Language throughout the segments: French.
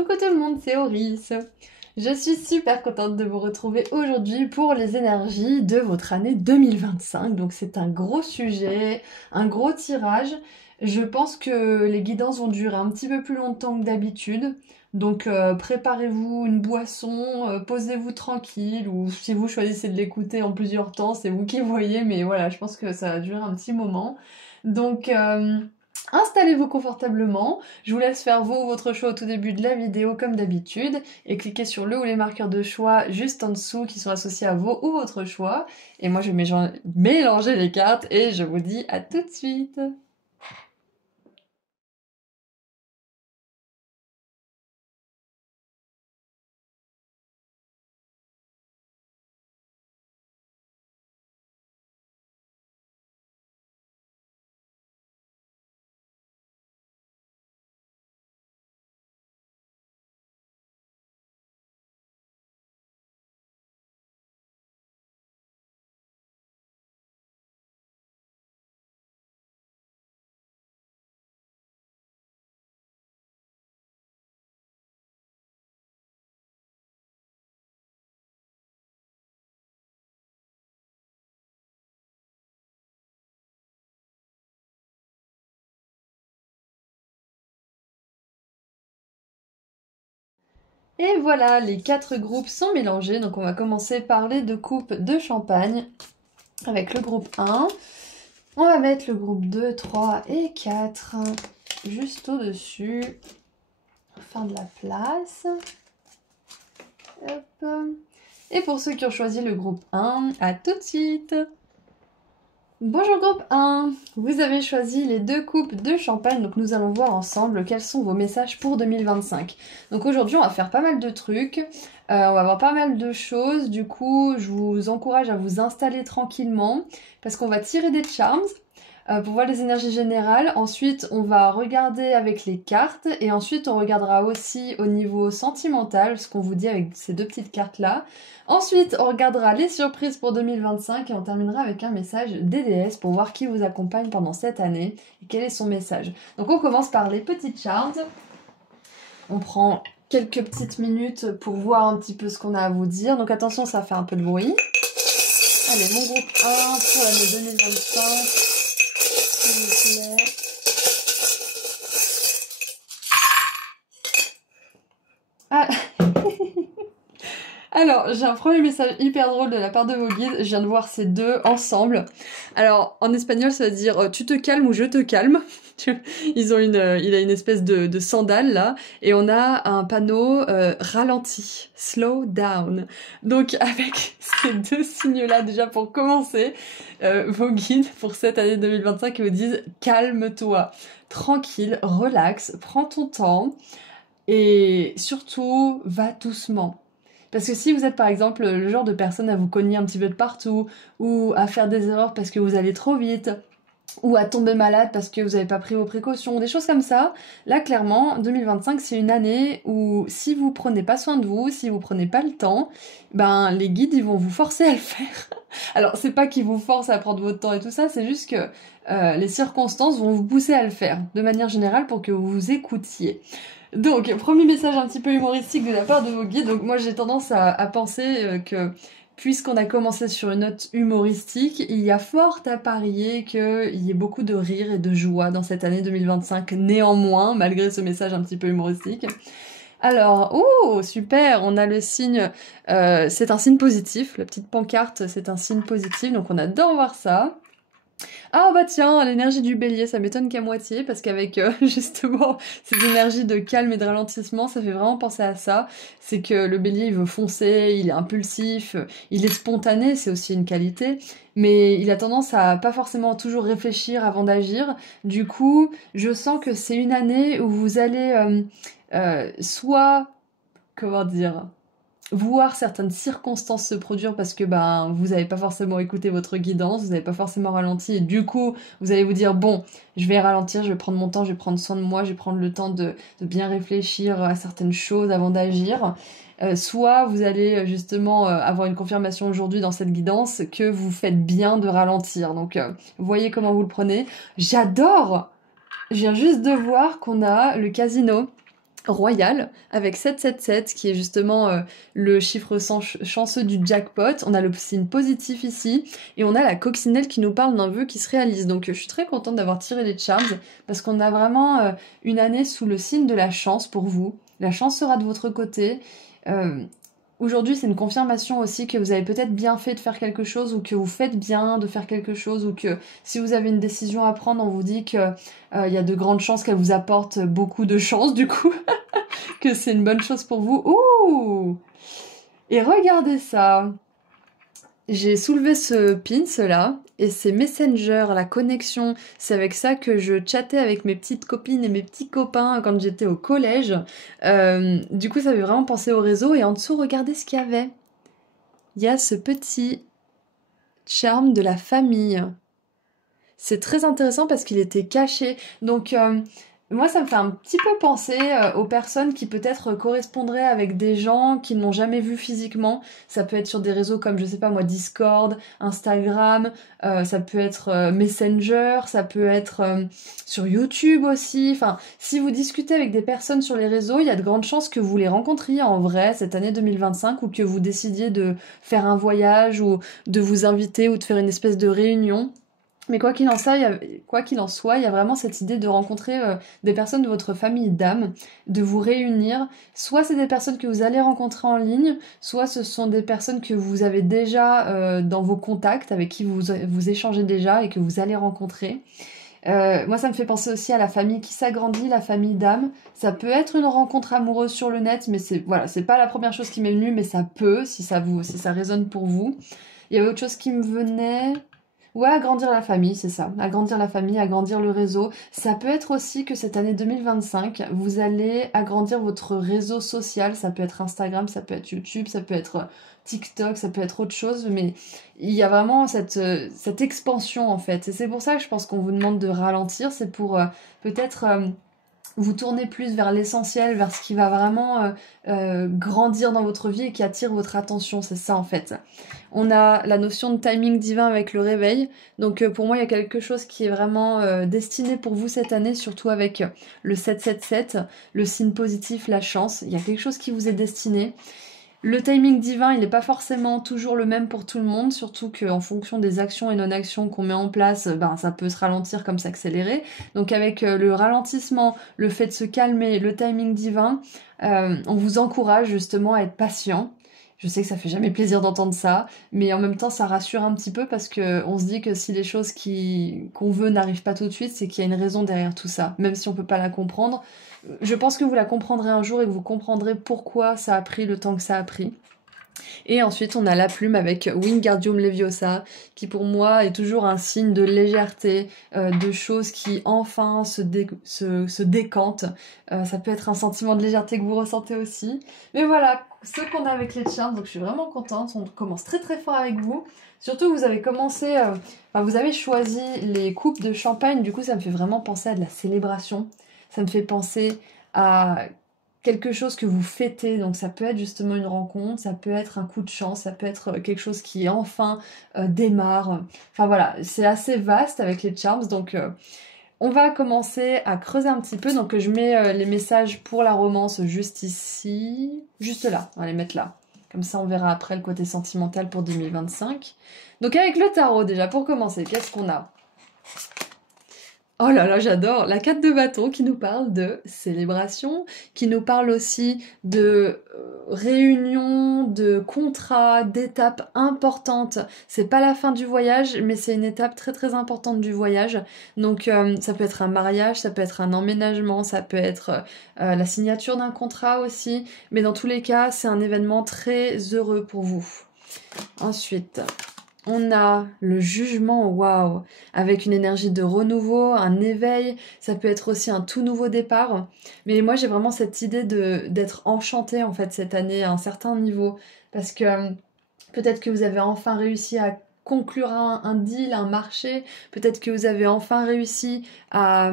Coucou tout le monde, c'est Auris. Je suis super contente de vous retrouver aujourd'hui pour les énergies de votre année 2025. Donc c'est un gros sujet, un gros tirage. Je pense que les guidances vont durer un petit peu plus longtemps que d'habitude. Donc préparez-vous une boisson, posez-vous tranquille, ou si vous choisissez de l'écouter en plusieurs temps, c'est vous qui voyez, mais voilà, je pense que ça va durer un petit moment. Donc installez-vous confortablement. Je vous laisse faire vous votre choix au tout début de la vidéo comme d'habitude et cliquez sur le ou les marqueurs de choix juste en dessous qui sont associés à vos ou votre choix. Et moi je vais mélanger les cartes et je vous dis à tout de suite. Et voilà, les quatre groupes sont mélangés. Donc on va commencer par les deux coupes de champagne avec le groupe 1. On va mettre le groupe 2, 3 et 4 juste au-dessus. Fin de la place. Hop. Et pour ceux qui ont choisi le groupe 1, à tout de suite. Bonjour groupe 1, vous avez choisi les deux coupes de champagne, donc nous allons voir ensemble quels sont vos messages pour 2025. Donc aujourd'hui on va faire pas mal de trucs, on va voir pas mal de choses, du coup je vous encourage à vous installer tranquillement parce qu'on va tirer des charms pour voir les énergies générales. Ensuite on va regarder avec les cartes et ensuite on regardera aussi au niveau sentimental ce qu'on vous dit avec ces deux petites cartes là. Ensuite, on regardera les surprises pour 2025 et on terminera avec un message des déesses pour voir qui vous accompagne pendant cette année et quel est son message. Donc on commence par les petites charts. On prend quelques petites minutes pour voir un petit peu ce qu'on a à vous dire. Donc attention, ça fait un peu de bruit. Allez, mon groupe 1 pour l'année 2025. S'il vous plaît. Ah. Alors, j'ai un premier message hyper drôle de la part de vos guides. Je viens de voir ces deux ensemble. Alors, en espagnol, ça veut dire tu te calmes ou je te calme. Il a une espèce de sandale là, et on a un panneau ralenti, slow down. Donc, avec ces deux signes-là, déjà pour commencer, vos guides pour cette année 2025 vous disent calme-toi, tranquille, relax, prends ton temps et surtout va doucement. Parce que si vous êtes par exemple le genre de personne à vous cogner un petit peu de partout, ou à faire des erreurs parce que vous allez trop vite, ou à tomber malade parce que vous n'avez pas pris vos précautions, des choses comme ça, là clairement 2025 c'est une année où si vous prenez pas soin de vous, si vous prenez pas le temps, ben les guides ils vont vous forcer à le faire. Alors c'est pas qu'ils vous forcent à prendre votre temps et tout ça, c'est juste que les circonstances vont vous pousser à le faire de manière générale pour que vous vous écoutiez. Donc, premier message un petit peu humoristique de la part de vos guides. Donc moi j'ai tendance à penser que puisqu'on a commencé sur une note humoristique, il y a fort à parier qu'il y ait beaucoup de rire et de joie dans cette année 2025 néanmoins, malgré ce message un petit peu humoristique. Alors, oh super, on a le signe, c'est un signe positif, la petite pancarte c'est un signe positif, donc on adore voir ça. Ah bah tiens, l'énergie du bélier, ça m'étonne qu'à moitié, parce qu'avec justement ces énergies de calme et de ralentissement, ça fait vraiment penser à ça. C'est que le bélier, il veut foncer, il est impulsif, il est spontané, c'est aussi une qualité, mais il a tendance à pas forcément toujours réfléchir avant d'agir. Du coup, je sens que c'est une année où vous allez soit, comment dire, voir certaines circonstances se produire parce que ben vous n'avez pas forcément écouté votre guidance, vous n'avez pas forcément ralenti et du coup vous allez vous dire bon je vais ralentir, je vais prendre mon temps, je vais prendre soin de moi, je vais prendre le temps de bien réfléchir à certaines choses avant d'agir. Soit vous allez justement avoir une confirmation aujourd'hui dans cette guidance que vous faites bien de ralentir. Donc voyez comment vous le prenez. J'adore! Je viens juste de voir qu'on a le casino royal avec 777 qui est justement le chiffre chanceux du jackpot. On a le signe positif ici et on a la coccinelle qui nous parle d'un vœu qui se réalise. Donc je suis très contente d'avoir tiré les charms parce qu'on a vraiment une année sous le signe de la chance pour vous. La chance sera de votre côté. Aujourd'hui, c'est une confirmation aussi que vous avez peut-être bien fait de faire quelque chose ou que vous faites bien de faire quelque chose ou que si vous avez une décision à prendre, on vous dit que y a de grandes chances qu'elle vous apporte beaucoup de chance du coup, que c'est une bonne chose pour vous. Ouh! Et regardez ça! J'ai soulevé ce pins là et c'est Messenger, la connexion. C'est avec ça que je chattais avec mes petites copines et mes petits copains quand j'étais au collège. Du coup, ça fait vraiment penser au réseau. Et en dessous, regardez ce qu'il y avait. Il y a ce petit charme de la famille. C'est très intéressant parce qu'il était caché. Donc, moi, ça me fait un petit peu penser aux personnes qui peut-être correspondraient avec des gens qu'ils n'ont jamais vus physiquement. Ça peut être sur des réseaux comme, je sais pas moi, Discord, Instagram, ça peut être Messenger, ça peut être sur YouTube aussi. Enfin, si vous discutez avec des personnes sur les réseaux, il y a de grandes chances que vous les rencontriez en vrai cette année 2025 ou que vous décidiez de faire un voyage ou de vous inviter ou de faire une espèce de réunion. Mais quoi qu'il en soit, il y a vraiment cette idée de rencontrer des personnes de votre famille d'âme, de vous réunir. Soit c'est des personnes que vous allez rencontrer en ligne, soit ce sont des personnes que vous avez déjà dans vos contacts, avec qui vous échangez déjà et que vous allez rencontrer. Moi, ça me fait penser aussi à la famille qui s'agrandit, la famille d'âme. Ça peut être une rencontre amoureuse sur le net, mais c'est pas la première chose qui m'est venue, mais ça peut, si ça résonne pour vous. Il y avait autre chose qui me venait. Ouais, agrandir la famille, c'est ça. Agrandir la famille, agrandir le réseau. Ça peut être aussi que cette année 2025, vous allez agrandir votre réseau social. Ça peut être Instagram, ça peut être YouTube, ça peut être TikTok, ça peut être autre chose. Mais il y a vraiment cette expansion en fait. Et c'est pour ça que je pense qu'on vous demande de ralentir. C'est pour peut-être vous tourner plus vers l'essentiel, vers ce qui va vraiment grandir dans votre vie et qui attire votre attention. C'est ça en fait. On a la notion de timing divin avec le réveil. Donc pour moi, il y a quelque chose qui est vraiment destiné pour vous cette année, surtout avec le 777, le signe positif, la chance. Il y a quelque chose qui vous est destiné. Le timing divin, il n'est pas forcément toujours le même pour tout le monde, surtout qu'en fonction des actions et non-actions qu'on met en place, ben, ça peut se ralentir comme s'accélérer. Donc avec le ralentissement, le fait de se calmer, le timing divin, on vous encourage justement à être patient. Je sais que ça fait jamais plaisir d'entendre ça, mais en même temps ça rassure un petit peu parce que on se dit que si les choses qu'on veut n'arrivent pas tout de suite, c'est qu'il y a une raison derrière tout ça, même si on peut pas la comprendre. Je pense que vous la comprendrez un jour et que vous comprendrez pourquoi ça a pris le temps que ça a pris. Et ensuite, on a la plume avec Wingardium Leviosa, qui pour moi est toujours un signe de légèreté, de choses qui enfin se décantent. Ça peut être un sentiment de légèreté que vous ressentez aussi. Mais voilà, ce qu'on a avec les charms, donc je suis vraiment contente. On commence très très fort avec vous. Surtout, vous avez commencé, vous avez choisi les coupes de champagne, du coup ça me fait vraiment penser à de la célébration. Ça me fait penser à quelque chose que vous fêtez, donc ça peut être justement une rencontre, ça peut être un coup de chance, ça peut être quelque chose qui enfin démarre. Enfin voilà, c'est assez vaste avec les charms, donc on va commencer à creuser un petit peu. Donc je mets les messages pour la romance juste ici, juste là, on va les mettre là. Comme ça on verra après le côté sentimental pour 2025. Donc avec le tarot déjà, pour commencer, qu'est-ce qu'on a ? Oh là là, j'adore la 4 de bâton qui nous parle de célébration, qui nous parle aussi de réunion, de contrat, d'étapes importantes. C'est pas la fin du voyage, mais c'est une étape très très importante du voyage. Donc ça peut être un mariage, ça peut être un emménagement, ça peut être la signature d'un contrat aussi. Mais dans tous les cas, c'est un événement très heureux pour vous. Ensuite, on a le jugement, waouh, avec une énergie de renouveau, un éveil, ça peut être aussi un tout nouveau départ. Mais moi, j'ai vraiment cette idée d'être enchantée, en fait, cette année à un certain niveau. Parce que peut-être que vous avez enfin réussi à conclure un deal, un marché. Peut-être que vous avez enfin réussi à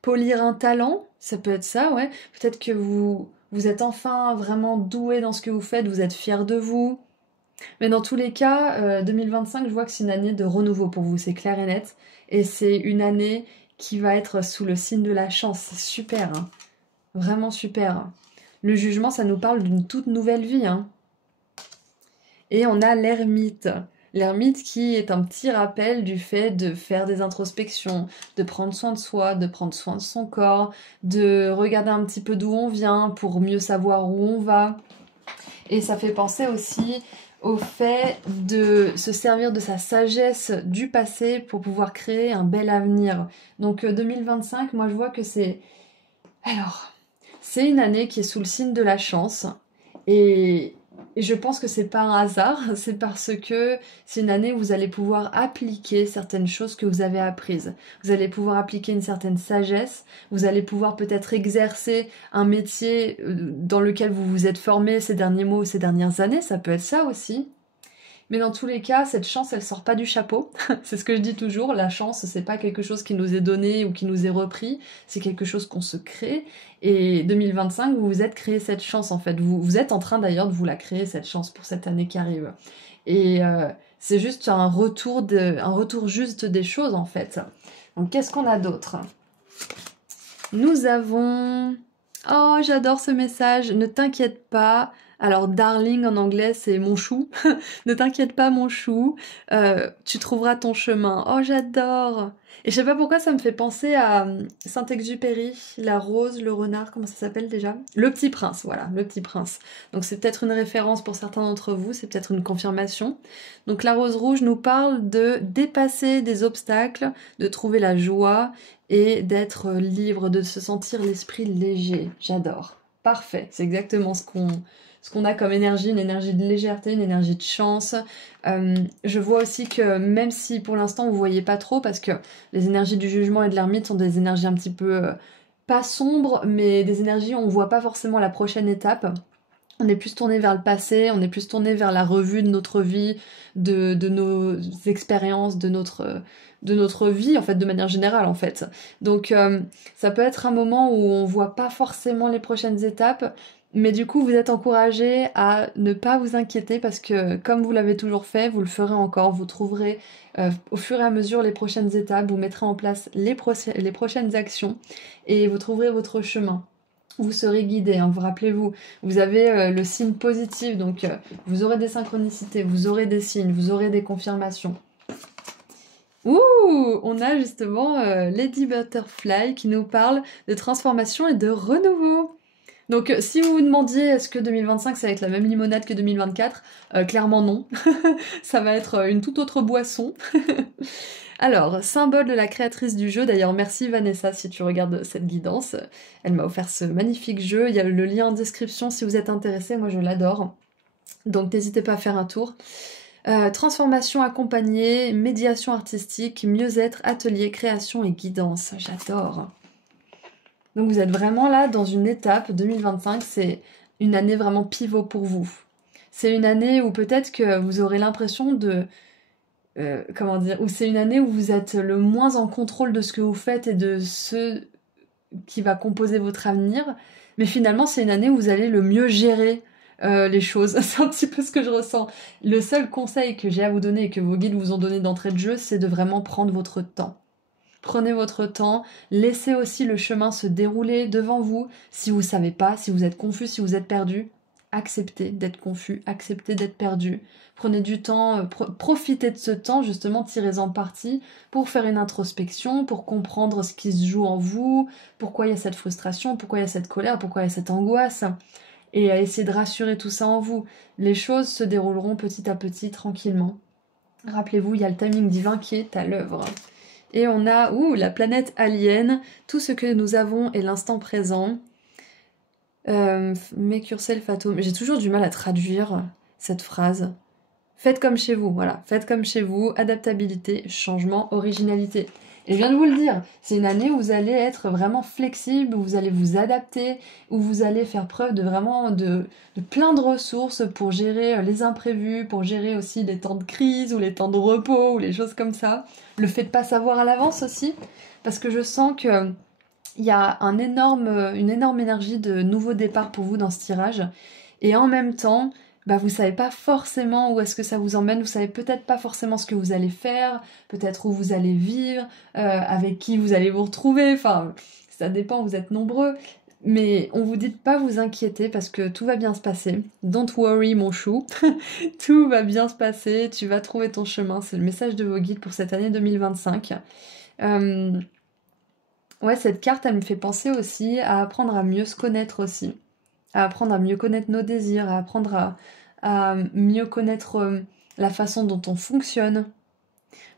polir un talent. Ça peut être ça, ouais. Peut-être que vous êtes enfin vraiment doué dans ce que vous faites, vous êtes fier de vous. Mais dans tous les cas, 2025, je vois que c'est une année de renouveau pour vous, c'est clair et net. Et c'est une année qui va être sous le signe de la chance, c'est super. Hein. Vraiment super. Le jugement, ça nous parle d'une toute nouvelle vie, hein. Et on a l'ermite. L'ermite qui est un petit rappel du fait de faire des introspections, de prendre soin de soi, de prendre soin de son corps, de regarder un petit peu d'où on vient pour mieux savoir où on va. Et ça fait penser aussi au fait de se servir de sa sagesse du passé pour pouvoir créer un bel avenir. Donc 2025, moi je vois que c'est... Alors, c'est une année qui est sous le signe de la chance. Et je pense que c'est pas un hasard, c'est parce que c'est une année où vous allez pouvoir appliquer certaines choses que vous avez apprises. Vous allez pouvoir appliquer une certaine sagesse, vous allez pouvoir peut-être exercer un métier dans lequel vous vous êtes formé ces derniers mois ou ces dernières années, ça peut être ça aussi. Mais dans tous les cas, cette chance, elle sort pas du chapeau. C'est ce que je dis toujours, la chance, c'est pas quelque chose qui nous est donné ou qui nous est repris, c'est quelque chose qu'on se crée. Et 2025, vous vous êtes créé cette chance en fait. Vous êtes en train d'ailleurs de vous la créer, cette chance pour cette année qui arrive. Et c'est juste un retour juste des choses en fait. Donc qu'est-ce qu'on a d'autre? Nous avons... Oh, j'adore ce message. Ne t'inquiète pas. Alors, darling en anglais, c'est mon chou. Ne t'inquiète pas, mon chou. Tu trouveras ton chemin. Oh, j'adore. Et je sais pas pourquoi ça me fait penser à Saint-Exupéry, la rose, le renard, comment ça s'appelle déjà? Le Petit Prince, voilà, le Petit Prince. Donc c'est peut-être une référence pour certains d'entre vous, c'est peut-être une confirmation. Donc la rose rouge nous parle de dépasser des obstacles, de trouver la joie et d'être libre, de se sentir l'esprit léger. J'adore. Parfait, c'est exactement ce qu'on a comme énergie, une énergie de légèreté, une énergie de chance. Je vois aussi que même si pour l'instant vous voyez pas trop, parce que les énergies du jugement et de l'ermite sont des énergies un petit peu, pas sombres, mais des énergies où on voit pas forcément la prochaine étape. On est plus tourné vers le passé, on est plus tourné vers la revue de notre vie, de nos expériences, de notre vie, en fait, de manière générale, en fait. Donc, ça peut être un moment où on voit pas forcément les prochaines étapes, mais du coup, vous êtes encouragé à ne pas vous inquiéter parce que, comme vous l'avez toujours fait, vous le ferez encore, vous trouverez au fur et à mesure les prochaines étapes, vous mettrez en place les prochaines actions et vous trouverez votre chemin. Vous serez guidé, hein, vous rappelez-vous, vous avez le signe positif, donc vous aurez des synchronicités, vous aurez des signes, vous aurez des confirmations. Ouh, on a justement Lady Butterfly qui nous parle de transformation et de renouveau. Donc si vous vous demandiez est-ce que 2025 ça va être la même limonade que 2024, clairement non. Ça va être une toute autre boisson. Alors, symbole de la créatrice du jeu, d'ailleurs merci Vanessa si tu regardes cette guidance, elle m'a offert ce magnifique jeu, il y a le lien en description si vous êtes intéressé, moi je l'adore, donc n'hésitez pas à faire un tour. Transformation accompagnée, médiation artistique, mieux-être, atelier, création et guidance, j'adore. Donc vous êtes vraiment là dans une étape, 2025, c'est une année vraiment pivot pour vous. C'est une année où peut-être que vous aurez l'impression de... comment dire, où c'est une année où vous êtes le moins en contrôle de ce que vous faites et de ce qui va composer votre avenir, mais finalement c'est une année où vous allez le mieux gérer les choses. C'est un petit peu ce que je ressens. Le seul conseil que j'ai à vous donner et que vos guides vous ont donné d'entrée de jeu, c'est de vraiment prendre votre temps. Prenez votre temps, laissez aussi le chemin se dérouler devant vous. Si vous savez pas, si vous êtes confus, si vous êtes perdu, acceptez d'être confus, acceptez d'être perdu. Prenez du temps, profitez de ce temps, justement, tirez-en parti pour faire une introspection, pour comprendre ce qui se joue en vous, pourquoi il y a cette frustration, pourquoi il y a cette colère, pourquoi il y a cette angoisse, et à essayer de rassurer tout ça en vous. Les choses se dérouleront petit à petit, tranquillement. Rappelez-vous, il y a le timing divin qui est à l'œuvre. Et on a, la planète alien, tout ce que nous avons est l'instant présent. Make yourself at home. J'ai toujours du mal à traduire cette phrase. Faites comme chez vous, voilà. Faites comme chez vous, adaptabilité, changement, originalité. Et je viens de vous le dire, c'est une année où vous allez être vraiment flexible, où vous allez vous adapter, où vous allez faire preuve de vraiment de plein de ressources pour gérer les imprévus, pour gérer aussi les temps de crise ou les temps de repos ou les choses comme ça. Le fait de pas savoir à l'avance aussi, parce que je sens que il y a une énorme énergie de nouveau départ pour vous dans ce tirage. Et en même temps, vous savez pas forcément où est-ce que ça vous emmène, vous savez peut-être pas forcément ce que vous allez faire, peut-être où vous allez vivre, avec qui vous allez vous retrouver, enfin, ça dépend, vous êtes nombreux. Mais on vous dit de pas vous inquiéter parce que tout va bien se passer. Don't worry mon chou, tout va bien se passer, tu vas trouver ton chemin. C'est le message de vos guides pour cette année 2025. Ouais, cette carte, elle me fait penser aussi à apprendre à mieux se connaître aussi. À apprendre à mieux connaître nos désirs, à apprendre à mieux connaître la façon dont on fonctionne.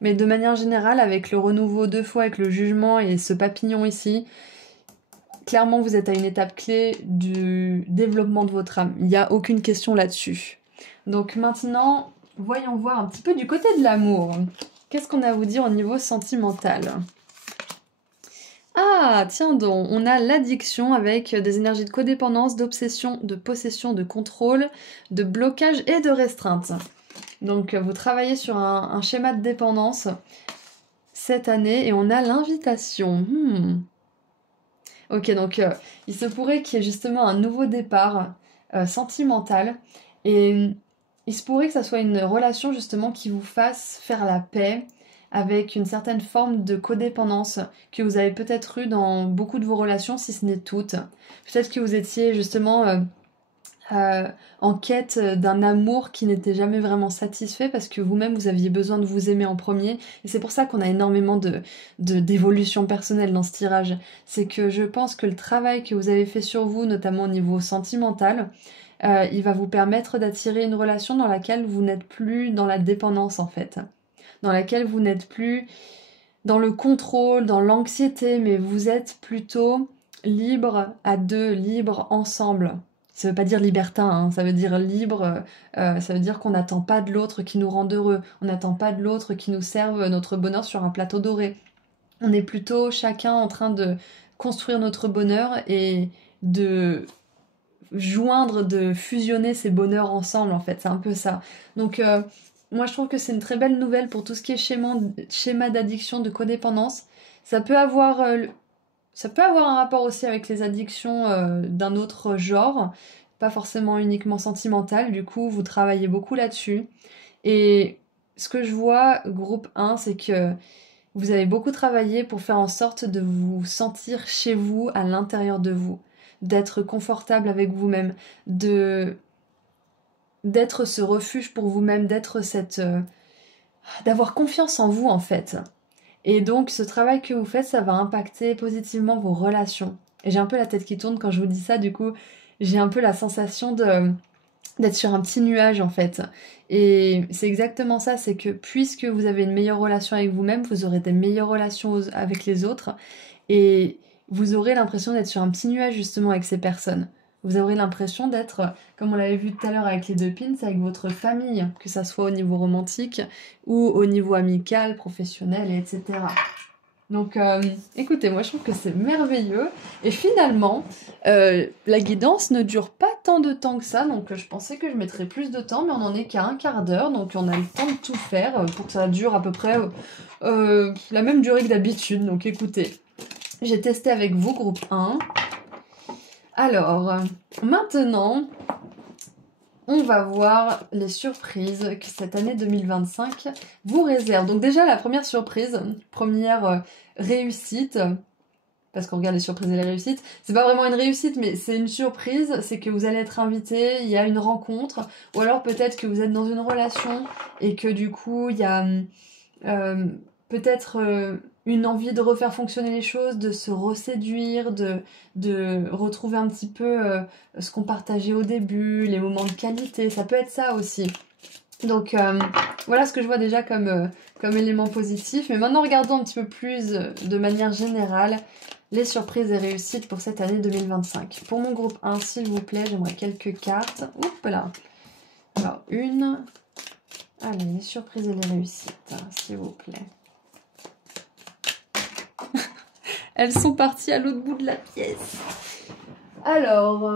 Mais de manière générale, avec le renouveau 2 fois, avec le jugement et ce papillon ici, clairement, vous êtes à une étape clé du développement de votre âme. Il n'y a aucune question là-dessus. Donc maintenant, voyons voir un petit peu du côté de l'amour. Qu'est-ce qu'on a à vous dire au niveau sentimental? Ah, tiens donc, on a l'addiction avec des énergies de codépendance, d'obsession, de possession, de contrôle, de blocage et de restreinte. Donc vous travaillez sur un schéma de dépendance cette année et on a l'invitation. Ok, donc il se pourrait qu'il y ait justement un nouveau départ sentimental et il se pourrait que ça soit une relation justement qui vous fasse faire la paix avec une certaine forme de codépendance que vous avez peut-être eu dans beaucoup de vos relations, si ce n'est toutes. Peut-être que vous étiez justement en quête d'un amour qui n'était jamais vraiment satisfait parce que vous-même vous aviez besoin de vous aimer en premier et c'est pour ça qu'on a énormément d'évolution personnelle dans ce tirage. C'est que je pense que le travail que vous avez fait sur vous, notamment au niveau sentimental, il va vous permettre d'attirer une relation dans laquelle vous n'êtes plus dans la dépendance en fait, dans laquelle vous n'êtes plus dans le contrôle, dans l'anxiété, mais vous êtes plutôt libre à deux, libre ensemble. Ça veut pas dire libertin, hein, ça veut dire libre, ça veut dire qu'on n'attend pas de l'autre qui nous rende heureux, on n'attend pas de l'autre qui nous serve notre bonheur sur un plateau doré. On est plutôt chacun en train de construire notre bonheur et de joindre, de fusionner ces bonheurs ensemble en fait, c'est un peu ça. Donc moi je trouve que c'est une très belle nouvelle pour tout ce qui est schéma d'addiction, de codépendance. Ça peut avoir un rapport aussi avec les addictions d'un autre genre, pas forcément uniquement sentimental, du coup vous travaillez beaucoup là-dessus. Et ce que je vois, groupe 1, c'est que vous avez beaucoup travaillé pour faire en sorte de vous sentir chez vous, à l'intérieur de vous, d'être confortable avec vous-même, d'être ce refuge pour vous-même, d'avoir confiance en vous en fait. Et donc ce travail que vous faites, ça va impacter positivement vos relations. Et j'ai un peu la tête qui tourne quand je vous dis ça, du coup j'ai un peu la sensation d'être sur un petit nuage en fait. Et c'est exactement ça, c'est que puisque vous avez une meilleure relation avec vous-même, vous aurez des meilleures relations avec les autres et vous aurez l'impression d'être sur un petit nuage justement avec ces personnes. Vous aurez l'impression d'être, comme on l'avait vu tout à l'heure avec les 2 pins, avec votre famille, que ça soit au niveau romantique ou au niveau amical, professionnel, etc. Donc écoutez, moi je trouve que c'est merveilleux. Et finalement, la guidance ne dure pas tant de temps que ça, donc je pensais que je mettrais plus de temps, mais on en est qu'à un quart d'heure, donc on a le temps de tout faire pour que ça dure à peu près la même durée que d'habitude. Donc écoutez, j'ai testé avec vous, groupe 1. Alors, maintenant, on va voir les surprises que cette année 2025 vous réserve. Donc déjà, la première surprise, première réussite, parce qu'on regarde les surprises et les réussites, c'est pas vraiment une réussite, mais c'est une surprise, c'est que vous allez être invité, il y a une rencontre, ou alors peut-être que vous êtes dans une relation et que du coup, il y a peut-être une envie de refaire fonctionner les choses, de se reséduire, de retrouver un petit peu ce qu'on partageait au début, les moments de qualité, ça peut être ça aussi. Donc voilà ce que je vois déjà comme élément positif. Mais maintenant regardons un petit peu plus de manière générale les surprises et réussites pour cette année 2025. Pour mon groupe 1, s'il vous plaît, j'aimerais quelques cartes. Oups là. Alors une. Allez, les surprises et les réussites, s'il vous plaît. Elles sont parties à l'autre bout de la pièce. Alors,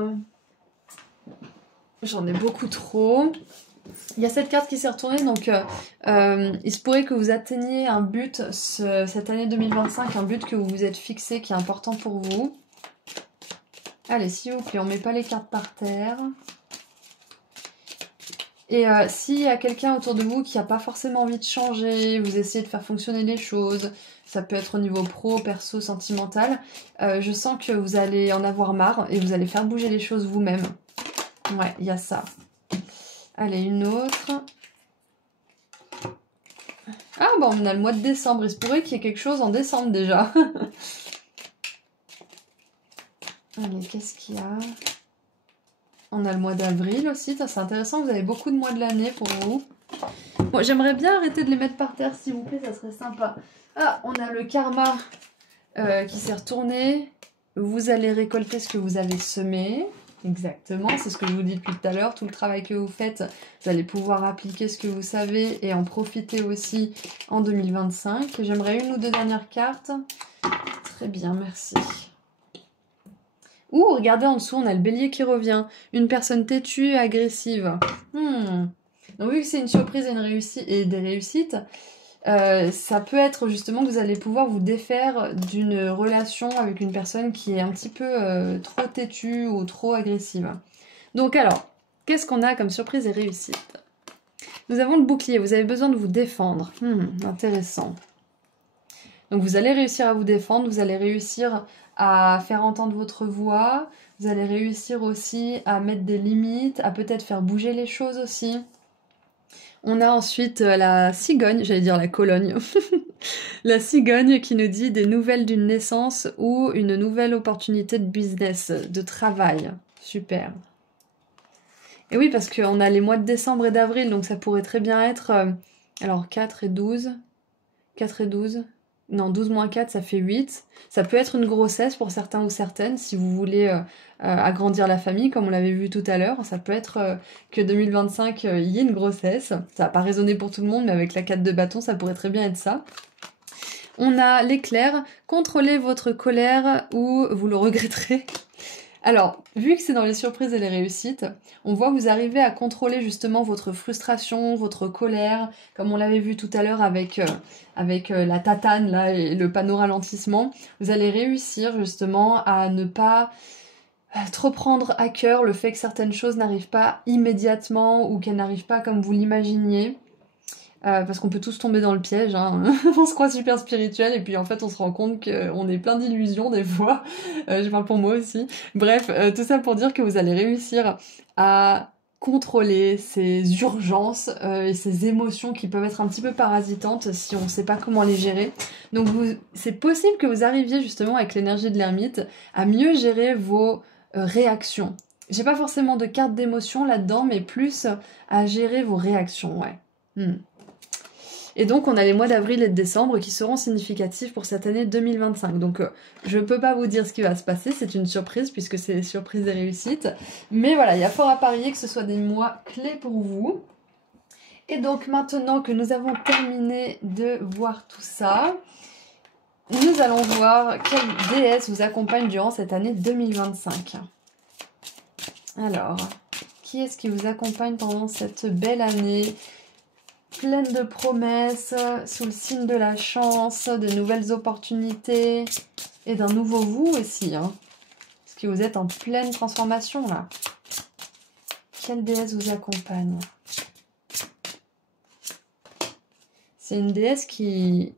j'en ai beaucoup trop. Il y a cette carte qui s'est retournée, donc il se pourrait que vous atteigniez un but cette année 2025, un but que vous vous êtes fixé, qui est important pour vous. Allez, s'il vous plaît, on met pas les cartes par terre. Et s'il y a quelqu'un autour de vous qui n'a pas forcément envie de changer, vous essayez de faire fonctionner les choses, ça peut être au niveau pro, perso, sentimental, je sens que vous allez en avoir marre et vous allez faire bouger les choses vous-même. Ouais, il y a ça. Allez, une autre. Ah bon, on a le mois de décembre, il se pourrait qu'il y ait quelque chose en décembre déjà. Allez, qu'est-ce qu'il y a? On a le mois d'avril aussi, c'est intéressant, vous avez beaucoup de mois de l'année pour vous. Bon, j'aimerais bien arrêter de les mettre par terre, s'il vous plaît, ça serait sympa. Ah, on a le karma qui s'est retourné. Vous allez récolter ce que vous avez semé. Exactement, c'est ce que je vous dis depuis tout à l'heure. Tout le travail que vous faites, vous allez pouvoir appliquer ce que vous savez et en profiter aussi en 2025. J'aimerais une ou deux dernières cartes. Très bien, merci. Ouh, regardez en dessous, on a le bélier qui revient. Une personne têtue et agressive. Donc vu que c'est une surprise et, des réussites, ça peut être justement que vous allez pouvoir vous défaire d'une relation avec une personne qui est un petit peu trop têtue ou trop agressive. Donc alors, qu'est-ce qu'on a comme surprise et réussite? Nous avons le bouclier, vous avez besoin de vous défendre. Intéressant. Donc vous allez réussir à vous défendre, vous allez réussir à faire entendre votre voix, vous allez réussir aussi à mettre des limites, à peut-être faire bouger les choses aussi. On a ensuite la cigogne, j'allais dire la Cologne, la cigogne qui nous dit des nouvelles d'une naissance ou une nouvelle opportunité de business, de travail. Super. Et oui, parce qu'on a les mois de décembre et d'avril, donc ça pourrait très bien être... alors 4 et 12, 4 et 12... Non, 12 moins 4, ça fait 8. Ça peut être une grossesse pour certains ou certaines, si vous voulez agrandir la famille, comme on l'avait vu tout à l'heure. Ça peut être que 2025, il y ait une grossesse. Ça va pas résonner pour tout le monde, mais avec la 4 de bâton, ça pourrait très bien être ça. On a l'éclair. Contrôlez votre colère ou vous le regretterez. Alors, vu que c'est dans les surprises et les réussites, on voit que vous arrivez à contrôler justement votre frustration, votre colère, comme on l'avait vu tout à l'heure avec la tatane là, et le panneau ralentissement. Vous allez réussir justement à ne pas trop prendre à cœur le fait que certaines choses n'arrivent pas immédiatement ou qu'elles n'arrivent pas comme vous l'imaginiez. Parce qu'on peut tous tomber dans le piège, hein. On se croit super spirituel et puis en fait on se rend compte qu'on est plein d'illusions des fois, je parle pour moi aussi. Bref, tout ça pour dire que vous allez réussir à contrôler ces urgences et ces émotions qui peuvent être un petit peu parasitantes si on ne sait pas comment les gérer. Donc c'est possible que vous arriviez justement avec l'énergie de l'ermite à mieux gérer vos réactions. J'ai pas forcément de carte d'émotion là-dedans, mais plus à gérer vos réactions, ouais. Et donc, on a les mois d'avril et de décembre qui seront significatifs pour cette année 2025. Donc, je ne peux pas vous dire ce qui va se passer, c'est une surprise puisque c'est surprise et réussite. Mais voilà, il y a fort à parier que ce soit des mois clés pour vous. Et donc, maintenant que nous avons terminé de voir tout ça, nous allons voir quelle déesse vous accompagne durant cette année 2025. Alors, qui est-ce qui vous accompagne pendant cette belle année pleine de promesses, sous le signe de la chance, de nouvelles opportunités et d'un nouveau vous aussi, hein. Parce que vous êtes en pleine transformation là. Quelle déesse vous accompagne? C'est une déesse qui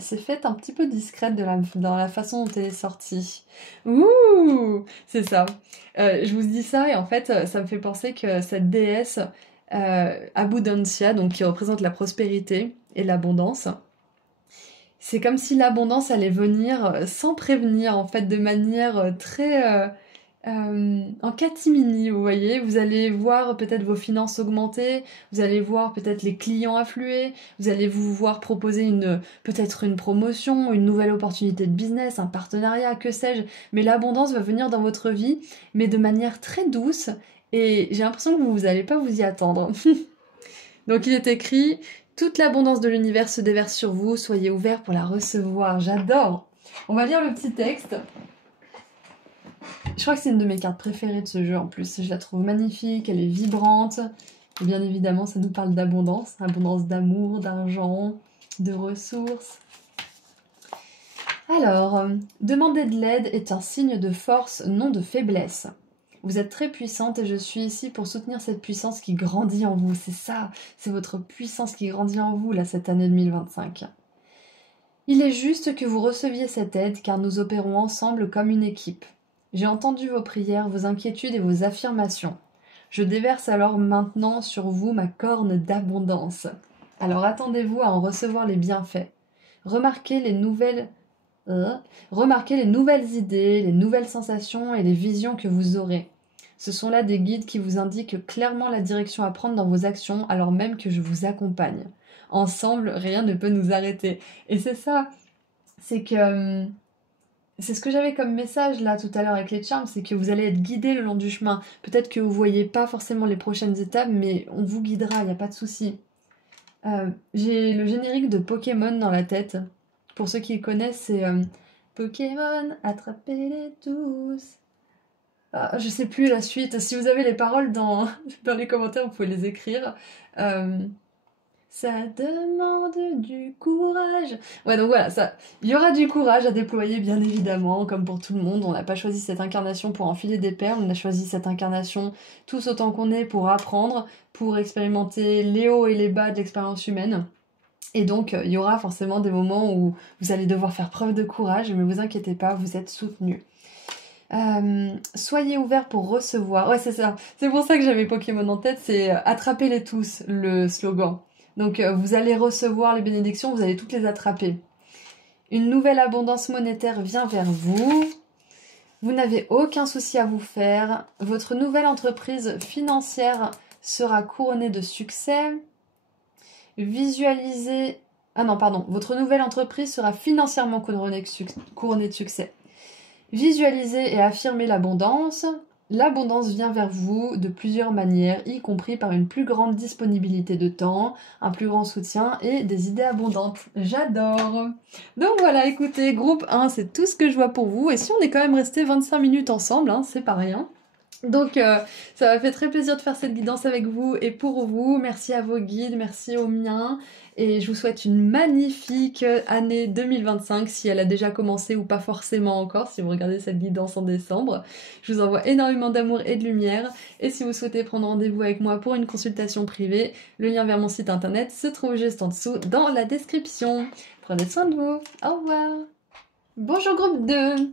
s'est faite un petit peu discrète dans la façon dont elle est sortie. Ouh, c'est ça. Je vous dis ça et en fait, ça me fait penser que cette déesse... Abundancia, donc qui représente la prospérité et l'abondance. C'est comme si l'abondance allait venir sans prévenir, en fait, de manière très en catimini, vous voyez. Vous allez voir peut-être vos finances augmenter, vous allez voir peut-être les clients affluer, vous allez vous voir proposer peut-être une promotion, une nouvelle opportunité de business, un partenariat, que sais-je. Mais l'abondance va venir dans votre vie, mais de manière très douce. Et j'ai l'impression que vous n'allez pas vous y attendre. Donc il est écrit « Toute l'abondance de l'univers se déverse sur vous, soyez ouverts pour la recevoir. » J'adore. On va lire le petit texte. Je crois que c'est une de mes cartes préférées de ce jeu en plus. Je la trouve magnifique, elle est vibrante. Et bien évidemment, ça nous parle d'abondance. Abondance d'amour, d'argent, de ressources. Alors, demander de l'aide est un signe de force, non de faiblesse. Vous êtes très puissante et je suis ici pour soutenir cette puissance qui grandit en vous. C'est ça, c'est votre puissance qui grandit en vous là cette année 2025. Il est juste que vous receviez cette aide car nous opérons ensemble comme une équipe. J'ai entendu vos prières, vos inquiétudes et vos affirmations. Je déverse alors maintenant sur vous ma corne d'abondance. Alors attendez-vous à en recevoir les bienfaits. Remarquez les nouvelles idées, les nouvelles sensations et les visions que vous aurez. Ce sont là des guides qui vous indiquent clairement la direction à prendre dans vos actions alors même que je vous accompagne. Ensemble, rien ne peut nous arrêter. Et c'est ça, c'est que... C'est ce que j'avais comme message là tout à l'heure avec les charms, c'est que vous allez être guidé le long du chemin. Peut-être que vous voyez pas forcément les prochaines étapes, mais on vous guidera, il n'y a pas de souci. J'ai le générique de Pokémon dans la tête. Pour ceux qui le connaissent, c'est Pokémon, attrapez-les tous. Ah, je sais plus la suite. Si vous avez les paroles dans les commentaires, vous pouvez les écrire. Ça demande du courage. Ouais, donc voilà, ça. Il y aura du courage à déployer, bien évidemment, comme pour tout le monde. On n'a pas choisi cette incarnation pour enfiler des perles, on a choisi cette incarnation tous autant qu'on est pour apprendre, pour expérimenter les hauts et les bas de l'expérience humaine. Et donc, il y aura forcément des moments où vous allez devoir faire preuve de courage, mais vous inquiétez pas, vous êtes soutenus. Soyez ouverts pour recevoir. Ouais, c'est ça. C'est pour ça que j'avais Pokémon en tête, c'est attrapez-les tous, le slogan. Donc vous allez recevoir les bénédictions, vous allez toutes les attraper. Une nouvelle abondance monétaire vient vers vous. Vous n'avez aucun souci à vous faire. Votre nouvelle entreprise financière sera couronnée de succès. Visualisez... Ah non, pardon. Votre nouvelle entreprise sera financièrement couronnée de succès. Visualisez et affirmez l'abondance. L'abondance vient vers vous de plusieurs manières, y compris par une plus grande disponibilité de temps, un plus grand soutien et des idées abondantes. J'adore! Donc voilà, écoutez, groupe 1, c'est tout ce que je vois pour vous. Et si on est quand même resté 25 minutes ensemble, hein, c'est pas rien. Donc ça m'a fait très plaisir de faire cette guidance avec vous et pour vous. Merci à vos guides, merci aux miens. Et je vous souhaite une magnifique année 2025, si elle a déjà commencé ou pas forcément encore, si vous regardez cette guidance en décembre. Je vous envoie énormément d'amour et de lumière. Et si vous souhaitez prendre rendez-vous avec moi pour une consultation privée, le lien vers mon site internet se trouve juste en dessous dans la description. Prenez soin de vous. Au revoir. Bonjour groupe 2.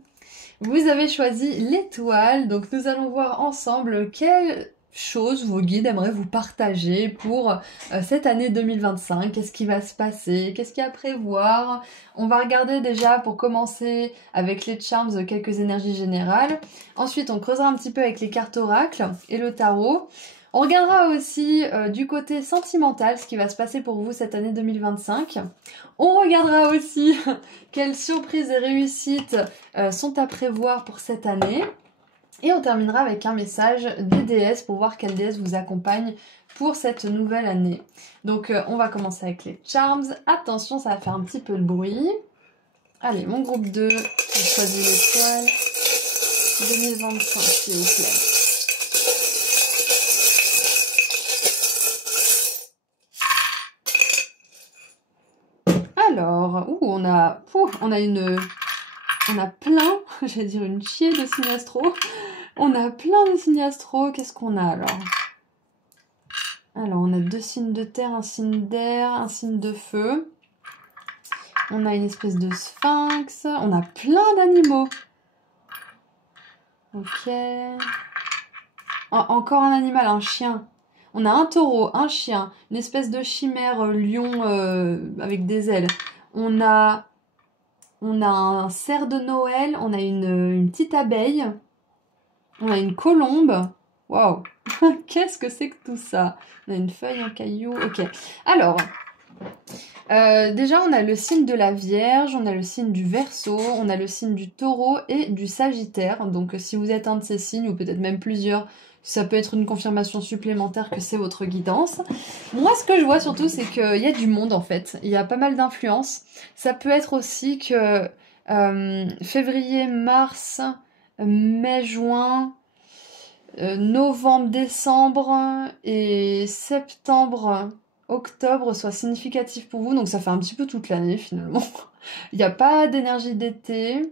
Vous avez choisi l'étoile, donc nous allons voir ensemble quelles choses vos guides aimeraient vous partager pour cette année 2025. Qu'est-ce qui va se passer? Qu'est-ce qu'il y a à prévoir? On va regarder déjà pour commencer avec les charms quelques énergies générales. Ensuite, on creusera un petit peu avec les cartes oracles et le tarot. On regardera aussi du côté sentimental ce qui va se passer pour vous cette année 2025. On regardera aussi quelles surprises et réussites sont à prévoir pour cette année. Et on terminera avec un message des déesses pour voir quelle déesse vous accompagne pour cette nouvelle année. Donc on va commencer avec les charms. Attention, ça va faire un petit peu de bruit. Allez, mon groupe 2, j'ai choisi l'étoile 2025 s'il vous plaît. Alors, on a plein, j'allais dire une chier de signes astro. On a plein de signes astro. Qu'est-ce qu'on a alors? Alors, on a 2 signes de terre, un signe d'air, un signe de feu. On a une espèce de sphinx. On a plein d'animaux. Ok. Encore un animal, un chien. On a un taureau, un chien, une espèce de chimère lion avec des ailes. On a un cerf de Noël, on a une petite abeille, on a une colombe. Waouh, qu'est-ce que c'est que tout ça? On a une feuille, un caillou, ok. Alors, déjà on a le signe de la Vierge, on a le signe du Verseau, on a le signe du Taureau et du Sagittaire. Donc si vous êtes un de ces signes, ou peut-être même plusieurs, ça peut être une confirmation supplémentaire que c'est votre guidance. Moi, ce que je vois surtout, c'est qu'il y a du monde, en fait. Il y a pas mal d'influences. Ça peut être aussi que février, mars, mai, juin, novembre, décembre et septembre, octobre soient significatifs pour vous. Donc ça fait un petit peu toute l'année, finalement. Il n'y a pas d'énergie d'été.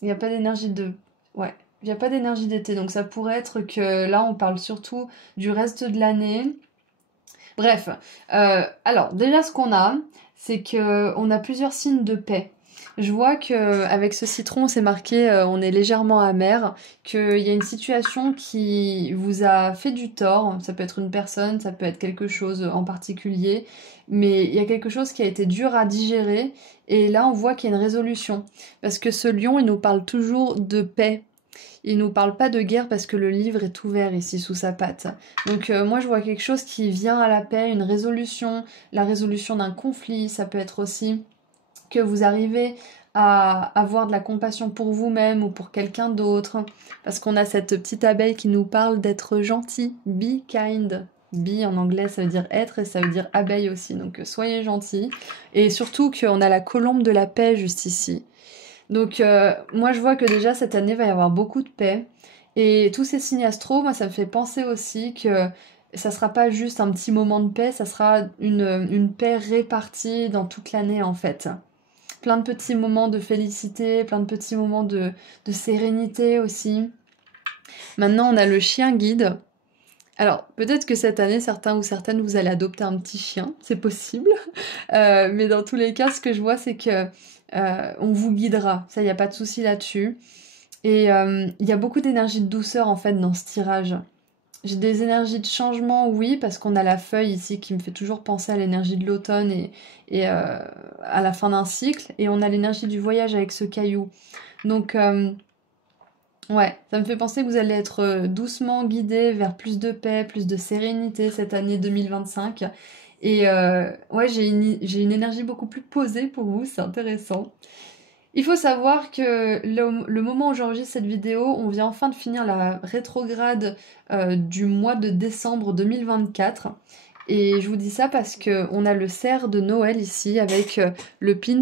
Il n'y a pas d'énergie de... Ouais. Il n'y a pas d'énergie d'été, donc ça pourrait être que là, on parle surtout du reste de l'année. Bref, alors déjà ce qu'on a, c'est que on a plusieurs signes de paix. Je vois que avec ce citron, c'est marqué on est légèrement amer, qu'il y a une situation qui vous a fait du tort. Ça peut être une personne, ça peut être quelque chose en particulier, mais il y a quelque chose qui a été dur à digérer. Et là, on voit qu'il y a une résolution, parce que ce lion, il nous parle toujours de paix. Il nous parle pas de guerre parce que le livre est ouvert ici sous sa patte. Donc moi je vois quelque chose qui vient à la paix, une résolution, la résolution d'un conflit. Ça peut être aussi que vous arrivez à avoir de la compassion pour vous-même ou pour quelqu'un d'autre. Parce qu'on a cette petite abeille qui nous parle d'être gentil, be kind. Be en anglais ça veut dire être et ça veut dire abeille aussi. Donc soyez gentils. Et surtout qu'on a la colombe de la paix juste ici. Donc moi je vois que déjà cette année va y avoir beaucoup de paix. Et tous ces signes astro, moi ça me fait penser aussi que ça sera pas juste un petit moment de paix, ça sera une paix répartie dans toute l'année en fait. Plein de petits moments de félicité, plein de petits moments de sérénité aussi. Maintenant on a le chien guide. Alors peut-être que cette année certains ou certaines vous allez adopter un petit chien, c'est possible. Mais dans tous les cas ce que je vois c'est que on vous guidera, ça y a pas de souci là-dessus. Et il y a beaucoup d'énergie de douceur en fait dans ce tirage. J'ai des énergies de changement, oui, parce qu'on a la feuille ici qui me fait toujours penser à l'énergie de l'automne et à la fin d'un cycle. Et on a l'énergie du voyage avec ce caillou. Donc ouais, ça me fait penser que vous allez être doucement guidé vers plus de paix, plus de sérénité cette année 2025. Et ouais, j'ai une énergie beaucoup plus posée pour vous, c'est intéressant. Il faut savoir que le moment où j'enregistre cette vidéo, on vient enfin de finir la rétrograde du mois de décembre 2024. Et je vous dis ça parce qu'on a le cerf de Noël ici avec le pins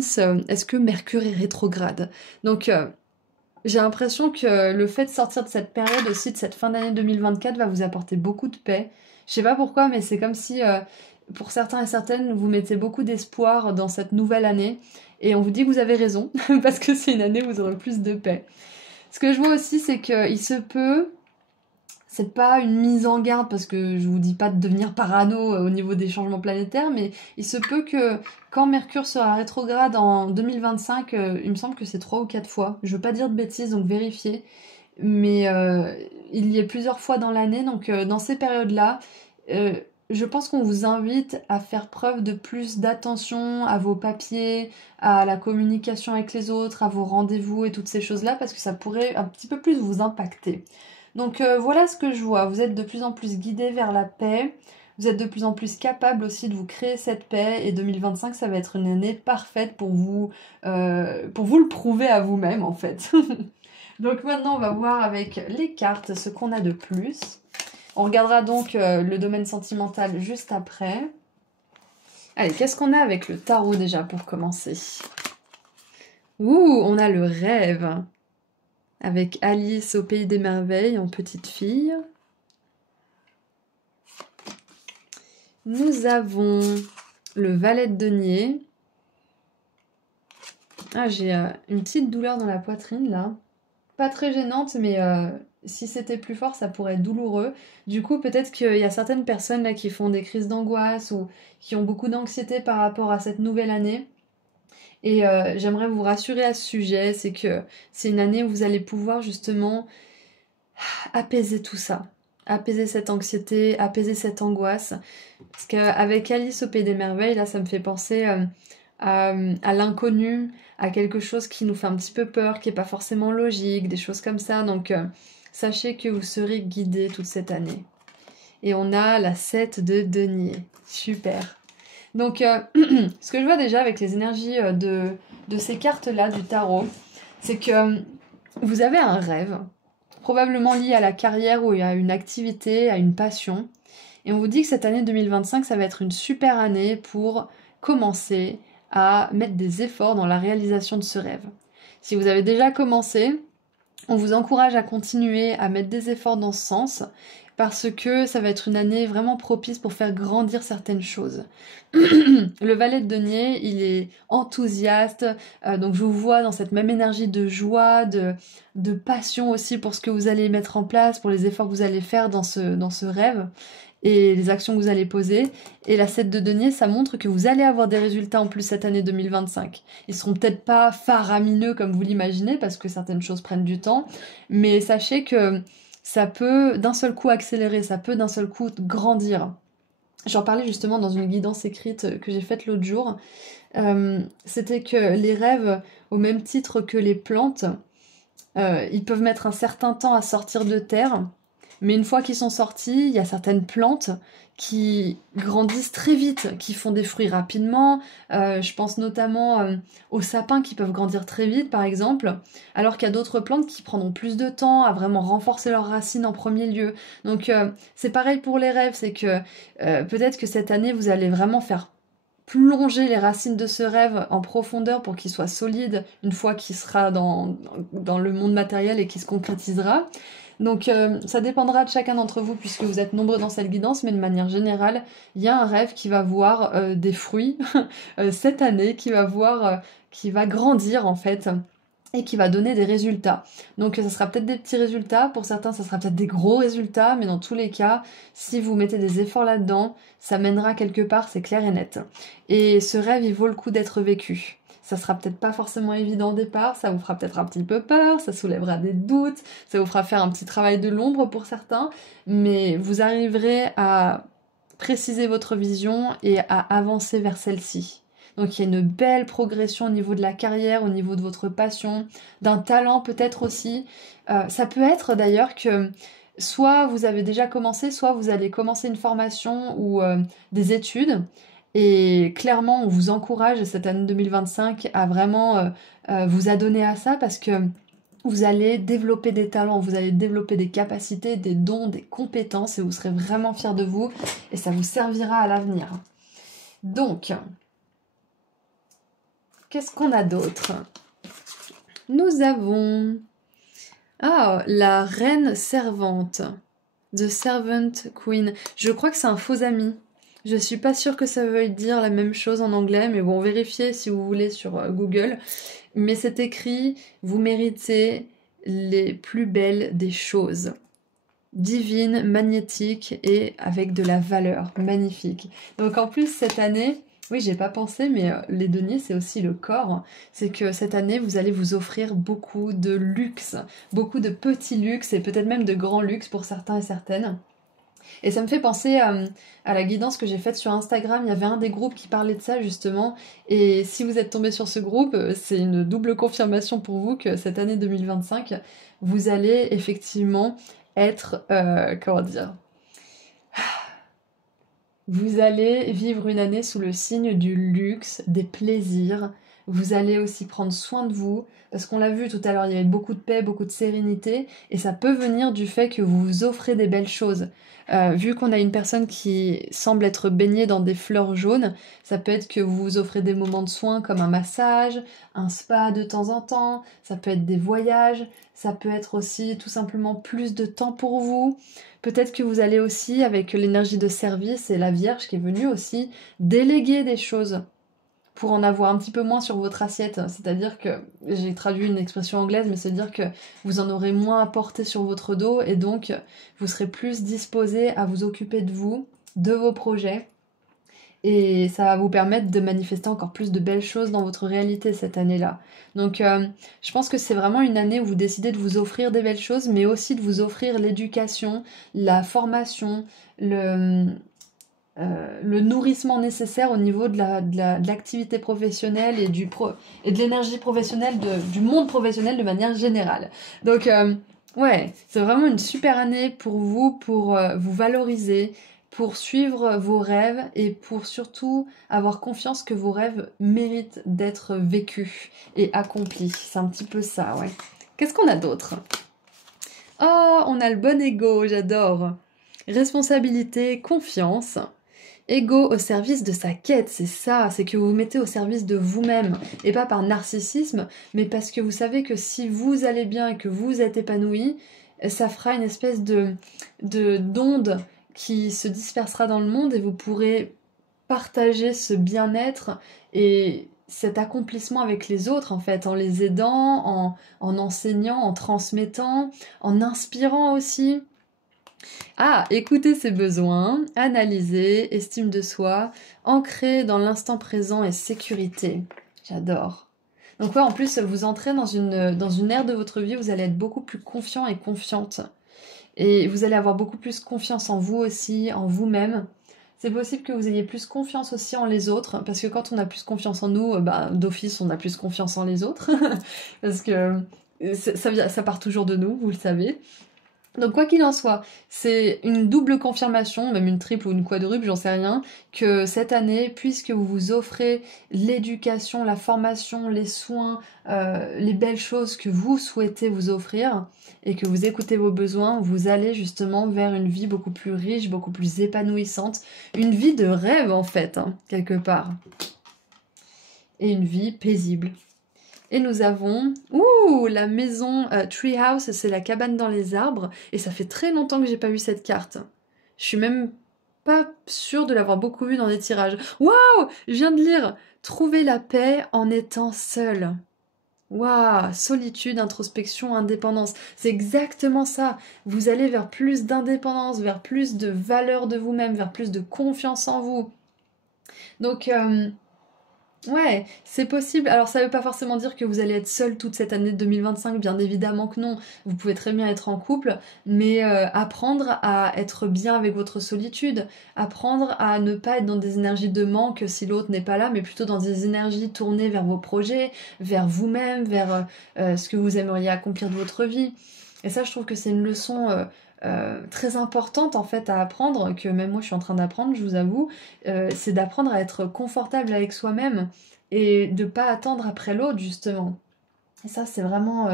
est-ce que Mercure est rétrograde? Donc j'ai l'impression que le fait de sortir de cette période aussi, de cette fin d'année 2024, va vous apporter beaucoup de paix. Je sais pas pourquoi, mais c'est comme si, pour certains et certaines, vous mettez beaucoup d'espoir dans cette nouvelle année. Et on vous dit que vous avez raison, parce que c'est une année où vous aurez plus de paix. Ce que je vois aussi, c'est qu'il se peut, c'est pas une mise en garde, parce que je vous dis pas de devenir parano au niveau des changements planétaires, mais il se peut que quand Mercure sera rétrograde en 2025, il me semble que c'est 3 ou 4 fois, je veux pas dire de bêtises, donc vérifiez, mais il y a plusieurs fois dans l'année, donc dans ces périodes-là, je pense qu'on vous invite à faire preuve de plus d'attention à vos papiers, à la communication avec les autres, à vos rendez-vous et toutes ces choses-là, parce que ça pourrait un petit peu plus vous impacter. Donc voilà ce que je vois, vous êtes de plus en plus guidé vers la paix, vous êtes de plus en plus capable aussi de vous créer cette paix, et 2025 ça va être une année parfaite pour vous le prouver à vous-même en fait. Donc maintenant on va voir avec les cartes ce qu'on a de plus. On regardera donc le domaine sentimental juste après. Allez, qu'est-ce qu'on a avec le tarot déjà pour commencer? Ouh, on a le rêve. Avec Alice au pays des merveilles en petite fille. Nous avons le valet de denier. Ah, j'ai une petite douleur dans la poitrine là. Pas très gênante, mais si c'était plus fort, ça pourrait être douloureux. Du coup, peut-être qu'il y a certaines personnes là qui font des crises d'angoisse ou qui ont beaucoup d'anxiété par rapport à cette nouvelle année. Et j'aimerais vous rassurer à ce sujet, c'est que c'est une année où vous allez pouvoir justement apaiser tout ça. Apaiser cette anxiété, apaiser cette angoisse. Parce qu'avec Alice au Pays des Merveilles, là, ça me fait penser à l'inconnu, à quelque chose qui nous fait un petit peu peur, qui n'est pas forcément logique, des choses comme ça. Donc, sachez que vous serez guidés toute cette année. Et on a la 7 de denier. Super. Donc, ce que je vois déjà avec les énergies de ces cartes-là du tarot, c'est que vous avez un rêve, probablement lié à la carrière ou à une activité, à une passion. Et on vous dit que cette année 2025, ça va être une super année pour commencer à mettre des efforts dans la réalisation de ce rêve. Si vous avez déjà commencé, on vous encourage à continuer à mettre des efforts dans ce sens. parce que ça va être une année vraiment propice pour faire grandir certaines choses. Le valet de denier, il est enthousiaste, donc je vous vois dans cette même énergie de joie, de passion aussi pour ce que vous allez mettre en place, pour les efforts que vous allez faire dans ce rêve et les actions que vous allez poser. Et la 7 de denier, ça montre que vous allez avoir des résultats en plus cette année 2025. Ils seront peut-être pas faramineux comme vous l'imaginez, parce que certaines choses prennent du temps, mais sachez que ça peut d'un seul coup accélérer, ça peut d'un seul coup grandir. J'en parlais justement dans une guidance écrite que j'ai faite l'autre jour. C'était que les rêves, au même titre que les plantes, ils peuvent mettre un certain temps à sortir de terre, mais une fois qu'ils sont sortis, il y a certaines plantes qui grandissent très vite, qui font des fruits rapidement. Je pense notamment aux sapins qui peuvent grandir très vite, par exemple, alors qu'il y a d'autres plantes qui prendront plus de temps à vraiment renforcer leurs racines en premier lieu. Donc c'est pareil pour les rêves, c'est que peut-être que cette année, vous allez vraiment faire plonger les racines de ce rêve en profondeur pour qu'il soit solide une fois qu'il sera dans le monde matériel et qu'il se concrétisera. Donc ça dépendra de chacun d'entre vous puisque vous êtes nombreux dans cette guidance, mais de manière générale, il y a un rêve qui va voir des fruits cette année, qui va grandir en fait et qui va donner des résultats. Donc ça sera peut-être des petits résultats, pour certains ça sera peut-être des gros résultats, mais dans tous les cas, si vous mettez des efforts là-dedans, ça mènera quelque part, c'est clair et net. Et ce rêve, il vaut le coup d'être vécu. Ça sera peut-être pas forcément évident au départ, ça vous fera peut-être un petit peu peur, ça soulèvera des doutes, ça vous fera faire un petit travail de l'ombre pour certains, mais vous arriverez à préciser votre vision et à avancer vers celle-ci. Donc il y a une belle progression au niveau de la carrière, au niveau de votre passion, d'un talent peut-être aussi. Ça peut être d'ailleurs que soit vous avez déjà commencé, soit vous allez commencer une formation ou des études. Et clairement, on vous encourage cette année 2025 à vraiment vous adonner à ça parce que vous allez développer des talents, vous allez développer des capacités, des dons, des compétences et vous serez vraiment fiers de vous et ça vous servira à l'avenir. Donc, qu'est-ce qu'on a d'autre? Nous avons... Ah, la reine servante. The Servant Queen. Je crois que c'est un faux ami. Je suis pas sûre que ça veuille dire la même chose en anglais, mais bon, vérifiez si vous voulez sur Google. Mais c'est écrit, vous méritez les plus belles des choses. Divine, magnétique et avec de la valeur. Magnifique. Donc en plus, cette année... Oui, j'ai pas pensé, mais les deniers, c'est aussi le corps. C'est que cette année, vous allez vous offrir beaucoup de luxe, beaucoup de petits luxes et peut-être même de grands luxes pour certains et certaines. Et ça me fait penser à la guidance que j'ai faite sur Instagram. Il y avait un des groupes qui parlait de ça justement. Et si vous êtes tombé sur ce groupe, c'est une double confirmation pour vous que cette année 2025, vous allez effectivement être, comment dire, vous allez vivre une année sous le signe du luxe, des plaisirs. Vous allez aussi prendre soin de vous, parce qu'on l'a vu tout à l'heure, il y avait beaucoup de paix, beaucoup de sérénité, et ça peut venir du fait que vous vous offrez des belles choses. Vu qu'on a une personne qui semble être baignée dans des fleurs jaunes, ça peut être que vous vous offrez des moments de soins comme un massage, un spa de temps en temps, ça peut être des voyages, ça peut être aussi tout simplement plus de temps pour vous. Peut-être que vous allez aussi, avec l'énergie de service et la Vierge qui est venue aussi, déléguer des choses pour en avoir un petit peu moins sur votre assiette. C'est-à-dire que, j'ai traduit une expression anglaise, mais c'est-à-dire que vous en aurez moins à porter sur votre dos et donc vous serez plus disposé à vous occuper de vous, de vos projets. Et ça va vous permettre de manifester encore plus de belles choses dans votre réalité cette année-là. Donc je pense que c'est vraiment une année où vous décidez de vous offrir des belles choses, mais aussi de vous offrir l'éducation, la formation, le nourrissement nécessaire au niveau de l'activité professionnelle et de l'énergie professionnelle, du monde professionnel de manière générale. Donc ouais, c'est vraiment une super année pour vous, pour vous valoriser, pour suivre vos rêves et pour surtout avoir confiance que vos rêves méritent d'être vécus et accomplis. C'est un petit peu ça, ouais. Qu'est-ce qu'on a d'autre? Oh, on a le bon ego, j'adore. Responsabilité, confiance. Ego au service de sa quête, c'est ça, c'est que vous vous mettez au service de vous-même, et pas par narcissisme, mais parce que vous savez que si vous allez bien et que vous êtes épanoui, ça fera une espèce d'onde qui se dispersera dans le monde et vous pourrez partager ce bien-être et cet accomplissement avec les autres en fait, en les aidant, en enseignant, en transmettant, en inspirant aussi. Ah, écouter ses besoins, analyser, estime de soi, ancrer dans l'instant présent et sécurité. J'adore. Donc ouais, en plus, vous entrez dans une ère de votre vie où vous allez être beaucoup plus confiant et confiante. Et vous allez avoir beaucoup plus confiance en vous aussi, en vous-même. C'est possible que vous ayez plus confiance aussi en les autres, parce que quand on a plus confiance en nous, d'office, on a plus confiance en les autres. Parce que ça part toujours de nous, vous le savez. Donc quoi qu'il en soit, c'est une double confirmation, même une triple ou une quadruple, j'en sais rien, que cette année, puisque vous vous offrez l'éducation, la formation, les soins, les belles choses que vous souhaitez vous offrir, et que vous écoutez vos besoins, vous allez justement vers une vie beaucoup plus riche, beaucoup plus épanouissante, une vie de rêve en fait, hein, quelque part. Et une vie paisible. Et nous avons, la maison Treehouse, c'est la cabane dans les arbres. Et ça fait très longtemps que j'ai pas vu cette carte. Je suis même pas sûre de l'avoir beaucoup vue dans des tirages. Waouh! Je viens de lire « Trouver la paix en étant seul ». Waouh! Solitude, introspection, indépendance. C'est exactement ça. Vous allez vers plus d'indépendance, vers plus de valeur de vous-même, vers plus de confiance en vous. Donc... ouais, c'est possible. Alors ça veut pas forcément dire que vous allez être seul toute cette année 2025, bien évidemment que non. Vous pouvez très bien être en couple, mais apprendre à être bien avec votre solitude, apprendre à ne pas être dans des énergies de manque si l'autre n'est pas là, mais plutôt dans des énergies tournées vers vos projets, vers vous-même, vers ce que vous aimeriez accomplir de votre vie. Et ça, je trouve que c'est une leçon... très importante en fait à apprendre, que même moi je suis en train d'apprendre, je vous avoue, c'est d'apprendre à être confortable avec soi-même et de pas attendre après l'autre justement. Et ça c'est vraiment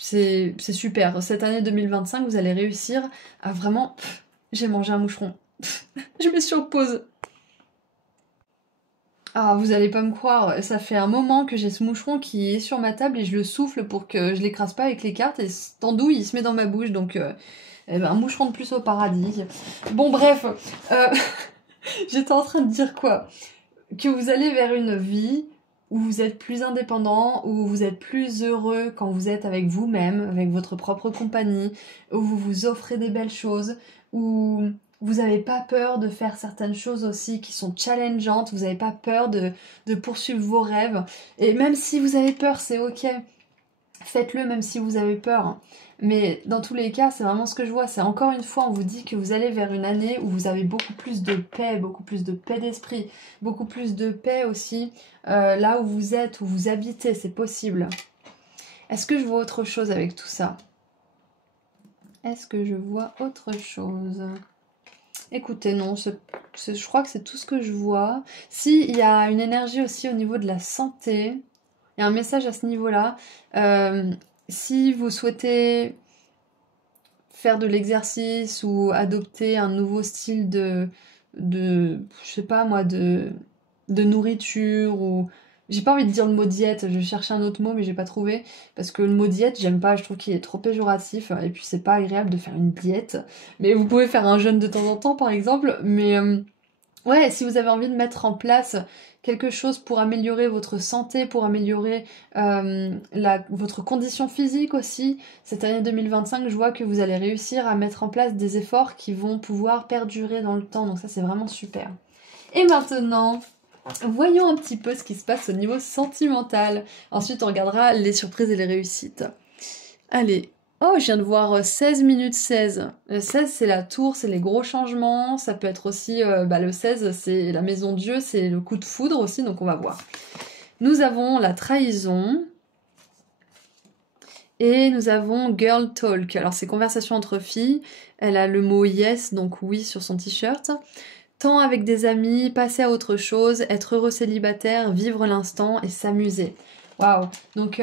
c'est super. Cette année 2025 vous allez réussir à vraiment... j'ai mangé un moucheron. Je mets sur pause. Ah, vous allez pas me croire, ça fait un moment que j'ai ce moucheron qui est sur ma table et je le souffle pour que je l'écrase pas avec les cartes et cette andouille il se met dans ma bouche donc... un moucheron de plus au paradis. Bon bref, j'étais en train de dire quoi? Que vous allez vers une vie où vous êtes plus indépendant, où vous êtes plus heureux quand vous êtes avec vous-même, avec votre propre compagnie, où vous vous offrez des belles choses, où vous n'avez pas peur de faire certaines choses aussi qui sont challengeantes, vous n'avez pas peur de poursuivre vos rêves. Et même si vous avez peur, c'est ok. Faites-le même si vous avez peur. Mais dans tous les cas, c'est vraiment ce que je vois. C'est encore une fois, on vous dit que vous allez vers une année où vous avez beaucoup plus de paix d'esprit, beaucoup plus de paix aussi là où vous êtes, où vous habitez, c'est possible. Est-ce que je vois autre chose avec tout ça? Est-ce que je vois autre chose? Écoutez, non, je crois que c'est tout ce que je vois. Si, il y a une énergie aussi au niveau de la santé. Il y a un message à ce niveau-là. Si vous souhaitez faire de l'exercice ou adopter un nouveau style je sais pas moi, de nourriture ou... J'ai pas envie de dire le mot diète, je cherchais un autre mot mais j'ai pas trouvé. Parce que le mot diète, j'aime pas, je trouve qu'il est trop péjoratif et puis c'est pas agréable de faire une diète. Mais vous pouvez faire un jeûne de temps en temps par exemple. Mais ouais, si vous avez envie de mettre en place quelque chose pour améliorer votre santé, pour améliorer votre condition physique aussi, cette année 2025, je vois que vous allez réussir à mettre en place des efforts qui vont pouvoir perdurer dans le temps. Donc ça, c'est vraiment super. Et maintenant, voyons un petit peu ce qui se passe au niveau sentimental. Ensuite, on regardera les surprises et les réussites. Allez. Oh, je viens de voir 16 minutes 16. Le 16, c'est la tour, c'est les gros changements. Ça peut être aussi... le 16, c'est la maison Dieu, c'est le coup de foudre aussi, donc on va voir. Nous avons la trahison. Et nous avons Girl Talk. Alors, c'est conversation entre filles. Elle a le mot yes, donc oui, sur son t-shirt. Temps avec des amis, passer à autre chose, être heureux célibataire, vivre l'instant et s'amuser. Waouh. Donc...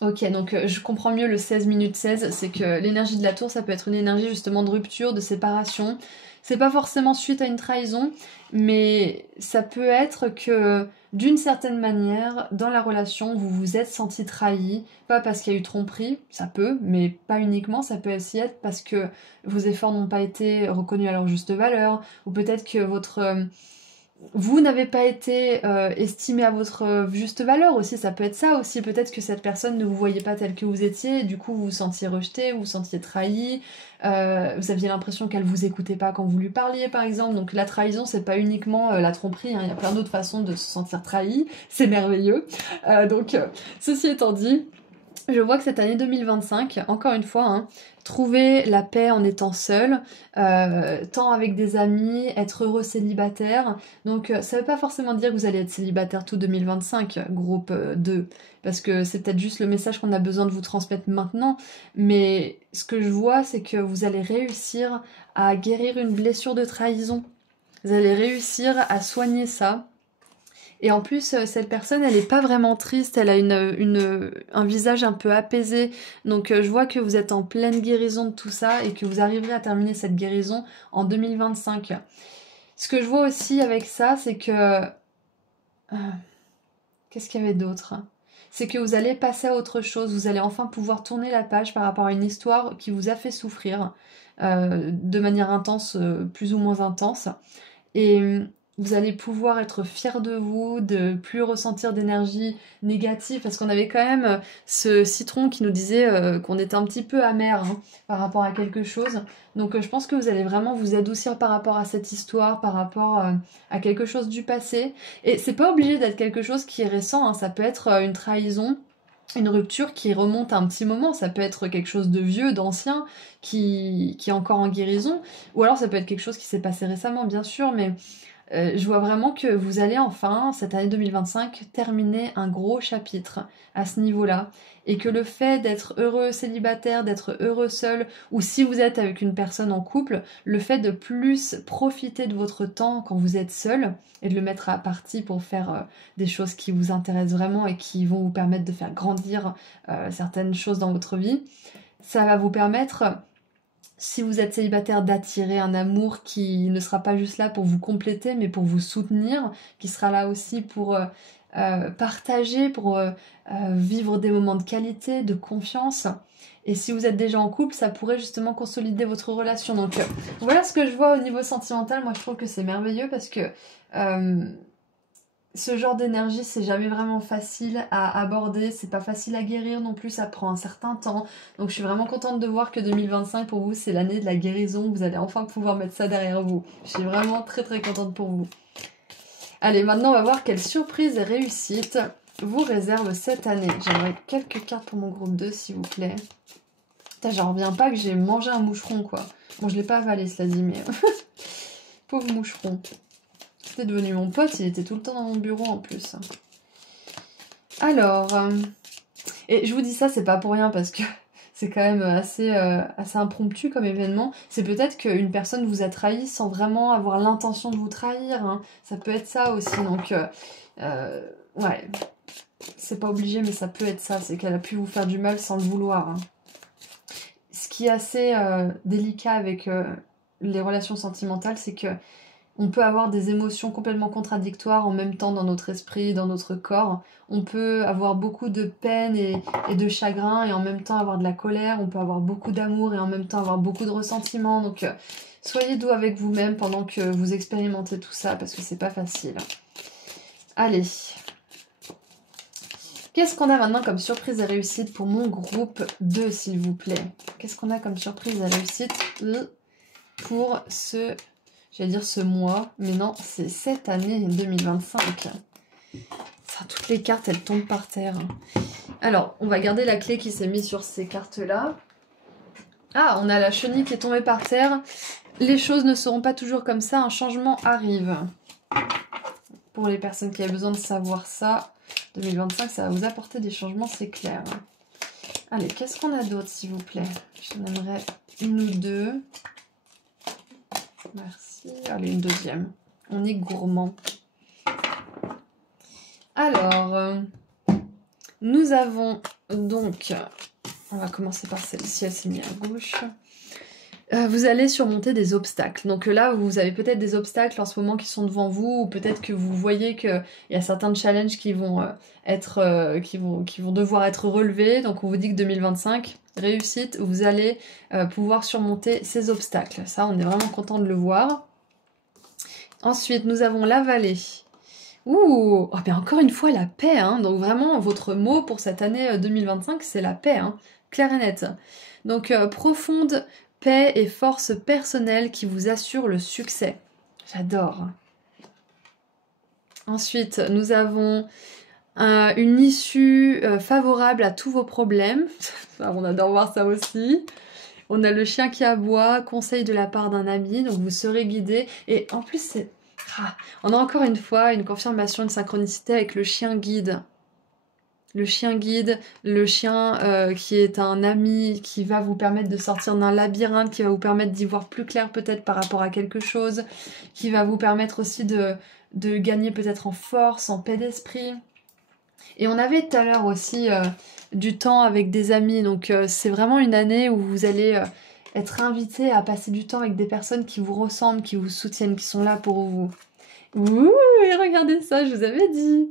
ok, donc je comprends mieux le 16 minutes 16, c'est que l'énergie de la tour, ça peut être une énergie justement de rupture, de séparation. C'est pas forcément suite à une trahison, mais ça peut être que d'une certaine manière, dans la relation, vous vous êtes senti trahi, pas parce qu'il y a eu tromperie, ça peut, mais pas uniquement, ça peut aussi être parce que vos efforts n'ont pas été reconnus à leur juste valeur, ou peut-être que vous n'avez pas été estimé à votre juste valeur aussi, ça peut être ça aussi. Peut-être que cette personne ne vous voyait pas tel que vous étiez, et du coup vous vous sentiez rejeté, vous vous sentiez trahi, vous aviez l'impression qu'elle vous écoutait pas quand vous lui parliez par exemple. Donc la trahison c'est pas uniquement la tromperie, hein. Il y a plein d'autres façons de se sentir trahi, c'est merveilleux. Ceci étant dit, je vois que cette année 2025, encore une fois, hein, trouver la paix en étant seul, tant avec des amis, être heureux célibataire. Donc ça veut pas forcément dire que vous allez être célibataire tout 2025, groupe 2, parce que c'est peut-être juste le message qu'on a besoin de vous transmettre maintenant. Mais ce que je vois, c'est que vous allez réussir à guérir une blessure de trahison. Vous allez réussir à soigner ça. Et en plus, cette personne, elle est pas vraiment triste, elle a un visage un peu apaisé. Donc je vois que vous êtes en pleine guérison de tout ça et que vous arriverez à terminer cette guérison en 2025. Ce que je vois aussi avec ça, c'est que... Qu'est-ce qu'il y avait d'autre? C'est que vous allez passer à autre chose, vous allez enfin pouvoir tourner la page par rapport à une histoire qui vous a fait souffrir de manière intense, plus ou moins intense. Et vous allez pouvoir être fier de vous, de plus ressentir d'énergie négative, parce qu'on avait quand même ce citron qui nous disait qu'on était un petit peu amer hein, par rapport à quelque chose. Donc je pense que vous allez vraiment vous adoucir par rapport à cette histoire, par rapport à quelque chose du passé. Et c'est pas obligé d'être quelque chose qui est récent, hein. Ça peut être une trahison, une rupture qui remonte à un petit moment, ça peut être quelque chose de vieux, d'ancien, qui est encore en guérison, ou alors ça peut être quelque chose qui s'est passé récemment, bien sûr, mais je vois vraiment que vous allez enfin, cette année 2025, terminer un gros chapitre à ce niveau-là, et que le fait d'être heureux célibataire, d'être heureux seul, ou si vous êtes avec une personne en couple, le fait de plus profiter de votre temps quand vous êtes seul, et de le mettre à partie pour faire des choses qui vous intéressent vraiment et qui vont vous permettre de faire grandir certaines choses dans votre vie, ça va vous permettre, si vous êtes célibataire, d'attirer un amour qui ne sera pas juste là pour vous compléter, mais pour vous soutenir, qui sera là aussi pour partager, pour vivre des moments de qualité, de confiance. Et si vous êtes déjà en couple, ça pourrait justement consolider votre relation. Donc voilà ce que je vois au niveau sentimental. Moi je trouve que c'est merveilleux parce que ce genre d'énergie, c'est jamais vraiment facile à aborder, c'est pas facile à guérir non plus, ça prend un certain temps. Donc je suis vraiment contente de voir que 2025 pour vous, c'est l'année de la guérison, vous allez enfin pouvoir mettre ça derrière vous. Je suis vraiment très très contente pour vous. Allez, maintenant on va voir quelle surprise et réussite vous réserve cette année. J'aimerais quelques cartes pour mon groupe 2 s'il vous plaît. Putain, j'en reviens pas que j'ai mangé un moucheron quoi. Bon, je l'ai pas avalé cela dit, mais... Pauvre moucheron. C'était devenu mon pote, il était tout le temps dans mon bureau en plus. Alors, et je vous dis ça, c'est pas pour rien parce que c'est quand même assez impromptu comme événement. C'est peut-être qu'une personne vous a trahi sans vraiment avoir l'intention de vous trahir. Hein. Ça peut être ça aussi, donc ouais, c'est pas obligé, mais ça peut être ça. C'est qu'elle a pu vous faire du mal sans le vouloir. Hein. Ce qui est assez délicat avec les relations sentimentales, c'est que on peut avoir des émotions complètement contradictoires en même temps dans notre esprit, dans notre corps. On peut avoir beaucoup de peine et de chagrin et en même temps avoir de la colère. On peut avoir beaucoup d'amour et en même temps avoir beaucoup de ressentiment. Donc soyez doux avec vous-même pendant que vous expérimentez tout ça parce que c'est pas facile. Allez. Qu'est-ce qu'on a maintenant comme surprise et réussite pour mon groupe 2 s'il vous plaît? Qu'est-ce qu'on a comme surprise et réussite pour ce... J'allais dire ce mois, mais non, c'est cette année 2025. Ça, toutes les cartes, elles tombent par terre. Alors, on va garder la clé qui s'est mise sur ces cartes-là. Ah, on a la chenille qui est tombée par terre. Les choses ne seront pas toujours comme ça, un changement arrive. Pour les personnes qui avaient besoin de savoir ça, 2025, ça va vous apporter des changements, c'est clair. Allez, qu'est-ce qu'on a d'autre, s'il vous plaît? J'en aimerais une ou deux. Merci. Allez, une deuxième. On est gourmand. Alors, nous avons donc... On va commencer par celle-ci, elle s'est mise à gauche. Vous allez surmonter des obstacles. Donc là, vous avez peut-être des obstacles en ce moment qui sont devant vous, ou peut-être que vous voyez qu'il y a certains challenges qui vont qui vont devoir être relevés. Donc on vous dit que 2025, réussite, vous allez pouvoir surmonter ces obstacles. Ça, on est vraiment content de le voir. Ensuite, nous avons la vallée. Ouh, oh, bien encore une fois la paix, hein. Donc vraiment, votre mot pour cette année 2025, c'est la paix, hein. Clair et net. Donc profonde paix et force personnelle qui vous assure le succès. J'adore. Ensuite, nous avons une issue favorable à tous vos problèmes. On adore voir ça aussi. On a le chien qui aboie, conseil de la part d'un ami, donc vous serez guidé. Et en plus, c'est... on a encore une fois une confirmation, une synchronicité avec le chien guide. Le chien guide, le chien qui est un ami qui va vous permettre de sortir d'un labyrinthe, qui va vous permettre d'y voir plus clair peut-être par rapport à quelque chose, qui va vous permettre aussi de gagner peut-être en force, en paix d'esprit. Et on avait tout à l'heure aussi du temps avec des amis, donc c'est vraiment une année où vous allez être invité à passer du temps avec des personnes qui vous ressemblent, qui vous soutiennent, qui sont là pour vous. Ouh, et regardez ça, je vous avais dit.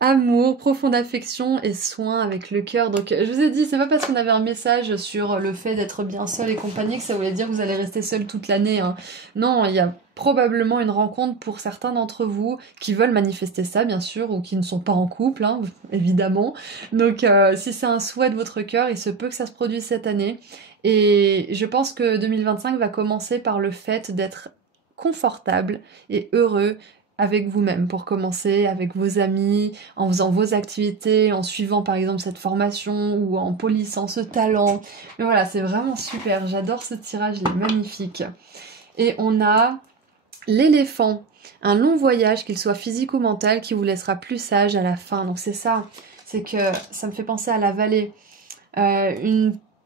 Amour, profonde affection et soin avec le cœur. Donc je vous ai dit, c'est pas parce qu'on avait un message sur le fait d'être bien seul et compagnie que ça voulait dire que vous allez rester seul toute l'année, hein. Non, il y a probablement une rencontre pour certains d'entre vous qui veulent manifester ça, bien sûr, ou qui ne sont pas en couple, hein, évidemment. Donc si c'est un souhait de votre cœur, il se peut que ça se produise cette année. Et je pense que 2025 va commencer par le fait d'être confortable et heureux avec vous-même pour commencer, avec vos amis, en faisant vos activités, en suivant par exemple cette formation ou en polissant ce talent. Mais voilà, c'est vraiment super, j'adore ce tirage, il est magnifique. Et on a l'éléphant, un long voyage, qu'il soit physique ou mental, qui vous laissera plus sage à la fin. Donc c'est ça, c'est que ça me fait penser à la vallée.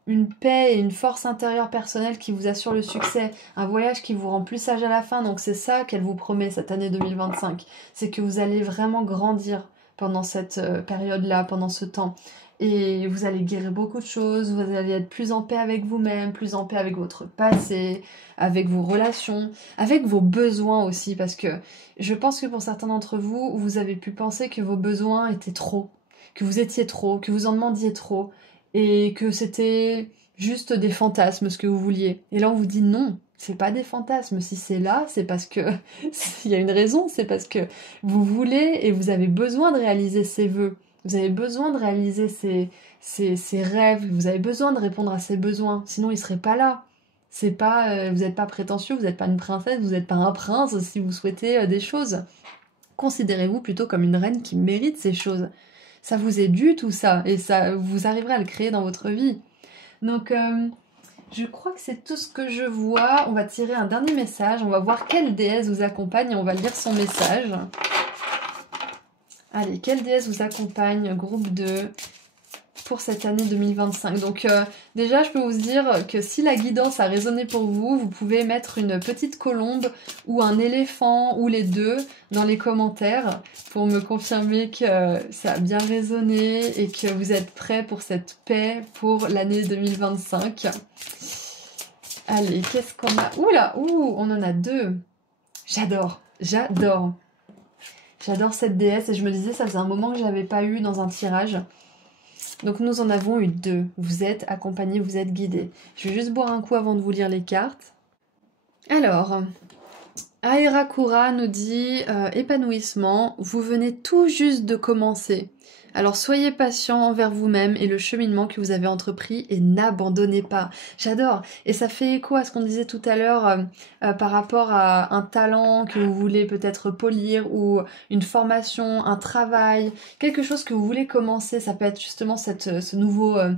Une paix et une force intérieure personnelle qui vous assure le succès, un voyage qui vous rend plus sage à la fin, donc c'est ça qu'elle vous promet cette année 2025, c'est que vous allez vraiment grandir pendant cette période-là, pendant ce temps, et vous allez guérir beaucoup de choses, vous allez être plus en paix avec vous-même, plus en paix avec votre passé, avec vos relations, avec vos besoins aussi, parce que je pense que pour certains d'entre vous, vous avez pu penser que vos besoins étaient trop, que vous étiez trop, que vous en demandiez trop, et que c'était juste des fantasmes ce que vous vouliez. Et là on vous dit non, c'est pas des fantasmes, si c'est là, c'est parce que il y a une raison, c'est parce que vous voulez et vous avez besoin de réaliser ces vœux, vous avez besoin de réaliser ces rêves, vous avez besoin de répondre à ces besoins, sinon ils seraient pas là. C'est pas, vous n'êtes pas prétentieux, vous n'êtes pas une princesse, vous n'êtes pas un prince si vous souhaitez des choses. Considérez-vous plutôt comme une reine qui mérite ces choses. Ça vous est dû tout ça, et ça vous arriverez à le créer dans votre vie. Donc je crois que c'est tout ce que je vois. On va tirer un dernier message, on va voir quelle déesse vous accompagne et on va lire son message. Allez, quelle déesse vous accompagne, groupe 2, pour cette année 2025. Donc déjà, je peux vous dire que si la guidance a résonné pour vous, vous pouvez mettre une petite colombe ou un éléphant ou les deux dans les commentaires pour me confirmer que ça a bien résonné et que vous êtes prêts pour cette paix pour l'année 2025. Allez, qu'est-ce qu'on a? Oula, on en a deux. J'adore, j'adore. J'adore cette déesse et je me disais, ça faisait un moment que je l'avais pas eu dans un tirage. Donc nous en avons eu deux. Vous êtes accompagné, vous êtes guidé. Je vais juste boire un coup avant de vous lire les cartes. Alors, Aerakura nous dit épanouissement, vous venez tout juste de commencer. Alors soyez patient envers vous-même et le cheminement que vous avez entrepris et n'abandonnez pas. J'adore. Et ça fait écho à ce qu'on disait tout à l'heure par rapport à un talent que vous voulez peut-être polir ou une formation, un travail, quelque chose que vous voulez commencer. Ça peut être justement cette nouvelle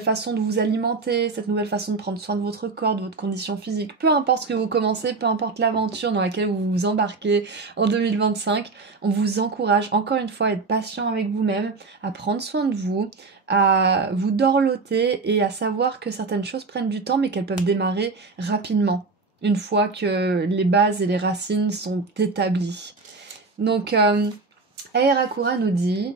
façon de vous alimenter, cette nouvelle façon de prendre soin de votre corps, de votre condition physique. Peu importe ce que vous commencez, peu importe l'aventure dans laquelle vous vous embarquez en 2025, on vous encourage encore une fois à être patient avec vous-même, à prendre soin de vous, à vous dorloter et à savoir que certaines choses prennent du temps mais qu'elles peuvent démarrer rapidement, une fois que les bases et les racines sont établies. Donc, Aerakura nous dit...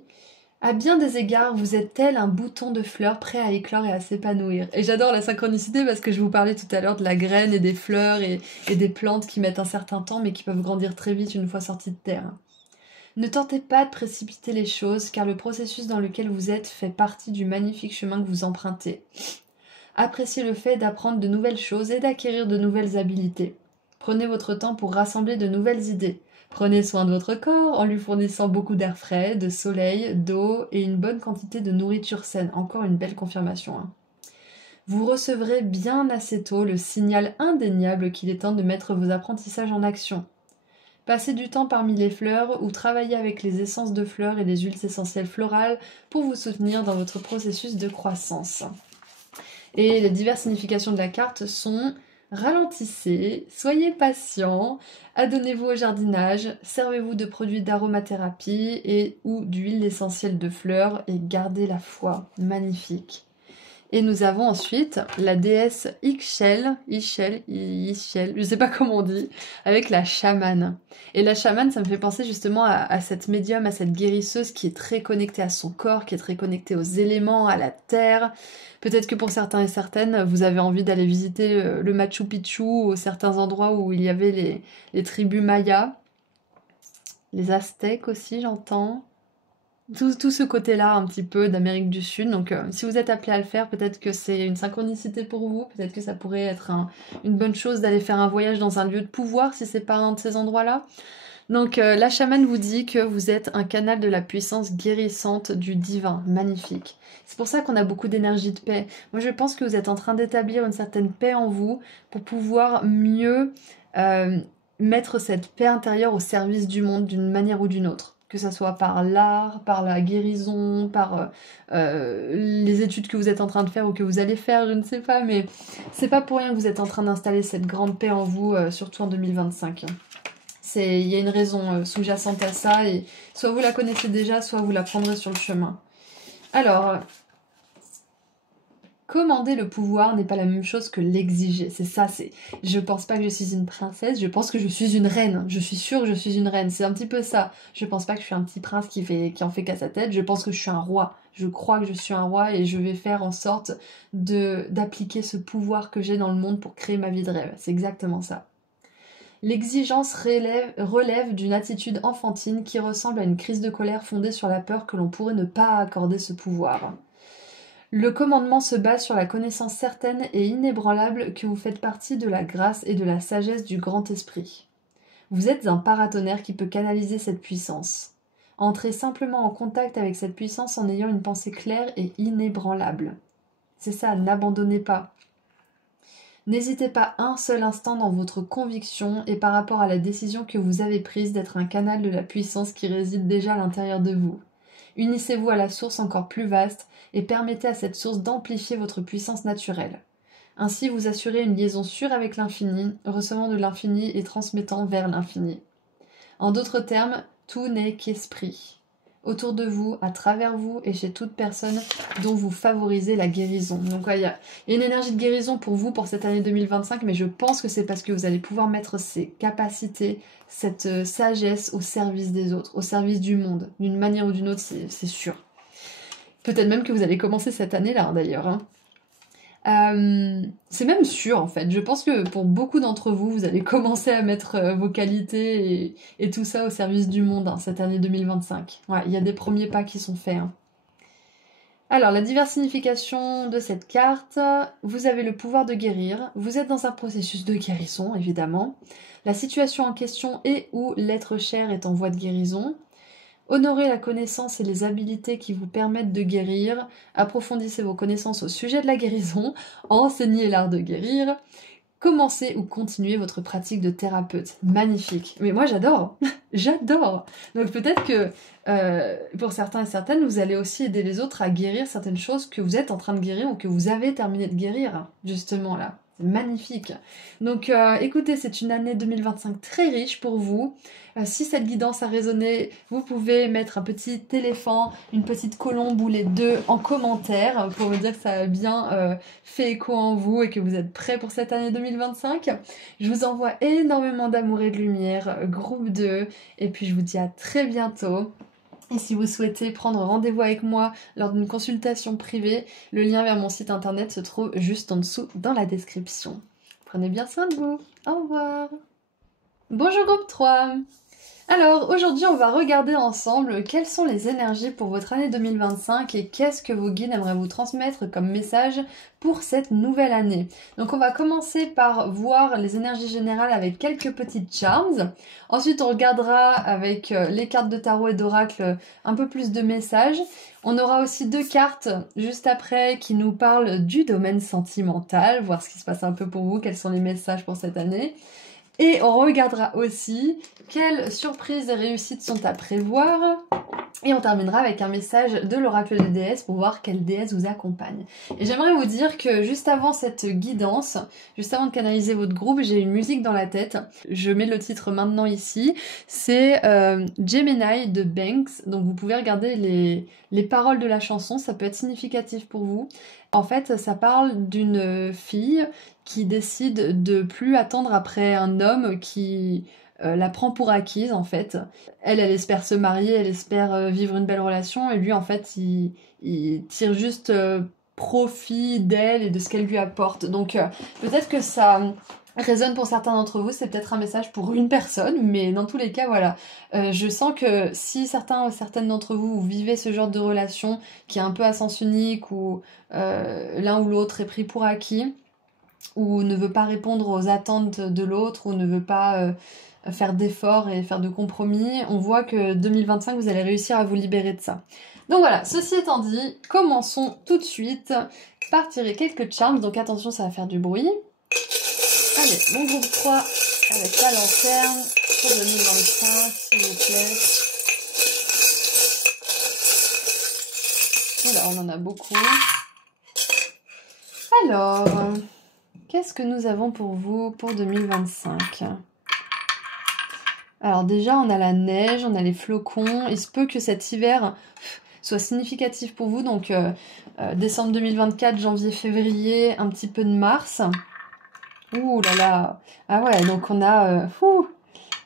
À bien des égards, vous êtes tel un bouton de fleurs prêt à éclore et à s'épanouir. Et j'adore la synchronicité parce que je vous parlais tout à l'heure de la graine et des fleurs et des plantes qui mettent un certain temps mais qui peuvent grandir très vite une fois sorties de terre. Ne tentez pas de précipiter les choses car le processus dans lequel vous êtes fait partie du magnifique chemin que vous empruntez. Appréciez le fait d'apprendre de nouvelles choses et d'acquérir de nouvelles habiletés. Prenez votre temps pour rassembler de nouvelles idées. Prenez soin de votre corps en lui fournissant beaucoup d'air frais, de soleil, d'eau et une bonne quantité de nourriture saine. Encore une belle confirmation. Hein. Vous recevrez bien assez tôt le signal indéniable qu'il est temps de mettre vos apprentissages en action. Passez du temps parmi les fleurs ou travaillez avec les essences de fleurs et les huiles essentielles florales pour vous soutenir dans votre processus de croissance. Et les diverses significations de la carte sont ralentissez, soyez patient, adonnez-vous au jardinage, servez-vous de produits d'aromathérapie et ou d'huile essentielle de fleurs et gardez la foi. Magnifique. Et nous avons ensuite la déesse Ixchel, je sais pas comment on dit, avec la chamane. Et la chamane, ça me fait penser justement à cette médium, à cette guérisseuse qui est très connectée à son corps, qui est très connectée aux éléments, à la terre. Peut-être que pour certains et certaines, vous avez envie d'aller visiter le Machu Picchu ou certains endroits où il y avait les tribus mayas, les Aztèques aussi, j'entends. Tout ce côté-là un petit peu d'Amérique du Sud. Donc si vous êtes appelé à le faire, peut-être que c'est une synchronicité pour vous, peut-être que ça pourrait être une bonne chose d'aller faire un voyage dans un lieu de pouvoir si c'est pas un de ces endroits-là. Donc la chamane vous dit que vous êtes un canal de la puissance guérissante du divin. Magnifique. C'est pour ça qu'on a beaucoup d'énergie de paix. Moi je pense que vous êtes en train d'établir une certaine paix en vous pour pouvoir mieux mettre cette paix intérieure au service du monde d'une manière ou d'une autre. Que ça soit par l'art, par la guérison, par les études que vous êtes en train de faire ou que vous allez faire, je ne sais pas, mais c'est pas pour rien que vous êtes en train d'installer cette grande paix en vous, surtout en 2025. Il y a une raison sous-jacente à ça, et soit vous la connaissez déjà, soit vous la prendrez sur le chemin. Alors, commander le pouvoir n'est pas la même chose que l'exiger. C'est ça, je pense pas que je suis une princesse, je pense que je suis une reine. Je suis sûre que je suis une reine. C'est un petit peu ça. Je pense pas que je suis un petit prince qui en fait qu'à sa tête. Je pense que je suis un roi. Je crois que je suis un roi et je vais faire en sorte d'appliquer ce pouvoir que j'ai dans le monde pour créer ma vie de rêve. C'est exactement ça. L'exigence relève d'une attitude enfantine qui ressemble à une crise de colère fondée sur la peur que l'on pourrait ne pas accorder ce pouvoir. Le commandement se base sur la connaissance certaine et inébranlable que vous faites partie de la grâce et de la sagesse du grand esprit. Vous êtes un paratonnerre qui peut canaliser cette puissance. Entrez simplement en contact avec cette puissance en ayant une pensée claire et inébranlable. C'est ça, n'abandonnez pas. N'hésitez pas un seul instant dans votre conviction et par rapport à la décision que vous avez prise d'être un canal de la puissance qui réside déjà à l'intérieur de vous. Unissez-vous à la source encore plus vaste et permettez à cette source d'amplifier votre puissance naturelle. Ainsi, vous assurez une liaison sûre avec l'infini, recevant de l'infini et transmettant vers l'infini. En d'autres termes, tout n'est qu'esprit. Autour de vous, à travers vous et chez toute personne dont vous favorisez la guérison. Donc il y a une énergie de guérison pour vous pour cette année 2025, mais je pense que c'est parce que vous allez pouvoir mettre ces capacités, cette sagesse au service des autres, au service du monde, d'une manière ou d'une autre, c'est sûr. Peut-être même que vous allez commencer cette année-là, d'ailleurs. Hein. C'est même sûr, en fait. Je pense que pour beaucoup d'entre vous, vous allez commencer à mettre vos qualités et tout ça au service du monde cette année 2025. Ouais, il y a des premiers pas qui sont faits. Hein. Alors, la diverse signification de cette carte, vous avez le pouvoir de guérir, vous êtes dans un processus de guérison, évidemment. La situation en question est où l'être cher est en voie de guérison. Honorez la connaissance et les habiletés qui vous permettent de guérir. Approfondissez vos connaissances au sujet de la guérison. Enseignez l'art de guérir. Commencez ou continuez votre pratique de thérapeute. Magnifique. Mais moi, j'adore. J'adore. Donc peut-être que pour certains et certaines, vous allez aussi aider les autres à guérir certaines choses que vous êtes en train de guérir ou que vous avez terminé de guérir, justement là. C'est magnifique. Donc écoutez, c'est une année 2025 très riche pour vous. Si cette guidance a résonné, vous pouvez mettre un petit éléphant, une petite colombe ou les deux en commentaire pour me dire que ça a bien fait écho en vous et que vous êtes prêts pour cette année 2025. Je vous envoie énormément d'amour et de lumière, groupe 2, et puis je vous dis à très bientôt. Et si vous souhaitez prendre rendez-vous avec moi lors d'une consultation privée, le lien vers mon site internet se trouve juste en dessous dans la description. Prenez bien soin de vous. Au revoir. Bonjour groupe 3. Alors aujourd'hui on va regarder ensemble quelles sont les énergies pour votre année 2025 et qu'est-ce que vos guides aimeraient vous transmettre comme message pour cette nouvelle année. Donc on va commencer par voir les énergies générales avec quelques petites charms. Ensuite on regardera avec les cartes de tarot et d'oracle un peu plus de messages. On aura aussi 2 cartes juste après qui nous parlent du domaine sentimental, voir ce qui se passe un peu pour vous, quels sont les messages pour cette année. Et on regardera aussi quelles surprises et réussites sont à prévoir. Et on terminera avec un message de l'oracle des déesses pour voir quelle déesse vous accompagne. Et j'aimerais vous dire que juste avant cette guidance, juste avant de canaliser votre groupe, j'ai une musique dans la tête. Je mets le titre maintenant ici. C'est Gemini de Banks. Donc vous pouvez regarder les paroles de la chanson, ça peut être significatif pour vous. En fait, ça parle d'une fille qui décide de plus attendre après un homme qui la prend pour acquise en fait. Elle espère se marier, elle espère vivre une belle relation et lui en fait il tire juste profit d'elle et de ce qu'elle lui apporte. Donc peut-être que ça résonne pour certains d'entre vous, c'est peut-être un message pour une personne, mais dans tous les cas voilà. Je sens que si certaines d'entre vous vivez ce genre de relation qui est un peu à sens unique ou l'un ou l'autre est pris pour acquis, ou ne veut pas répondre aux attentes de l'autre, ou ne veut pas faire d'efforts et faire de compromis, on voit que 2025, vous allez réussir à vous libérer de ça. Donc voilà, ceci étant dit, commençons tout de suite par tirer quelques charms. Donc attention, ça va faire du bruit. Allez, mon groupe 3 avec la lanterne pour 2025, s'il vous plaît. Oula, on en a beaucoup. Alors, qu'est-ce que nous avons pour vous pour 2025 ? Alors déjà, on a la neige, on a les flocons. Il se peut que cet hiver soit significatif pour vous. Donc décembre 2024, janvier, février, un petit peu de mars. Ouh là là. Ah ouais, donc on a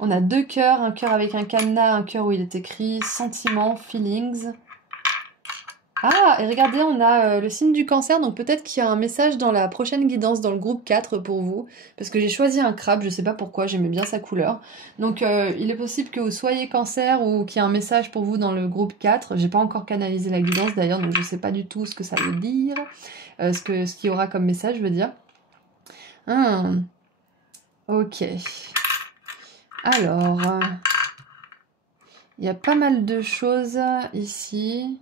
2 cœurs. Un cœur avec un cadenas, un cœur où il est écrit sentiments, feelings. Ah, et regardez, on a le signe du cancer, donc peut-être qu'il y a un message dans la prochaine guidance dans le groupe 4 pour vous, parce que j'ai choisi un crabe, je sais pas pourquoi, j'aimais bien sa couleur. Donc il est possible que vous soyez cancer ou qu'il y ait un message pour vous dans le groupe 4. J'ai pas encore canalisé la guidance d'ailleurs, donc je sais pas du tout ce que ça veut dire, ce qu'il y aura comme message, je veux dire. Ok. Alors, il y a pas mal de choses ici.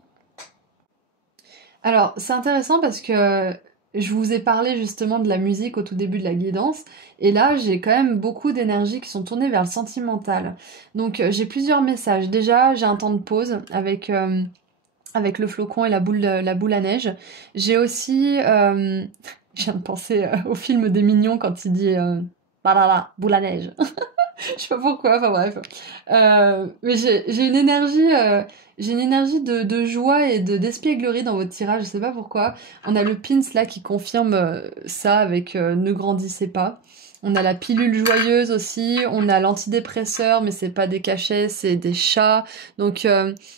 Alors, c'est intéressant parce que je vous ai parlé justement de la musique au tout début de la guidance, et là, j'ai quand même beaucoup d'énergie qui sont tournées vers le sentimental. Donc, j'ai plusieurs messages. Déjà, j'ai un temps de pause avec le flocon et la boule à neige. J'ai aussi... je viens de penser au film des Mignons quand il dit Balala, boule à neige. Je sais pas pourquoi, enfin bref. Mais j'ai une énergie, de joie et d'espièglerie dans votre tirage, je sais pas pourquoi. On a le pins là qui confirme ça avec ne grandissez pas. On a la pilule joyeuse aussi, on a l'antidépresseur, mais c'est pas des cachets, c'est des chats. Donc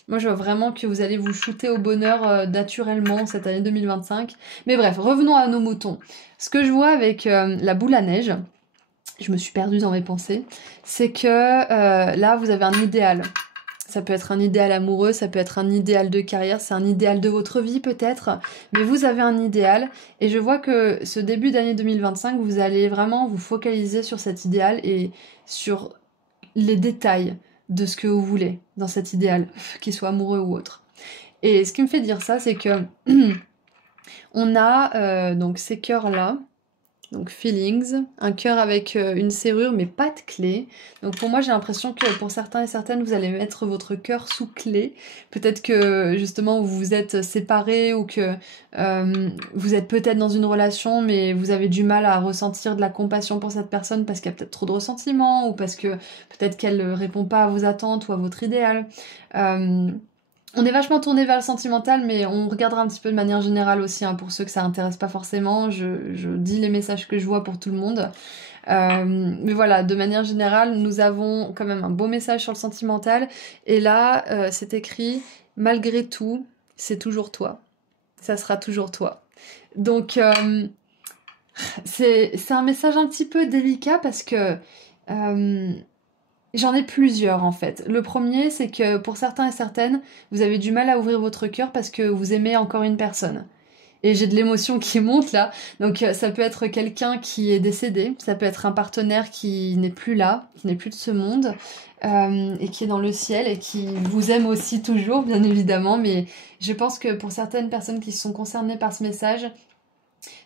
moi je vois vraiment que vous allez vous shooter au bonheur naturellement cette année 2025. Mais bref, revenons à nos moutons. Ce que je vois avec la boule à neige, je me suis perdue dans mes pensées, c'est que là, vous avez un idéal. Ça peut être un idéal amoureux, ça peut être un idéal de carrière, c'est un idéal de votre vie peut-être, mais vous avez un idéal, et je vois que ce début d'année 2025, vous allez vraiment vous focaliser sur cet idéal et sur les détails de ce que vous voulez dans cet idéal, qu'il soit amoureux ou autre. Et ce qui me fait dire ça, c'est que on a donc ces cœurs-là, donc feelings, un cœur avec une serrure mais pas de clé. Donc pour moi j'ai l'impression que pour certains et certaines vous allez mettre votre cœur sous clé. Peut-être que justement vous vous êtes séparés ou que vous êtes peut-être dans une relation mais vous avez du mal à ressentir de la compassion pour cette personne parce qu'il y a peut-être trop de ressentiment ou parce que peut-être qu'elle ne répond pas à vos attentes ou à votre idéal. On est vachement tourné vers le sentimental, mais on regardera un petit peu de manière générale aussi, hein, pour ceux que ça intéresse pas forcément. Je dis les messages que je vois pour tout le monde. Mais voilà, de manière générale, nous avons quand même un beau message sur le sentimental. Et là, c'est écrit, malgré tout, c'est toujours toi. Ça sera toujours toi. Donc, c'est un message un petit peu délicat parce que j'en ai plusieurs en fait. Le premier, c'est que pour certains et certaines, vous avez du mal à ouvrir votre cœur parce que vous aimez encore une personne. Et j'ai de l'émotion qui monte là. Donc ça peut être quelqu'un qui est décédé, ça peut être un partenaire qui n'est plus là, qui n'est plus de ce monde, et qui est dans le ciel et qui vous aime aussi toujours, bien évidemment. Mais je pense que pour certaines personnes qui sont concernées par ce message,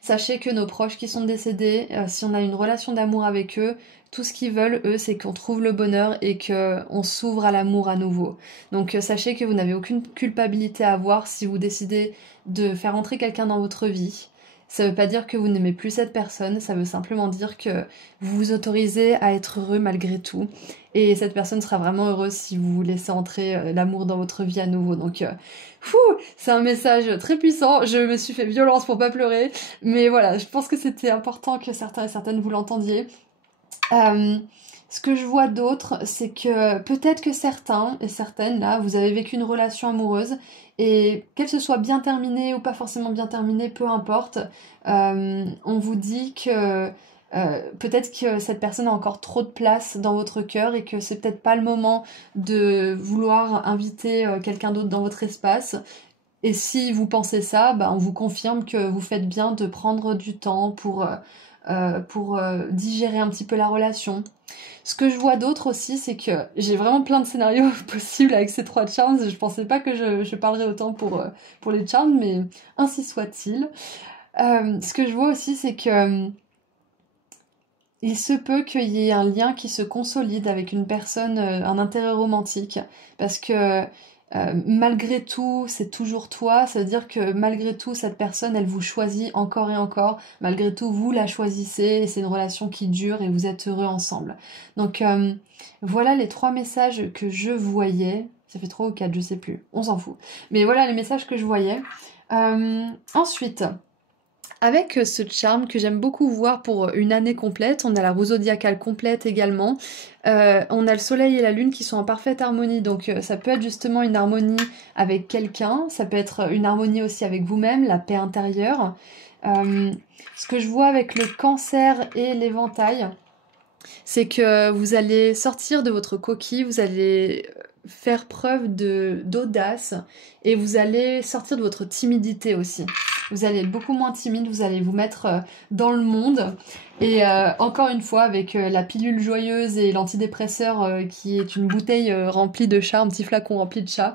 sachez que nos proches qui sont décédés, si on a une relation d'amour avec eux, tout ce qu'ils veulent, eux, c'est qu'on trouve le bonheur et qu'on s'ouvre à l'amour à nouveau. Donc sachez que vous n'avez aucune culpabilité à avoir si vous décidez de faire entrer quelqu'un dans votre vie. Ça ne veut pas dire que vous n'aimez plus cette personne, ça veut simplement dire que vous vous autorisez à être heureux malgré tout. Et cette personne sera vraiment heureuse si vous laissez entrer l'amour dans votre vie à nouveau. Donc, c'est un message très puissant. Je me suis fait violence pour pas pleurer. Mais voilà, je pense que c'était important que certains et certaines vous l'entendiez. Ce que je vois d'autre, c'est que peut-être que certains et certaines, là, vous avez vécu une relation amoureuse et qu'elle se soit bien terminée ou pas forcément bien terminée, peu importe, on vous dit que peut-être que cette personne a encore trop de place dans votre cœur et que c'est peut-être pas le moment de vouloir inviter quelqu'un d'autre dans votre espace. Et si vous pensez ça, bah, on vous confirme que vous faites bien de prendre du temps pour digérer un petit peu la relation. Ce que je vois d'autre aussi, c'est que j'ai vraiment plein de scénarios possibles avec ces 3 charms. Je pensais pas que je parlerais autant pour les charms, mais ainsi soit-il. Ce que je vois aussi, c'est que il se peut qu'il y ait un lien qui se consolide avec une personne, un intérêt romantique, parce que malgré tout, c'est toujours toi, ça veut dire que malgré tout, cette personne, elle vous choisit encore et encore, malgré tout, vous la choisissez, et c'est une relation qui dure et vous êtes heureux ensemble. Donc voilà les 3 messages que je voyais, ça fait 3 ou 4, je sais plus, on s'en fout. Mais voilà les messages que je voyais. Ensuite... Avec ce charme que j'aime beaucoup voir pour une année complète, on a la roue zodiacale complète également. On a le soleil et la lune qui sont en parfaite harmonie, donc ça peut être justement une harmonie avec quelqu'un, ça peut être une harmonie aussi avec vous-même, la paix intérieure. Ce que je vois avec le cancer et l'éventail, c'est que vous allez sortir de votre coquille, vous allez faire preuve d'audace et vous allez sortir de votre timidité aussi. Vous allez être beaucoup moins timide, vous allez vous mettre dans le monde. Et encore une fois, avec la pilule joyeuse et l'antidépresseur qui est une bouteille remplie de chat, un petit flacon rempli de chat,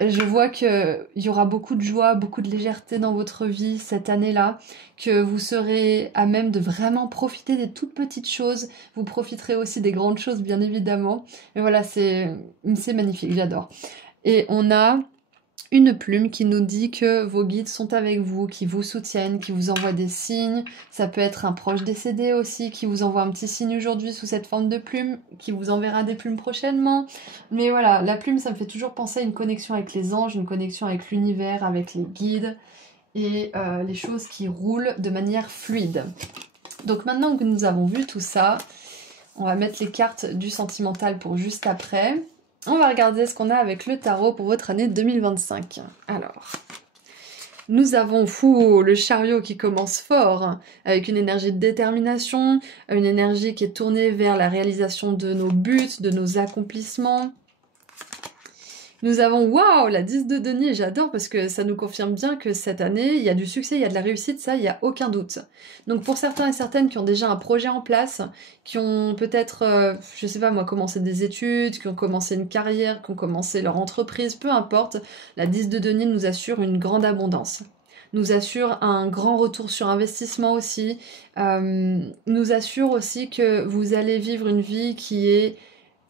je vois qu'il y aura beaucoup de joie, beaucoup de légèreté dans votre vie cette année-là, que vous serez à même de vraiment profiter des toutes petites choses. Vous profiterez aussi des grandes choses, bien évidemment. Mais voilà, c'est magnifique, j'adore. Et on a une plume qui nous dit que vos guides sont avec vous, qui vous soutiennent, qui vous envoient des signes. Ça peut être un proche décédé aussi qui vous envoie un petit signe aujourd'hui sous cette forme de plume, qui vous enverra des plumes prochainement. Mais voilà, la plume, ça me fait toujours penser à une connexion avec les anges, une connexion avec l'univers, avec les guides et les choses qui roulent de manière fluide. Donc maintenant que nous avons vu tout ça, on va mettre les cartes du sentimental pour juste après. On va regarder ce qu'on a avec le tarot pour votre année 2025. Alors, nous avons le chariot qui commence fort, avec une énergie de détermination, une énergie qui est tournée vers la réalisation de nos buts, de nos accomplissements. Nous avons, waouh, la 10 de denier, j'adore parce que ça nous confirme bien que cette année, il y a du succès, il y a de la réussite, ça, il n'y a aucun doute. Donc pour certains et certaines qui ont déjà un projet en place, qui ont peut-être, je sais pas moi, commencé des études, qui ont commencé une carrière, qui ont commencé leur entreprise, peu importe, la 10 de denier nous assure une grande abondance. Nous assure un grand retour sur investissement aussi, nous assure aussi que vous allez vivre une vie qui est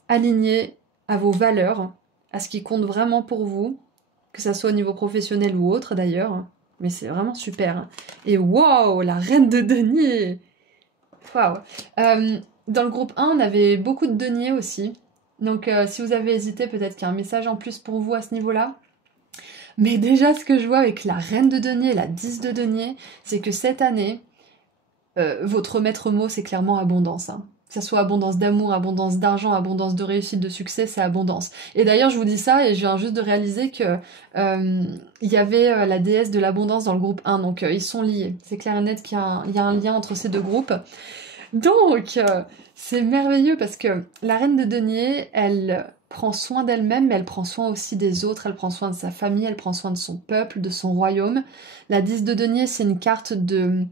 alignée à vos valeurs, à ce qui compte vraiment pour vous, que ça soit au niveau professionnel ou autre d'ailleurs, mais c'est vraiment super. Et waouh, la reine de denier. Waouh. Dans le groupe 1, on avait beaucoup de deniers aussi, donc si vous avez hésité, peut-être qu'il y a un message en plus pour vous à ce niveau-là. Mais déjà, ce que je vois avec la reine de denier, la 10 de denier, c'est que cette année, votre maître mot, c'est clairement abondance, hein. Que ça soit abondance d'amour, abondance d'argent, abondance de réussite, de succès, c'est abondance. Et d'ailleurs, je vous dis ça, et je viens juste de réaliser que il y avait la déesse de l'abondance dans le groupe 1, donc ils sont liés. C'est clair et net qu'il y a un lien entre ces deux groupes. Donc, c'est merveilleux parce que la reine de denier, elle prend soin d'elle-même, mais elle prend soin aussi des autres, elle prend soin de sa famille, elle prend soin de son peuple, de son royaume. La 10 de denier, c'est une carte de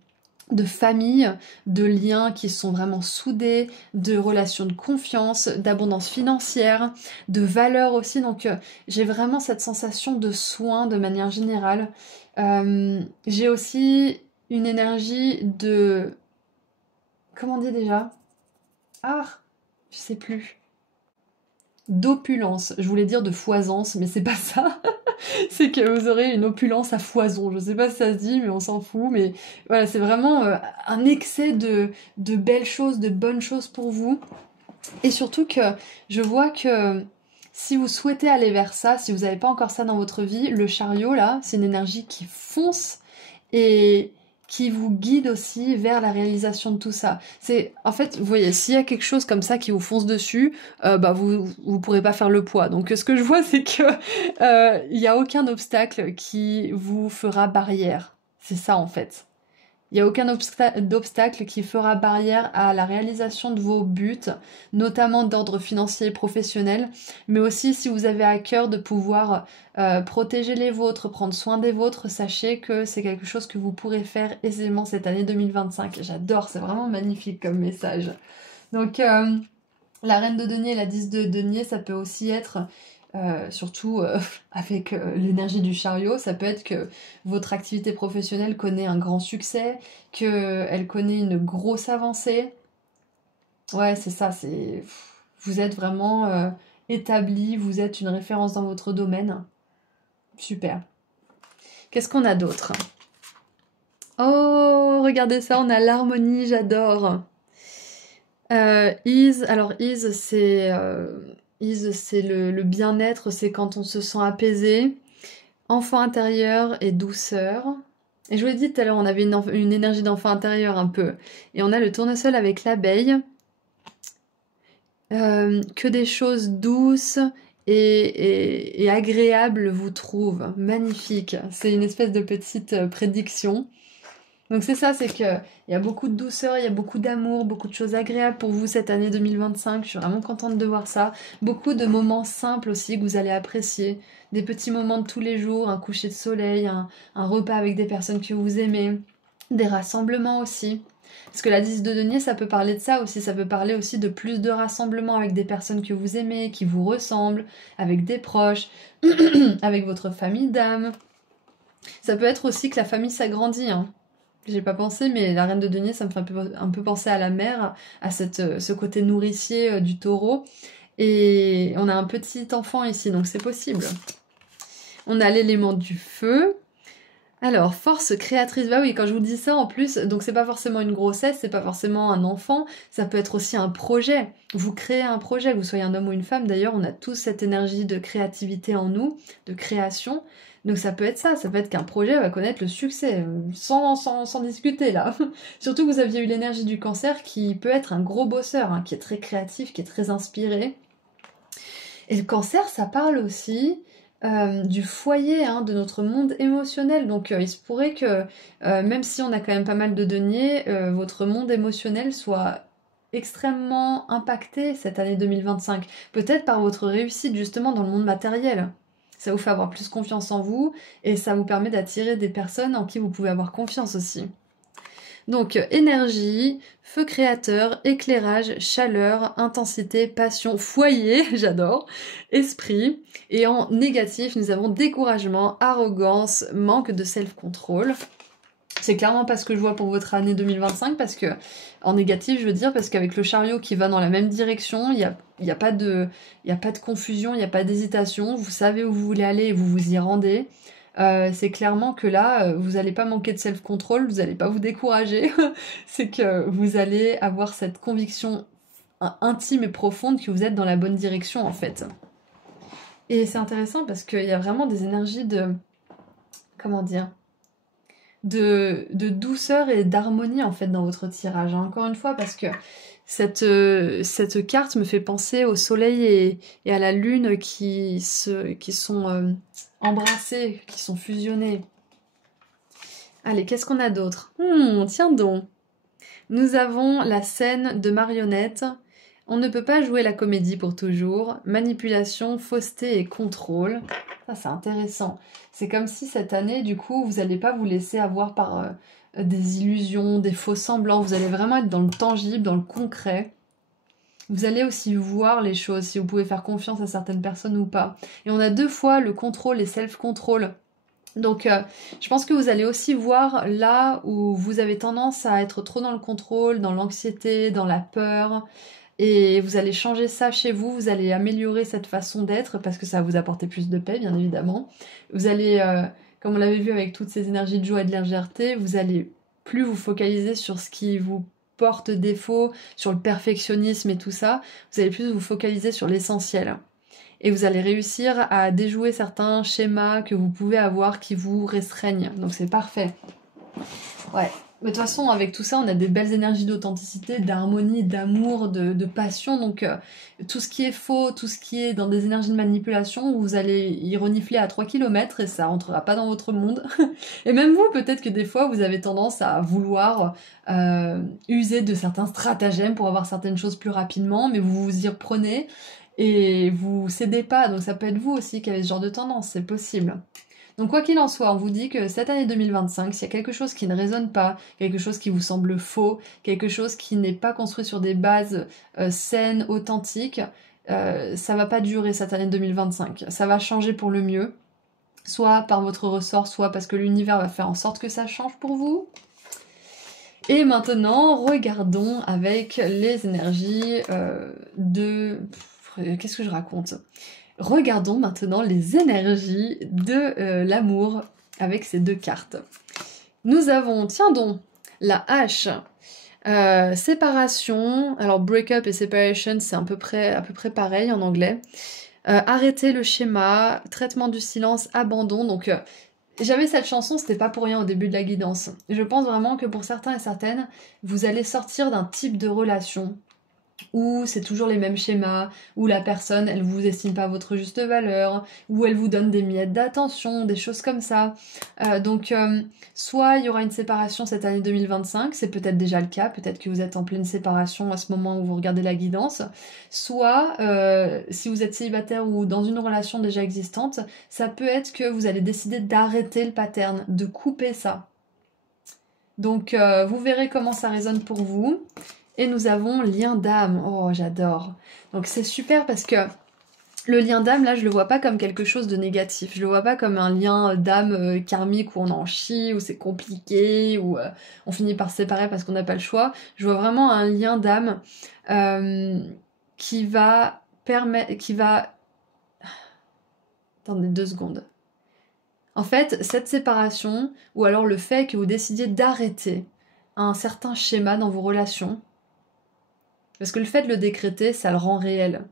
famille, de liens qui sont vraiment soudés, de relations de confiance, d'abondance financière, de valeur aussi. Donc j'ai vraiment cette sensation de soin de manière générale. J'ai aussi une énergie de... Comment on dit déjà? Ah, je sais plus. D'opulence. Je voulais dire de foisance, mais c'est pas ça. C'est que vous aurez une opulence à foison. Je sais pas si ça se dit, mais on s'en fout. Mais voilà, c'est vraiment un excès de belles choses, de bonnes choses pour vous. Et surtout que je vois que si vous souhaitez aller vers ça, si vous n'avez pas encore ça dans votre vie, le chariot, là, c'est une énergie qui fonce et qui vous guide aussi vers la réalisation de tout ça. C'est, en fait, vous voyez, s'il y a quelque chose comme ça qui vous fonce dessus, bah vous pourrez pas faire le poids. Donc ce que je vois, c'est que il y a aucun obstacle qui vous fera barrière. C'est ça en fait. Il n'y a aucun obstacle qui fera barrière à la réalisation de vos buts, notamment d'ordre financier et professionnel, mais aussi si vous avez à cœur de pouvoir protéger les vôtres, prendre soin des vôtres, sachez que c'est quelque chose que vous pourrez faire aisément cette année 2025. J'adore, c'est vraiment magnifique comme message. Donc la reine de denier, la 10 de denier, ça peut aussi être surtout avec l'énergie du chariot, ça peut être que votre activité professionnelle connaît un grand succès, qu'elle connaît une grosse avancée. Ouais, c'est ça, vous êtes vraiment établi, vous êtes une référence dans votre domaine. Super. Qu'est-ce qu'on a d'autre? Oh, regardez ça, on a l'harmonie, j'adore. Ease, c'est le bien-être, c'est quand on se sent apaisé, enfant intérieur et douceur. Et je vous l'ai dit tout à l'heure, on avait une énergie d'enfant intérieur un peu. Et on a le tournesol avec l'abeille. Que des choses douces et agréables vous trouvent. Magnifique. C'est une espèce de petite prédiction. Donc c'est ça, c'est que il y a beaucoup de douceur, il y a beaucoup d'amour, beaucoup de choses agréables pour vous cette année 2025. Je suis vraiment contente de voir ça. Beaucoup de moments simples aussi que vous allez apprécier. Des petits moments de tous les jours, un coucher de soleil, un repas avec des personnes que vous aimez, des rassemblements aussi. Parce que la 10 de denier, ça peut parler de ça aussi. Ça peut parler aussi de plus de rassemblements avec des personnes que vous aimez, qui vous ressemblent, avec des proches, avec votre famille d'âme. Ça peut être aussi que la famille s'agrandit, hein. J'ai pas pensé, mais la reine de denier, ça me fait un peu penser à la mère, à ce côté nourricier du taureau. Et on a un petit enfant ici, donc c'est possible. On a l'élément du feu. Alors, force créatrice, bah oui, quand je vous dis ça en plus, donc c'est pas forcément une grossesse, c'est pas forcément un enfant, ça peut être aussi un projet. Vous créez un projet, que vous soyez un homme ou une femme, d'ailleurs, on a tous cette énergie de créativité en nous, de création. Donc ça peut être ça peut être qu'un projet va connaître le succès, sans discuter là. Surtout que vous aviez eu l'énergie du cancer qui peut être un gros bosseur, hein, qui est très créatif, qui est très inspiré. Et le cancer, ça parle aussi du foyer, hein, de notre monde émotionnel. Donc il se pourrait que, même si on a quand même pas mal de deniers, votre monde émotionnel soit extrêmement impacté cette année 2025. Peut-être par votre réussite justement dans le monde matériel. Ça vous fait avoir plus confiance en vous et ça vous permet d'attirer des personnes en qui vous pouvez avoir confiance aussi. Donc énergie, feu créateur, éclairage, chaleur, intensité, passion, foyer, j'adore, esprit. Et en négatif, nous avons découragement, arrogance, manque de self-control. C'est clairement pas ce que je vois pour votre année 2025 parce que, en négatif, je veux dire, parce qu'avec le chariot qui va dans la même direction, il y a pas de confusion, il n'y a pas d'hésitation, vous savez où vous voulez aller et vous vous y rendez. C'est clairement que là, vous n'allez pas manquer de self-control, vous n'allez pas vous décourager. C'est que vous allez avoir cette conviction intime et profonde que vous êtes dans la bonne direction en fait. Et c'est intéressant parce qu'il y a vraiment des énergies de... Comment dire ? de douceur et d'harmonie en fait dans votre tirage. Hein. Encore une fois, parce que cette carte me fait penser au soleil et à la lune qui sont embrassés, qui sont fusionnés. Allez, qu'est-ce qu'on a d'autre? Tiens donc. Nous avons la scène de marionnette. On ne peut pas jouer la comédie pour toujours. Manipulation, fausseté et contrôle. Ça, c'est intéressant. C'est comme si cette année, du coup, vous n'allez pas vous laisser avoir par des illusions, des faux semblants. Vous allez vraiment être dans le tangible, dans le concret. Vous allez aussi voir les choses, si vous pouvez faire confiance à certaines personnes ou pas. Et on a 2 fois le contrôle et self-control. Donc, je pense que vous allez aussi voir là où vous avez tendance à être trop dans le contrôle, dans l'anxiété, dans la peur. Et vous allez changer ça chez vous, vous allez améliorer cette façon d'être parce que ça va vous apporter plus de paix, bien évidemment. Vous allez, comme on l'avait vu avec toutes ces énergies de joie et de légèreté, vous allez plus vous focaliser sur ce qui vous porte défaut, sur le perfectionnisme et tout ça. Vous allez plus vous focaliser sur l'essentiel. Et vous allez réussir à déjouer certains schémas que vous pouvez avoir qui vous restreignent. Donc c'est parfait. Ouais. Mais de toute façon, avec tout ça, on a des belles énergies d'authenticité, d'harmonie, d'amour, de passion. Donc tout ce qui est faux, tout ce qui est dans des énergies de manipulation, vous allez y renifler à 3 km et ça rentrera pas dans votre monde. Et même vous, peut-être que des fois, vous avez tendance à vouloir user de certains stratagèmes pour avoir certaines choses plus rapidement, mais vous vous y reprenez. Et vous cédez pas, donc ça peut être vous aussi qui avez ce genre de tendance, c'est possible. Donc quoi qu'il en soit, on vous dit que cette année 2025, s'il y a quelque chose qui ne résonne pas, quelque chose qui vous semble faux, quelque chose qui n'est pas construit sur des bases saines, authentiques, ça va pas durer cette année 2025. Ça va changer pour le mieux, soit par votre ressort, soit parce que l'univers va faire en sorte que ça change pour vous. Et maintenant, regardons avec les énergies Qu'est-ce que je raconte? Regardons maintenant les énergies de l'amour avec ces 2 cartes. Nous avons, tiens donc, la hache. Séparation. Alors, break-up et separation, c'est à peu près pareil en anglais. Arrêter le schéma, traitement du silence, abandon. Donc, j'avais cette chanson, c'était pas pour rien au début de la guidance. Je pense vraiment que pour certains et certaines, vous allez sortir d'un type de relation où c'est toujours les mêmes schémas, où la personne, elle vous estime pas votre juste valeur, où elle vous donne des miettes d'attention, des choses comme ça. Soit il y aura une séparation cette année 2025, c'est peut-être déjà le cas, peut-être que vous êtes en pleine séparation à ce moment où vous regardez la guidance, soit si vous êtes célibataire ou dans une relation déjà existante, ça peut être que vous allez décider d'arrêter le pattern, de couper ça. Donc vous verrez comment ça résonne pour vous. Et nous avons lien d'âme. Oh, j'adore. Donc c'est super parce que le lien d'âme, là, je le vois pas comme quelque chose de négatif. Je le vois pas comme un lien d'âme karmique où on en chie, où c'est compliqué, où on finit par se séparer parce qu'on n'a pas le choix. Je vois vraiment un lien d'âme qui va permettre... Attendez 2 secondes. En fait, cette séparation, ou alors le fait que vous décidiez d'arrêter un certain schéma dans vos relations, parce que le fait de le décréter, ça le rend réel.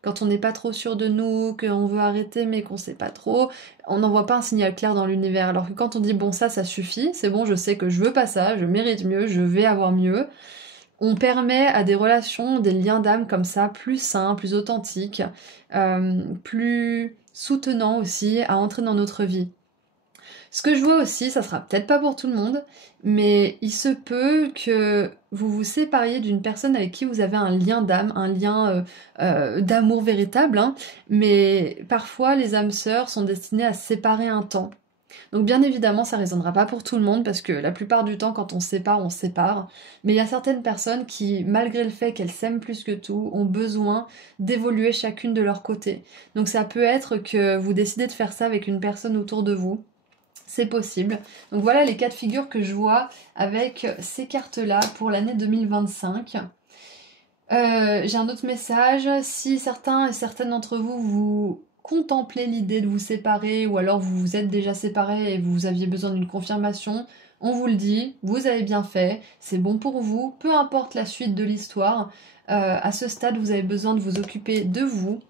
Quand on n'est pas trop sûr de nous, qu'on veut arrêter mais qu'on sait pas trop, on n'envoie pas un signal clair dans l'univers. Alors que quand on dit bon ça suffit, c'est bon, je sais que je veux pas ça, je mérite mieux, je vais avoir mieux, on permet à des relations, des liens d'âme comme ça, plus sains, plus authentiques, plus soutenants aussi à entrer dans notre vie. Ce que je vois aussi, ça sera peut-être pas pour tout le monde, mais il se peut que vous vous sépariez d'une personne avec qui vous avez un lien d'âme, un lien d'amour véritable, hein, mais parfois les âmes sœurs sont destinées à se séparer un temps. Donc bien évidemment, ça résonnera pas pour tout le monde, parce que la plupart du temps, quand on se sépare, mais il y a certaines personnes qui, malgré le fait qu'elles s'aiment plus que tout, ont besoin d'évoluer chacune de leur côté. Donc ça peut être que vous décidez de faire ça avec une personne autour de vous, c'est possible. Donc voilà les 4 figures que je vois avec ces cartes-là pour l'année 2025. J'ai un autre message. Si certains et certaines d'entre vous, vous contemplez l'idée de vous séparer ou alors vous vous êtes déjà séparés et vous aviez besoin d'une confirmation, on vous le dit, vous avez bien fait, c'est bon pour vous, peu importe la suite de l'histoire. À ce stade, vous avez besoin de vous occuper de vous,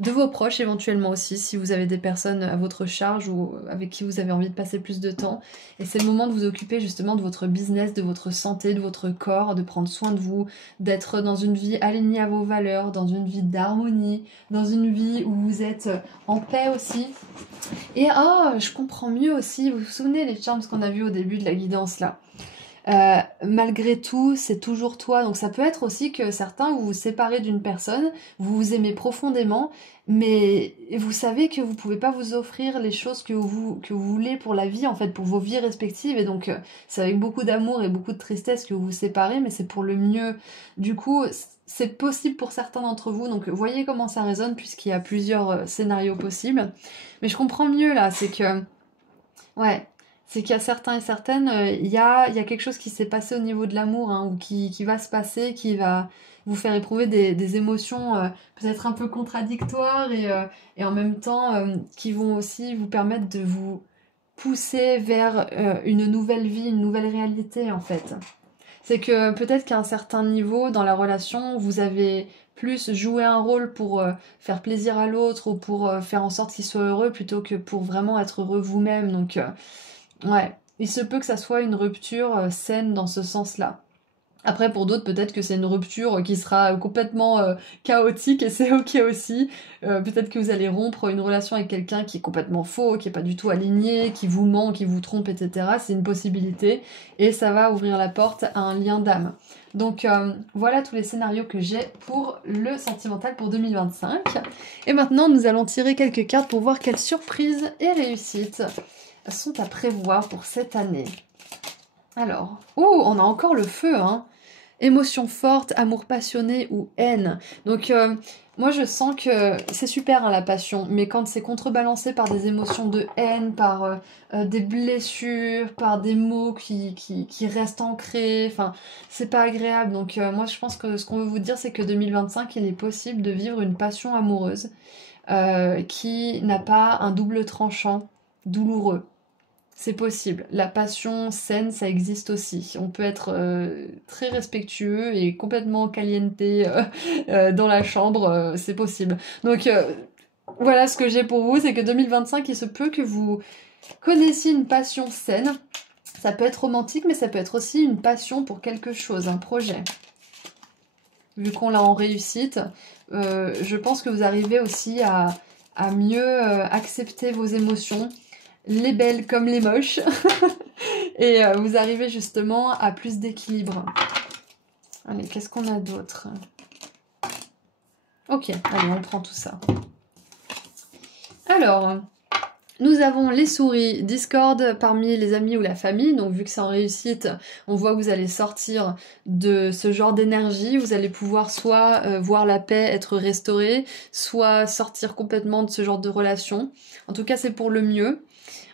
de vos proches éventuellement aussi, si vous avez des personnes à votre charge ou avec qui vous avez envie de passer plus de temps. Et c'est le moment de vous occuper justement de votre business, de votre santé, de votre corps, de prendre soin de vous, d'être dans une vie alignée à vos valeurs, dans une vie d'harmonie, dans une vie où vous êtes en paix aussi. Et oh, je comprends mieux aussi, vous vous souvenez les charms qu'on a vus au début de la guidance là. Malgré tout, c'est toujours toi. Donc ça peut être aussi que certains, vous vous séparez d'une personne, vous vous aimez profondément, mais vous savez que vous pouvez pas vous offrir les choses que vous voulez pour la vie, en fait, pour vos vies respectives. Et donc c'est avec beaucoup d'amour et beaucoup de tristesse que vous vous séparez, mais c'est pour le mieux. Du coup, c'est possible pour certains d'entre vous. Donc voyez comment ça résonne, puisqu'il y a plusieurs scénarios possibles. Mais je comprends mieux là, c'est que... Ouais, c'est qu'il y a certains et certaines, il y a quelque chose qui s'est passé au niveau de l'amour, hein, ou qui va se passer, qui va vous faire éprouver des émotions peut-être un peu contradictoires et en même temps qui vont aussi vous permettre de vous pousser vers une nouvelle vie, une nouvelle réalité en fait. C'est que peut-être qu'à un certain niveau dans la relation, vous avez plus joué un rôle pour faire plaisir à l'autre ou pour faire en sorte qu'il soit heureux plutôt que pour vraiment être heureux vous-même. Donc ouais, il se peut que ça soit une rupture saine dans ce sens-là. Après, pour d'autres, peut-être que c'est une rupture qui sera complètement chaotique et c'est ok aussi. Peut-être que vous allez rompre une relation avec quelqu'un qui est complètement faux, qui est pas du tout aligné, qui vous ment, qui vous trompe, etc. C'est une possibilité et ça va ouvrir la porte à un lien d'âme. Donc voilà tous les scénarios que j'ai pour le sentimental pour 2025. Et maintenant, nous allons tirer quelques cartes pour voir quelles surprises et réussites sont à prévoir pour cette année. Alors, oh, on a encore le feu, hein. Émotion forte, amour passionné ou haine. Donc, moi, je sens que c'est super, hein, la passion, mais quand c'est contrebalancé par des émotions de haine, par des blessures, par des mots qui restent ancrés, enfin, c'est pas agréable. Donc, moi, je pense que ce qu'on veut vous dire, c'est que 2025, il est possible de vivre une passion amoureuse qui n'a pas un double tranchant douloureux. C'est possible. La passion saine, ça existe aussi. On peut être très respectueux et complètement caliente dans la chambre, c'est possible. Donc voilà ce que j'ai pour vous, c'est que 2025, il se peut que vous connaissiez une passion saine. Ça peut être romantique, mais ça peut être aussi une passion pour quelque chose, un projet. Vu qu'on l'a en réussite, je pense que vous arrivez aussi à mieux accepter vos émotions, les belles comme les moches, et vous arrivez justement à plus d'équilibre. Allez, qu'est-ce qu'on a d'autre? Ok, allez, on prend tout ça. Alors, nous avons les souris, Discord parmi les amis ou la famille, donc vu que c'est en réussite, on voit que vous allez sortir de ce genre d'énergie, vous allez pouvoir soit voir la paix être restaurée, soit sortir complètement de ce genre de relation. En tout cas, c'est pour le mieux.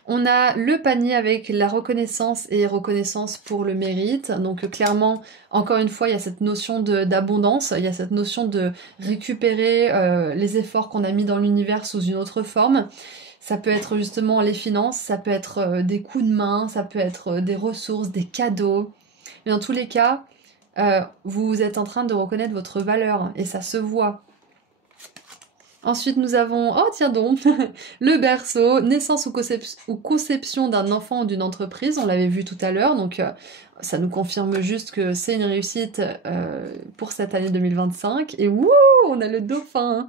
On a le panier avec la reconnaissance et reconnaissance pour le mérite. Donc clairement, encore une fois, il y a cette notion d'abondance, il y a cette notion de récupérer les efforts qu'on a mis dans l'univers sous une autre forme. Ça peut être justement les finances, ça peut être des coups de main, ça peut être des ressources, des cadeaux. Mais dans tous les cas, vous êtes en train de reconnaître votre valeur et ça se voit. Ensuite, nous avons, oh tiens donc, le berceau, naissance ou conception d'un enfant ou d'une entreprise, on l'avait vu tout à l'heure, donc ça nous confirme juste que c'est une réussite pour cette année 2025. Et wouh, on a le dauphin, hein.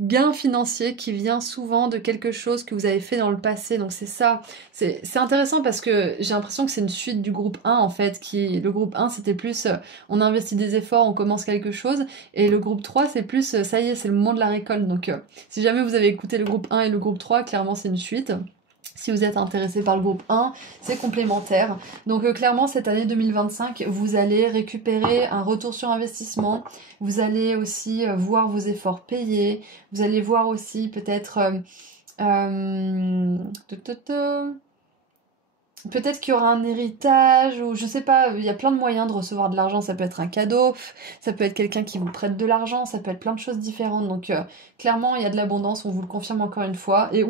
Gain financier qui vient souvent de quelque chose que vous avez fait dans le passé, donc c'est ça. C'est intéressant parce que j'ai l'impression que c'est une suite du groupe 1 en fait, le groupe 1 c'était plus on investit des efforts, on commence quelque chose, et le groupe 3 c'est plus ça y est, c'est le moment de la récolte. Donc si jamais vous avez écouté le groupe 1 et le groupe 3, clairement c'est une suite. Si vous êtes intéressé par le groupe 1, c'est complémentaire. Donc clairement, cette année 2025, vous allez récupérer un retour sur investissement. Vous allez aussi voir vos efforts payés. Vous allez voir aussi peut-être... peut-être qu'il y aura un héritage, ou je sais pas, il y a plein de moyens de recevoir de l'argent, ça peut être un cadeau, ça peut être quelqu'un qui vous prête de l'argent, ça peut être plein de choses différentes, donc clairement il y a de l'abondance, on vous le confirme encore une fois, et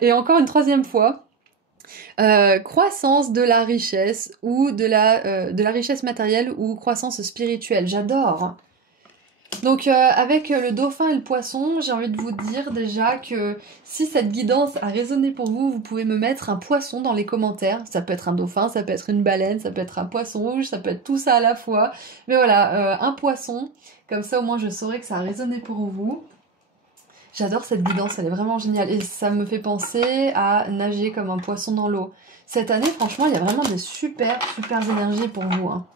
et encore une troisième fois, croissance de la richesse, ou de la richesse matérielle, ou croissance spirituelle, j'adore. Donc avec le dauphin et le poisson, j'ai envie de vous dire déjà que si cette guidance a résonné pour vous, vous pouvez me mettre un poisson dans les commentaires. Ça peut être un dauphin, ça peut être une baleine, ça peut être un poisson rouge, ça peut être tout ça à la fois. Mais voilà, un poisson, comme ça au moins je saurai que ça a résonné pour vous. J'adore cette guidance, elle est vraiment géniale. Et ça me fait penser à nager comme un poisson dans l'eau. Cette année, franchement, il y a vraiment des super énergies pour vous, hein.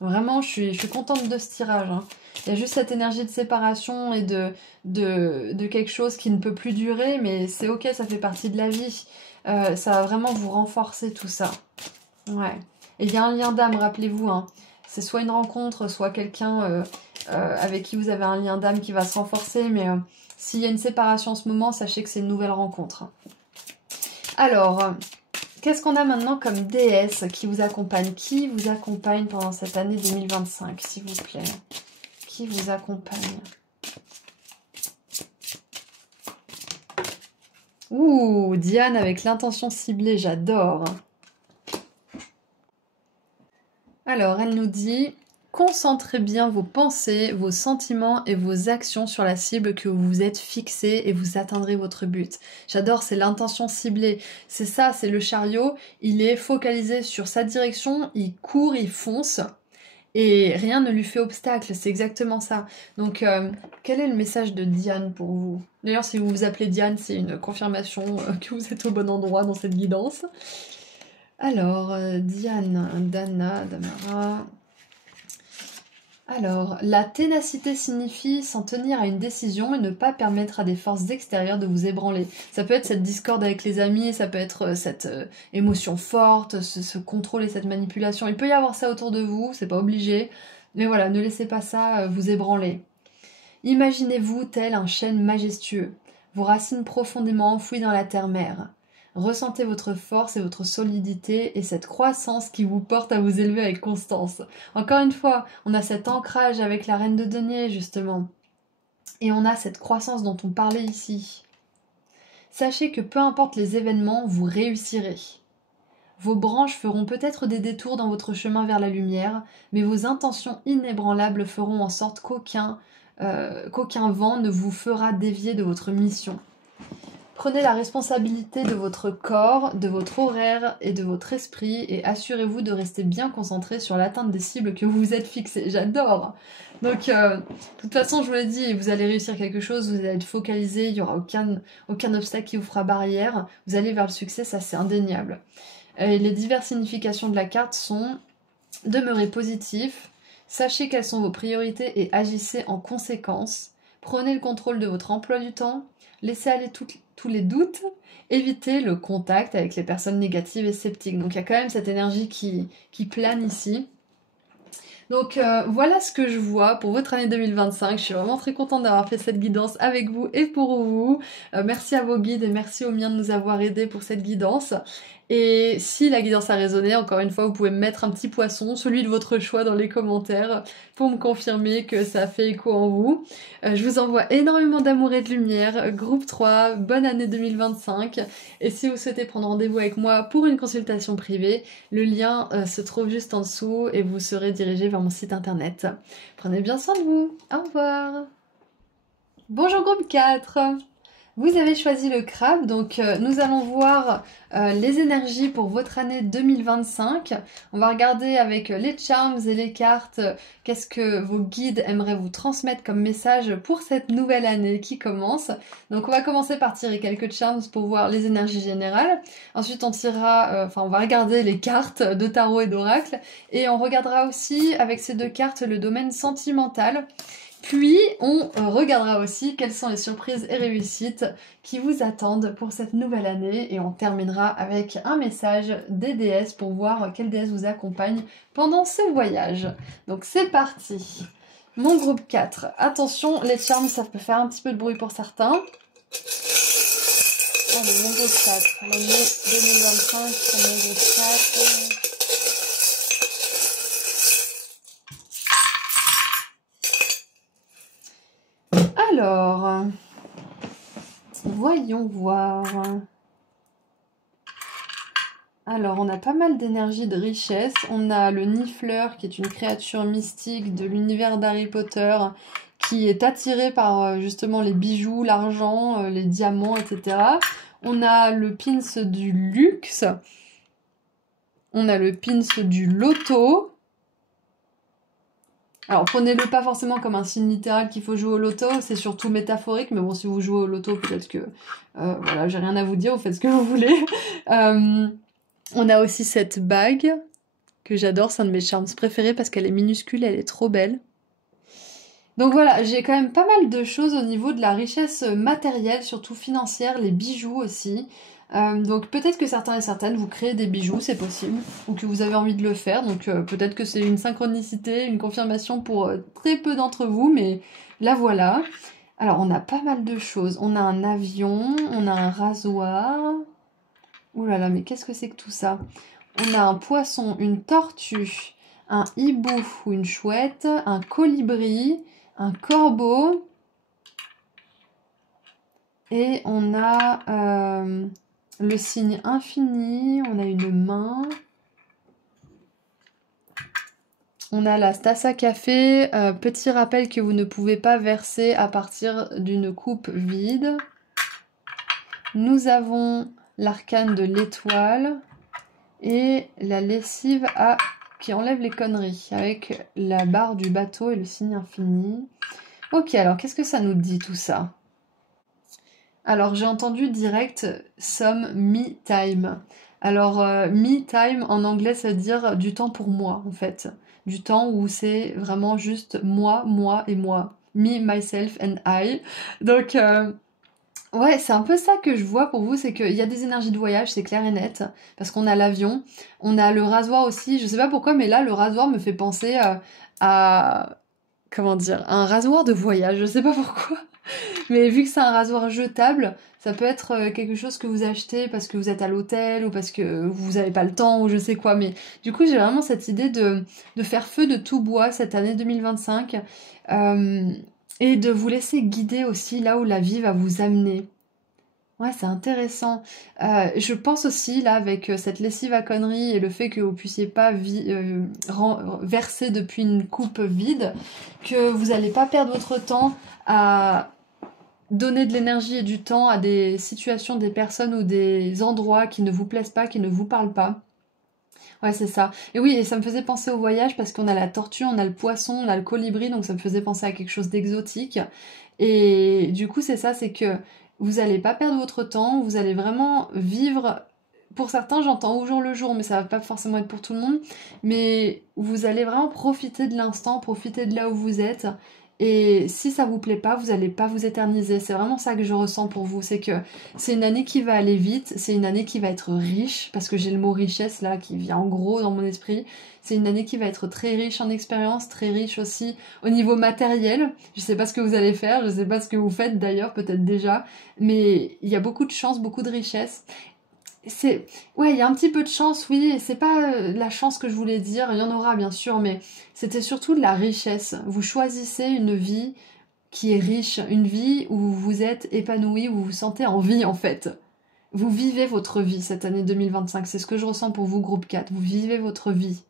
Vraiment, je suis contente de ce tirage, hein. Il y a juste cette énergie de séparation et de quelque chose qui ne peut plus durer, mais c'est ok, ça fait partie de la vie. Ça va vraiment vous renforcer tout ça. Ouais. Et il y a un lien d'âme, rappelez-vous, hein. C'est soit une rencontre, soit quelqu'un avec qui vous avez un lien d'âme qui va se renforcer, mais s'il y a une séparation en ce moment, sachez que c'est une nouvelle rencontre. Alors, qu'est-ce qu'on a maintenant comme déesse qui vous accompagne? Qui vous accompagne pendant cette année 2025, s'il vous plaît? Qui vous accompagne? Ouh, Diane avec l'intention ciblée, j'adore. Alors, elle nous dit... Concentrez bien vos pensées, vos sentiments et vos actions sur la cible que vous vous êtes fixée et vous atteindrez votre but. J'adore, c'est l'intention ciblée. C'est ça, c'est le chariot. Il est focalisé sur sa direction, il court, il fonce et rien ne lui fait obstacle. C'est exactement ça. Donc, quel est le message de Diane pour vous? D'ailleurs, si vous vous appelez Diane, c'est une confirmation que vous êtes au bon endroit dans cette guidance. Alors, Diane, Dana, Damara... Alors, la ténacité signifie s'en tenir à une décision et ne pas permettre à des forces extérieures de vous ébranler. Ça peut être cette discorde avec les amis, ça peut être cette émotion forte, ce contrôle et cette manipulation. Il peut y avoir ça autour de vous, c'est pas obligé. Mais voilà, ne laissez pas ça vous ébranler. Imaginez-vous tel un chêne majestueux, vos racines profondément enfouies dans la terre-mère. Ressentez votre force et votre solidité et cette croissance qui vous porte à vous élever avec constance. Encore une fois, on a cet ancrage avec la reine de denier, justement. Et on a cette croissance dont on parlait ici. Sachez que peu importe les événements, vous réussirez. Vos branches feront peut-être des détours dans votre chemin vers la lumière, mais vos intentions inébranlables feront en sorte qu'aucun vent ne vous fera dévier de votre mission. Prenez la responsabilité de votre corps, de votre horaire et de votre esprit et assurez-vous de rester bien concentré sur l'atteinte des cibles que vous vous êtes fixées. J'adore! Donc, de toute façon, je vous l'ai dit, vous allez réussir quelque chose, vous allez être focalisé, il n'y aura aucun obstacle qui vous fera barrière. Vous allez vers le succès, ça c'est indéniable. Et les diverses significations de la carte sont « Demeurez positif »,« Sachez quelles sont vos priorités et agissez en conséquence »,« Prenez le contrôle de votre emploi du temps », laissez aller tous les doutes, évitez le contact avec les personnes négatives et sceptiques. Donc il y a quand même cette énergie qui plane ici. Donc voilà ce que je vois pour votre année 2025. Je suis vraiment très contente d'avoir fait cette guidance avec vous et pour vous. Merci à vos guides et merci aux miens de nous avoir aidés pour cette guidance. Et si la guidance a résonné, encore une fois, vous pouvez me mettre un petit poisson, celui de votre choix dans les commentaires pour me confirmer que ça fait écho en vous. Je vous envoie énormément d'amour et de lumière. Groupe 3, bonne année 2025. Et si vous souhaitez prendre rendez-vous avec moi pour une consultation privée, le lien se trouve juste en dessous et vous serez dirigé vers mon site internet. Prenez bien soin de vous. Au revoir. Bonjour groupe 4. Vous avez choisi le crabe, donc nous allons voir les énergies pour votre année 2025. On va regarder avec les charms et les cartes qu'est-ce que vos guides aimeraient vous transmettre comme message pour cette nouvelle année qui commence. Donc on va commencer par tirer quelques charms pour voir les énergies générales. Ensuite on tirera, on va regarder les cartes de tarot et d'oracle et on regardera aussi avec ces deux cartes le domaine sentimental. Puis, on regardera aussi quelles sont les surprises et réussites qui vous attendent pour cette nouvelle année. Et on terminera avec un message des déesses pour voir quelle déesse vous accompagne pendant ce voyage. Donc c'est parti. Mon groupe 4. Attention, les charms, ça peut faire un petit peu de bruit pour certains. Allez, mon groupe 4. L'année 2025, mon groupe 4. Alors, voyons voir. Alors, on a pas mal d'énergie de richesse. On a le Nifleur, qui est une créature mystique de l'univers d'Harry Potter, qui est attiré par justement les bijoux, l'argent, les diamants, etc. On a le pins du luxe. On a le pins du loto. Alors, prenez-le pas forcément comme un signe littéral qu'il faut jouer au loto, c'est surtout métaphorique, mais bon, si vous jouez au loto, peut-être que... voilà, j'ai rien à vous dire, vous faites ce que vous voulez. On a aussi cette bague, que j'adore, c'est un de mes charms préférés parce qu'elle est minuscule, elle est trop belle. Donc voilà, j'ai quand même pas mal de choses au niveau de la richesse matérielle, surtout financière, les bijoux aussi. Donc peut-être que certains et certaines vous créez des bijoux, c'est possible, ou que vous avez envie de le faire, donc peut-être que c'est une synchronicité, une confirmation pour très peu d'entre vous, mais là voilà. Alors on a pas mal de choses, on a un avion, on a un rasoir, ouh là là, mais qu'est-ce que c'est que tout ça? On a un poisson, une tortue, un hibou ou une chouette, un colibri, un corbeau, et on a le signe infini, on a une main, on a la tasse à café, petit rappel que vous ne pouvez pas verser à partir d'une coupe vide. Nous avons l'arcane de l'étoile et la lessive qui enlève les conneries avec la barre du bateau et le signe infini. Ok, alors qu'est-ce que ça nous dit tout ça? Alors j'ai entendu direct some me time. Alors me time en anglais ça veut dire du temps pour moi en fait. Du temps où c'est vraiment juste moi, moi et moi. Me, myself and I. Donc ouais, c'est un peu ça que je vois pour vous, c'est qu'il y a des énergies de voyage, c'est clair et net, parce qu'on a l'avion, on a le rasoir aussi, je sais pas pourquoi, mais là le rasoir me fait penser à comment dire, à un rasoir de voyage, je sais pas pourquoi. Mais vu que c'est un rasoir jetable, ça peut être quelque chose que vous achetez parce que vous êtes à l'hôtel ou parce que vous n'avez pas le temps ou je sais quoi. Mais du coup, j'ai vraiment cette idée de faire feu de tout bois cette année 2025 et de vous laisser guider aussi là où la vie va vous amener. Ouais, c'est intéressant. Je pense aussi, là, avec cette lessive à conneries et le fait que vous puissiez pas verser depuis une coupe vide, que vous n'allez pas perdre votre temps à donner de l'énergie et du temps à des situations, des personnes ou des endroits qui ne vous plaisent pas, qui ne vous parlent pas. Ouais, c'est ça. Et oui, et ça me faisait penser au voyage parce qu'on a la tortue, on a le poisson, on a le colibri, donc ça me faisait penser à quelque chose d'exotique. Et du coup, c'est ça, c'est que vous allez pas perdre votre temps, vous allez vraiment vivre. Pour certains, j'entends au jour le jour, mais ça va pas forcément être pour tout le monde. Mais vous allez vraiment profiter de l'instant, profiter de là où vous êtes. Et si ça vous plaît pas, vous allez pas vous éterniser. C'est vraiment ça que je ressens pour vous. C'est que c'est une année qui va aller vite, c'est une année qui va être riche, parce que j'ai le mot richesse là qui vient en gros dans mon esprit. C'est une année qui va être très riche en expérience, très riche aussi au niveau matériel. Je sais pas ce que vous allez faire, je sais pas ce que vous faites d'ailleurs, peut-être déjà, mais il y a beaucoup de chance, beaucoup de richesse. Ouais, il y a un petit peu de chance, oui, et c'est pas la chance que je voulais dire, il y en aura bien sûr, mais c'était surtout de la richesse. Vous choisissez une vie qui est riche, une vie où vous êtes épanoui, où vous vous sentez en vie en fait. Vous vivez votre vie cette année 2025, c'est ce que je ressens pour vous, groupe 4, vous vivez votre vie.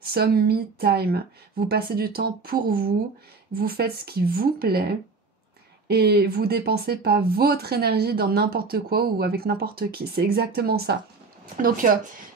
Some me time. Vous passez du temps pour vous, vous faites ce qui vous plaît, et vous dépensez pas votre énergie dans n'importe quoi ou avec n'importe qui. C'est exactement ça. Donc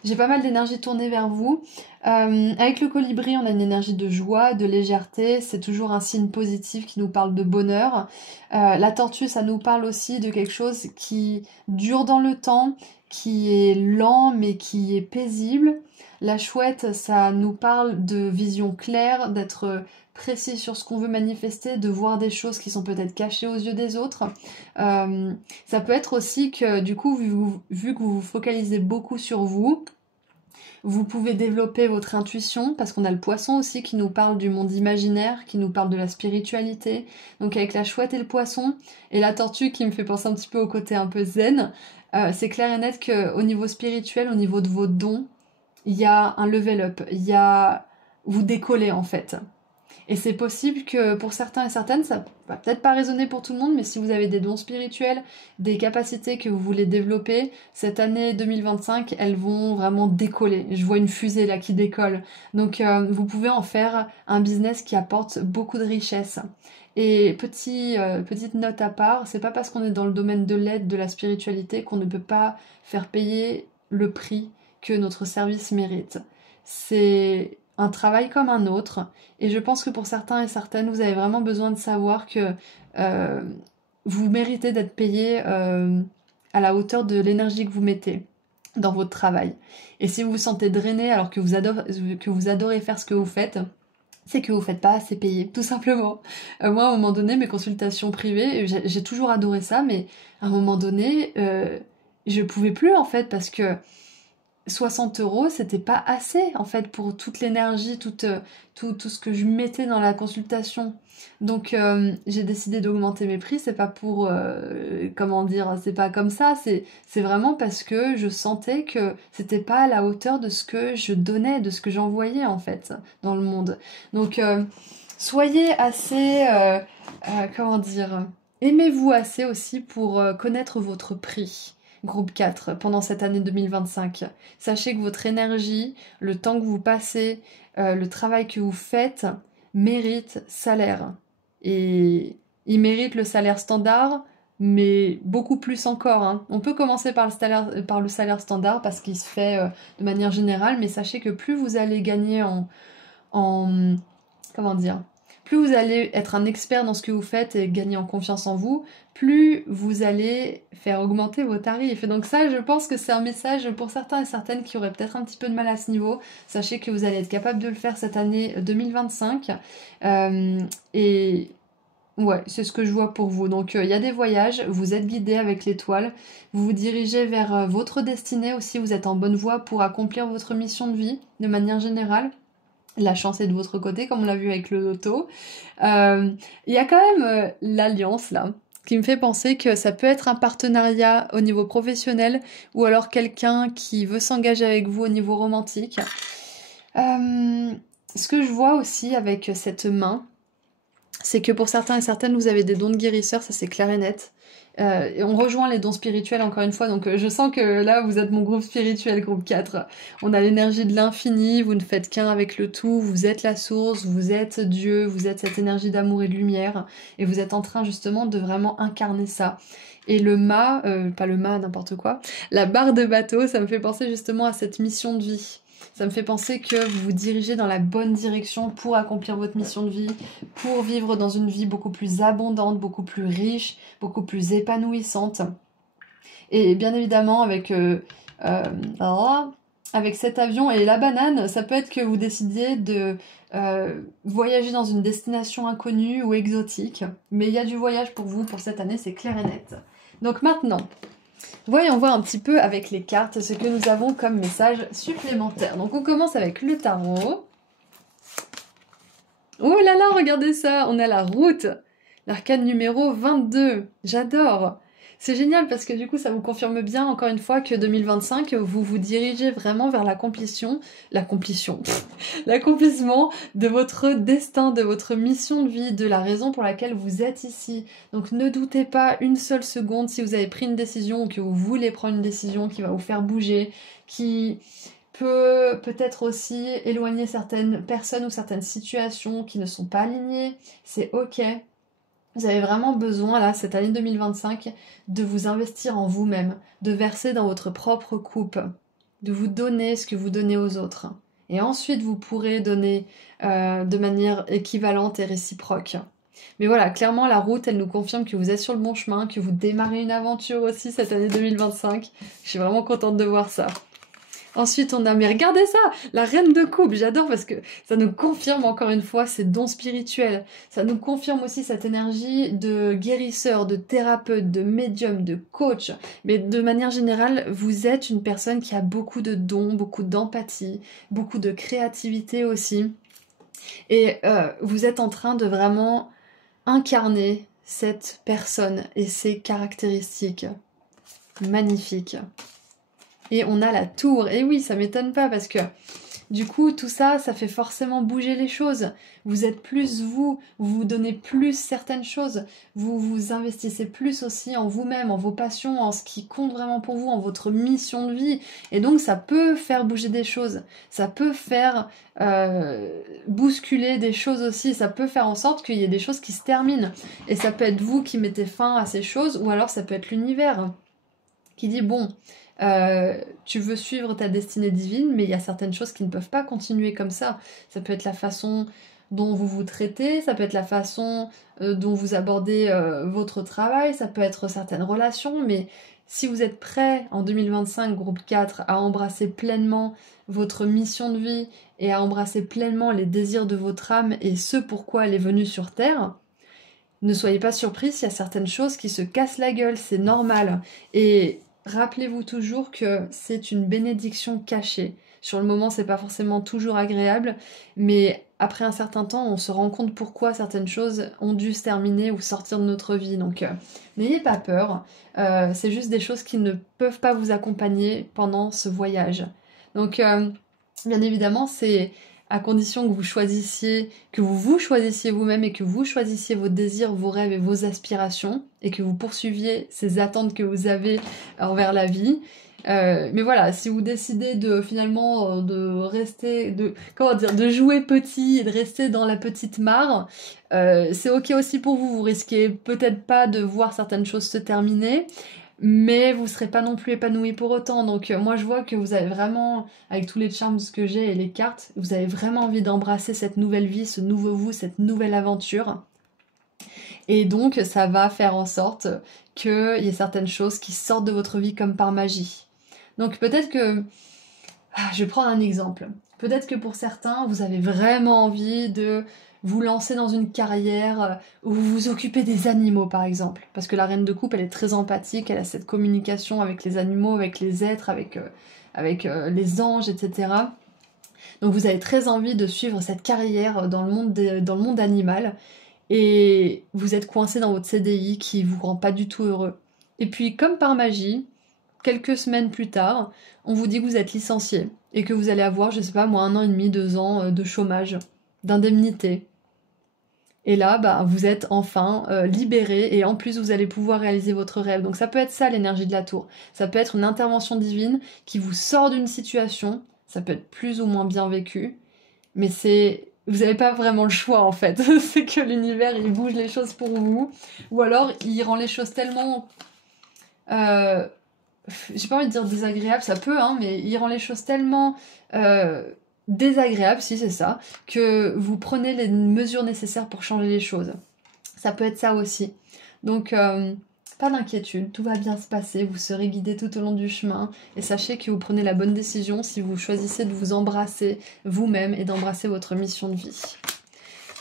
j'ai pas mal d'énergie tournée vers vous. Avec le colibri, on a une énergie de joie, de légèreté. C'est toujours un signe positif qui nous parle de bonheur. La tortue, ça nous parle aussi de quelque chose qui dure dans le temps, qui est lent mais qui est paisible. La chouette, ça nous parle de vision claire, d'être précis sur ce qu'on veut manifester, de voir des choses qui sont peut-être cachées aux yeux des autres. Ça peut être aussi que du coup, vu que vous vous focalisez beaucoup sur vous, vous pouvez développer votre intuition, parce qu'on a le poisson aussi qui nous parle du monde imaginaire, qui nous parle de la spiritualité. Donc avec la chouette et le poisson, et la tortue qui me fait penser un petit peu au côté un peu zen, c'est clair et net qu'au niveau spirituel, au niveau de vos dons, il y a un level up, vous décollez en fait. Et c'est possible que pour certains et certaines, ça va peut-être pas résonner pour tout le monde, mais si vous avez des dons spirituels, des capacités que vous voulez développer, cette année 2025, elles vont vraiment décoller. Je vois une fusée là qui décolle. Donc vous pouvez en faire un business qui apporte beaucoup de richesse. Et petite note à part, c'est pas parce qu'on est dans le domaine de l'aide, de la spiritualité, qu'on ne peut pas faire payer le prix que notre service mérite. C'est un travail comme un autre, et je pense que pour certains et certaines, vous avez vraiment besoin de savoir que euh, vous méritez d'être payé à la hauteur de l'énergie que vous mettez dans votre travail. Et si vous vous sentez drainé alors que vous adorez faire ce que vous faites, c'est que vous faites pas assez payer, tout simplement. Moi, à un moment donné, mes consultations privées, j'ai toujours adoré ça, mais à un moment donné, je pouvais plus en fait, parce que 60 €, c'était pas assez en fait pour toute l'énergie, tout ce que je mettais dans la consultation. Donc j'ai décidé d'augmenter mes prix, c'est pas pour, comment dire, c'est pas comme ça, c'est vraiment parce que je sentais que c'était pas à la hauteur de ce que je donnais, de ce que j'envoyais en fait dans le monde. Donc soyez assez, comment dire, aimez-vous assez aussi pour connaître votre prix. Groupe 4, pendant cette année 2025. Sachez que votre énergie, le temps que vous passez, le travail que vous faites, mérite salaire. Et il mérite le salaire standard, mais beaucoup plus encore, hein. On peut commencer par le salaire standard parce qu'il se fait de manière générale, mais sachez que plus vous allez gagner en comment dire, plus vous allez être un expert dans ce que vous faites et gagner en confiance en vous, plus vous allez faire augmenter vos tarifs. Et donc ça, je pense que c'est un message pour certains et certaines qui auraient peut-être un petit peu de mal à ce niveau. Sachez que vous allez être capable de le faire cette année 2025. Et ouais, c'est ce que je vois pour vous. Donc il y a des voyages, vous êtes guidé avec l'étoile, vous vous dirigez vers votre destinée aussi, vous êtes en bonne voie pour accomplir votre mission de vie de manière générale. La chance est de votre côté, comme on l'a vu avec le loto. Il y a quand même l'alliance là, qui me fait penser que ça peut être un partenariat au niveau professionnel ou alors quelqu'un qui veut s'engager avec vous au niveau romantique. Ce que je vois aussi avec cette main, c'est que pour certains et certaines, vous avez des dons de guérisseur, ça c'est clair et net. Et on rejoint les dons spirituels encore une fois, donc je sens que là vous êtes mon groupe spirituel, groupe 4. On a l'énergie de l'infini, vous ne faites qu'un avec le tout, vous êtes la source, vous êtes Dieu, vous êtes cette énergie d'amour et de lumière, et vous êtes en train justement de vraiment incarner ça. Et le mât, pas le mât, n'importe quoi, la barre de bateau, ça me fait penser justement à cette mission de vie. Ça me fait penser que vous vous dirigez dans la bonne direction pour accomplir votre mission de vie, pour vivre dans une vie beaucoup plus abondante, beaucoup plus riche, beaucoup plus épanouissante. Et bien évidemment, avec cet avion et la banane, ça peut être que vous décidiez de voyager dans une destination inconnue ou exotique. Mais il y a du voyage pour vous pour cette année, c'est clair et net. Donc maintenant, voyons voir un petit peu avec les cartes ce que nous avons comme message supplémentaire. Donc on commence avec le tarot. Oh là là, regardez ça, on a la route, l'arcane numéro 22. J'adore. C'est génial parce que du coup ça vous confirme bien encore une fois que 2025 vous vous dirigez vraiment vers l'accomplissement de votre destin, de votre mission de vie, de la raison pour laquelle vous êtes ici. Donc ne doutez pas une seule seconde si vous avez pris une décision ou que vous voulez prendre une décision qui va vous faire bouger, qui peut-être aussi éloigner certaines personnes ou certaines situations qui ne sont pas alignées. C'est ok. Vous avez vraiment besoin, là, cette année 2025, de vous investir en vous-même, de verser dans votre propre coupe, de vous donner ce que vous donnez aux autres. Et ensuite, vous pourrez donner de manière équivalente et réciproque. Mais voilà, clairement, la route, elle nous confirme que vous êtes sur le bon chemin, que vous démarrez une aventure aussi cette année 2025. Je suis vraiment contente de voir ça. Ensuite, on a, mais regardez ça, la reine de coupe, j'adore parce que ça nous confirme encore une fois ces dons spirituels. Ça nous confirme aussi cette énergie de guérisseur, de thérapeute, de médium, de coach. Mais de manière générale, vous êtes une personne qui a beaucoup de dons, beaucoup d'empathie, beaucoup de créativité aussi. Et vous êtes en train de vraiment incarner cette personne et ses caractéristiques magnifiques. Et on a la tour. Et oui, ça m'étonne pas parce que Du coup, tout ça, ça fait forcément bouger les choses. Vous êtes plus vous, vous vous donnez plus certaines choses, vous vous investissez plus aussi en vous-même, en vos passions, en ce qui compte vraiment pour vous, en votre mission de vie. Et donc, ça peut faire bouger des choses, ça peut faire bousculer des choses aussi, ça peut faire en sorte qu'il y ait des choses qui se terminent. Et ça peut être vous qui mettez fin à ces choses, ou alors ça peut être l'univers qui dit bon, tu veux suivre ta destinée divine, mais il y a certaines choses qui ne peuvent pas continuer comme ça. Ça peut être la façon dont vous vous traitez, ça peut être la façon dont vous abordez votre travail, ça peut être certaines relations, mais si vous êtes prêt en 2025, groupe 4, à embrasser pleinement votre mission de vie et à embrasser pleinement les désirs de votre âme et ce pourquoi elle est venue sur Terre, ne soyez pas surpris s'il y a certaines choses qui se cassent la gueule, c'est normal. Et rappelez-vous toujours que c'est une bénédiction cachée. Sur le moment, c'est pas forcément toujours agréable, mais après un certain temps, on se rend compte pourquoi certaines choses ont dû se terminer ou sortir de notre vie. Donc, n'ayez pas peur. C'est juste des choses qui ne peuvent pas vous accompagner pendant ce voyage. Donc, bien évidemment, c'est à condition que vous choisissiez, que vous choisissiez vous-même et que vous choisissiez vos désirs, vos rêves et vos aspirations et que vous poursuiviez ces attentes que vous avez envers la vie. Mais voilà, si vous décidez de finalement de rester, de jouer petit et de rester dans la petite mare, c'est ok aussi pour vous. Vous risquez peut-être pas de voir certaines choses se terminer, mais vous serez pas non plus épanoui pour autant. Donc moi je vois que vous avez vraiment, avec tous les charms que j'ai et les cartes, vous avez vraiment envie d'embrasser cette nouvelle vie, ce nouveau vous, cette nouvelle aventure. Et donc ça va faire en sorte qu'il y ait certaines choses qui sortent de votre vie comme par magie. Donc peut-être que... je vais prendre un exemple. Peut-être que pour certains, vous avez vraiment envie de vous lancer dans une carrière où vous vous occupez des animaux, par exemple. Parce que la reine de coupe, elle est très empathique, elle a cette communication avec les animaux, avec les êtres, avec les anges, etc. Donc vous avez très envie de suivre cette carrière dans le monde animal. Et vous êtes coincé dans votre CDI qui vous rend pas du tout heureux. Et puis, comme par magie, quelques semaines plus tard, on vous dit que vous êtes licencié et que vous allez avoir, je sais pas moi, 1 an et demi, 2 ans de chômage, d'indemnité. Et là, bah, vous êtes enfin libéré et en plus vous allez pouvoir réaliser votre rêve. Donc ça peut être ça l'énergie de la tour. Ça peut être une intervention divine qui vous sort d'une situation. Ça peut être plus ou moins bien vécu, mais vous n'avez pas vraiment le choix en fait. C'est que l'univers il bouge les choses pour vous, ou alors il rend les choses tellement j'ai pas envie de dire désagréable, ça peut, hein, mais il rend les choses tellement désagréables, si c'est ça, que vous prenez les mesures nécessaires pour changer les choses. Ça peut être ça aussi. Donc, pas d'inquiétude, tout va bien se passer, vous serez guidé tout au long du chemin, et sachez que vous prenez la bonne décision si vous choisissez de vous embrasser vous-même et d'embrasser votre mission de vie.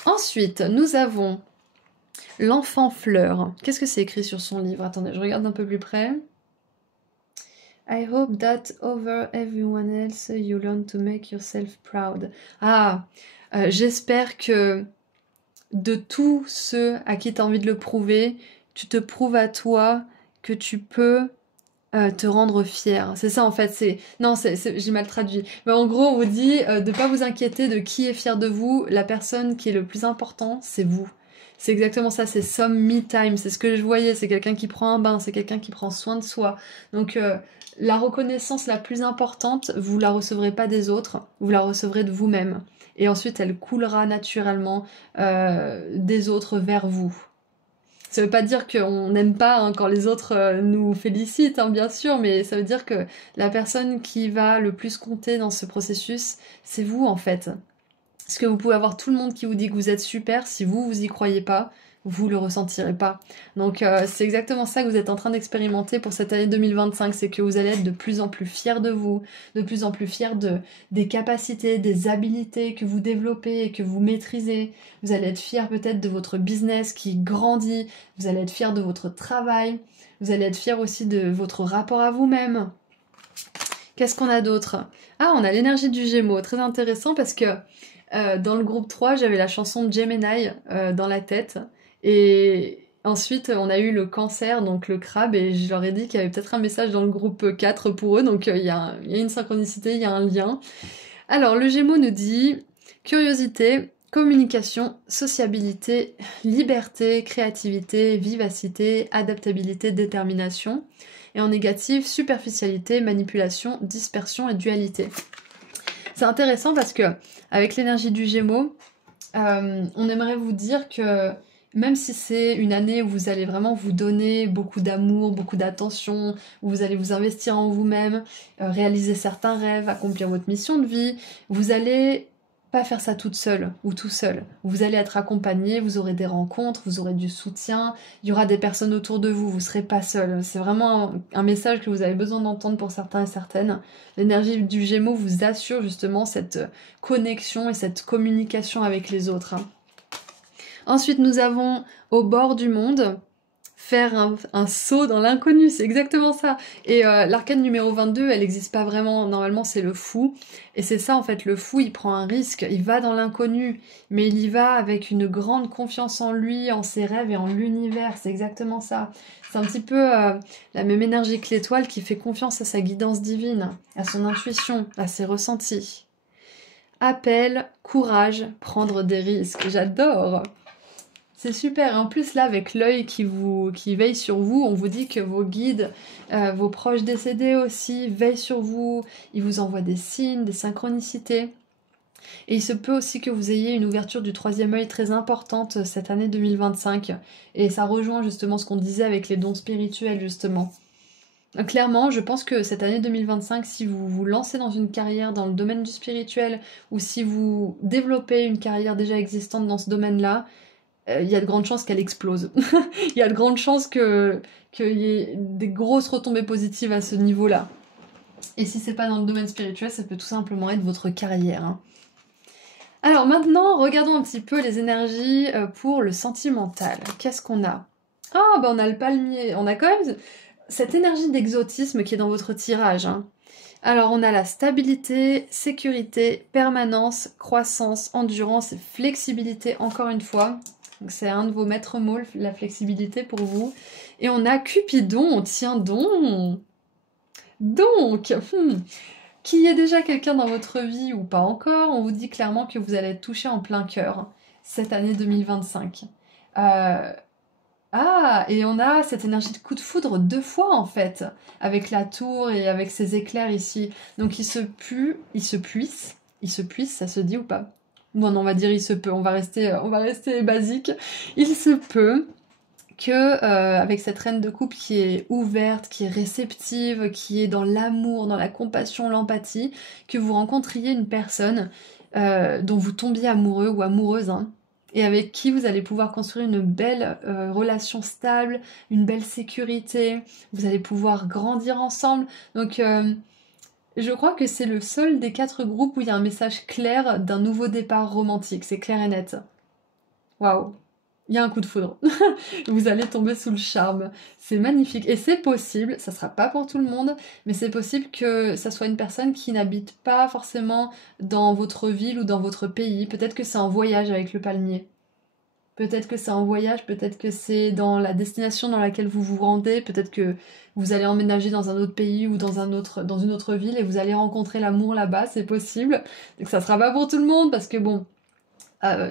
Ensuite, nous avons l'enfant fleur. Qu'est-ce que c'est écrit sur son livre? Attendez, je regarde d'un peu plus près. I hope that over everyone else you learn to make yourself proud. J'espère que de tous ceux à qui tu as envie de le prouver, tu te prouves à toi que tu peux te rendre fier. C'est ça en fait, j'ai mal traduit. Mais en gros, on vous dit de pas vous inquiéter de qui est fier de vous. La personne qui est le plus important, c'est vous. C'est exactement ça, c'est some me time, c'est ce que je voyais, c'est quelqu'un qui prend un bain, c'est quelqu'un qui prend soin de soi. Donc la reconnaissance la plus importante, vous la recevrez pas des autres, vous la recevrez de vous-même. Et ensuite, elle coulera naturellement des autres vers vous. Ça veut pas dire qu'on n'aime pas hein, quand les autres nous félicitent, hein, bien sûr, mais ça veut dire que la personne qui va le plus compter dans ce processus, c'est vous en fait. Parce que vous pouvez avoir tout le monde qui vous dit que vous êtes super, si vous y croyez pas, vous le ressentirez pas. Donc c'est exactement ça que vous êtes en train d'expérimenter pour cette année 2025, c'est que vous allez être de plus en plus fiers de vous, de plus en plus fiers des capacités, des habilités que vous développez et que vous maîtrisez. Vous allez être fiers peut-être de votre business qui grandit, vous allez être fiers de votre travail, vous allez être fiers aussi de votre rapport à vous-même. Qu'est-ce qu'on a d'autre? On a l'énergie du Gémeaux, très intéressant parce que dans le groupe 3, j'avais la chanson de Gemini dans la tête. Et ensuite, on a eu le cancer, donc le crabe, et je leur ai dit qu'il y avait peut-être un message dans le groupe 4 pour eux. Donc il y a une synchronicité, il y a un lien. Alors, le Gémeaux nous dit curiosité, communication, sociabilité, liberté, créativité, vivacité, adaptabilité, détermination. Et en négatif, superficialité, manipulation, dispersion et dualité. C'est intéressant parce que avec l'énergie du Gémeaux, on aimerait vous dire que même si c'est une année où vous allez vraiment vous donner beaucoup d'amour, beaucoup d'attention, où vous allez vous investir en vous-même, réaliser certains rêves, accomplir votre mission de vie, vous allez pas faire ça toute seule ou tout seul. Vous allez être accompagné, vous aurez des rencontres, vous aurez du soutien, il y aura des personnes autour de vous, vous serez pas seul. C'est vraiment un message que vous avez besoin d'entendre pour certains et certaines. L'énergie du Gémeaux vous assure justement cette connexion et cette communication avec les autres. Ensuite, nous avons au bord du monde, faire un saut dans l'inconnu, c'est exactement ça. Et l'arcane numéro 22, elle n'existe pas vraiment, normalement c'est le fou. Et c'est ça en fait, le fou, il prend un risque, il va dans l'inconnu, mais il y va avec une grande confiance en lui, en ses rêves et en l'univers, c'est exactement ça. C'est un petit peu la même énergie que l'étoile qui fait confiance à sa guidance divine, à son intuition, à ses ressentis. Appel, courage, prendre des risques, j'adore. C'est super. En plus, là, avec l'œil qui veille sur vous, on vous dit que vos guides, vos proches décédés aussi, veillent sur vous. Ils vous envoient des signes, des synchronicités. Et il se peut aussi que vous ayez une ouverture du troisième œil très importante cette année 2025. Et ça rejoint justement ce qu'on disait avec les dons spirituels, justement. Donc, clairement, je pense que cette année 2025, si vous vous lancez dans une carrière dans le domaine du spirituel, ou si vous développez une carrière déjà existante dans ce domaine-là, il y a de grandes chances qu'elle explose. Il y a de grandes chances qu'il y ait des grosses retombées positives à ce niveau-là. Et si c'est pas dans le domaine spirituel, ça peut tout simplement être votre carrière. Hein. Alors maintenant, regardons un petit peu les énergies pour le sentimental. Qu'est-ce qu'on a? Ah, bah on a le palmier. On a quand même cette énergie d'exotisme qui est dans votre tirage. Hein. Alors on a la stabilité, sécurité, permanence, croissance, endurance et flexibilité encore une fois. Donc c'est un de vos maîtres mots, la flexibilité pour vous. Et on a Cupidon, tiens donc. Donc, qu'il y ait déjà quelqu'un dans votre vie ou pas encore, on vous dit clairement que vous allez être touché en plein cœur cette année 2025. Et on a cette énergie de coup de foudre 2 fois en fait, avec la tour et avec ces éclairs ici. Donc il se puisse, ça se dit ou pas? Bon, non, on va dire il se peut, on va rester basique. Il se peut que avec cette reine de coupe qui est ouverte, qui est réceptive, qui est dans l'amour, dans la compassion, l'empathie, que vous rencontriez une personne dont vous tombiez amoureux ou amoureuse, hein, et avec qui vous allez pouvoir construire une belle relation stable, une belle sécurité, vous allez pouvoir grandir ensemble. Donc je crois que c'est le seul des 4 groupes où il y a un message clair d'un nouveau départ romantique. C'est clair et net. Waouh! Il y a un coup de foudre. Vous allez tomber sous le charme. C'est magnifique. Et c'est possible, ça sera pas pour tout le monde, mais c'est possible que ça soit une personne qui n'habite pas forcément dans votre ville ou dans votre pays. Peut-être que c'est en voyage avec le palmier. Peut-être que c'est en voyage, peut-être que c'est dans la destination dans laquelle vous vous rendez, peut-être que vous allez emménager dans un autre pays ou dans une autre ville et vous allez rencontrer l'amour là-bas, c'est possible. Donc ça sera pas pour tout le monde parce que bon,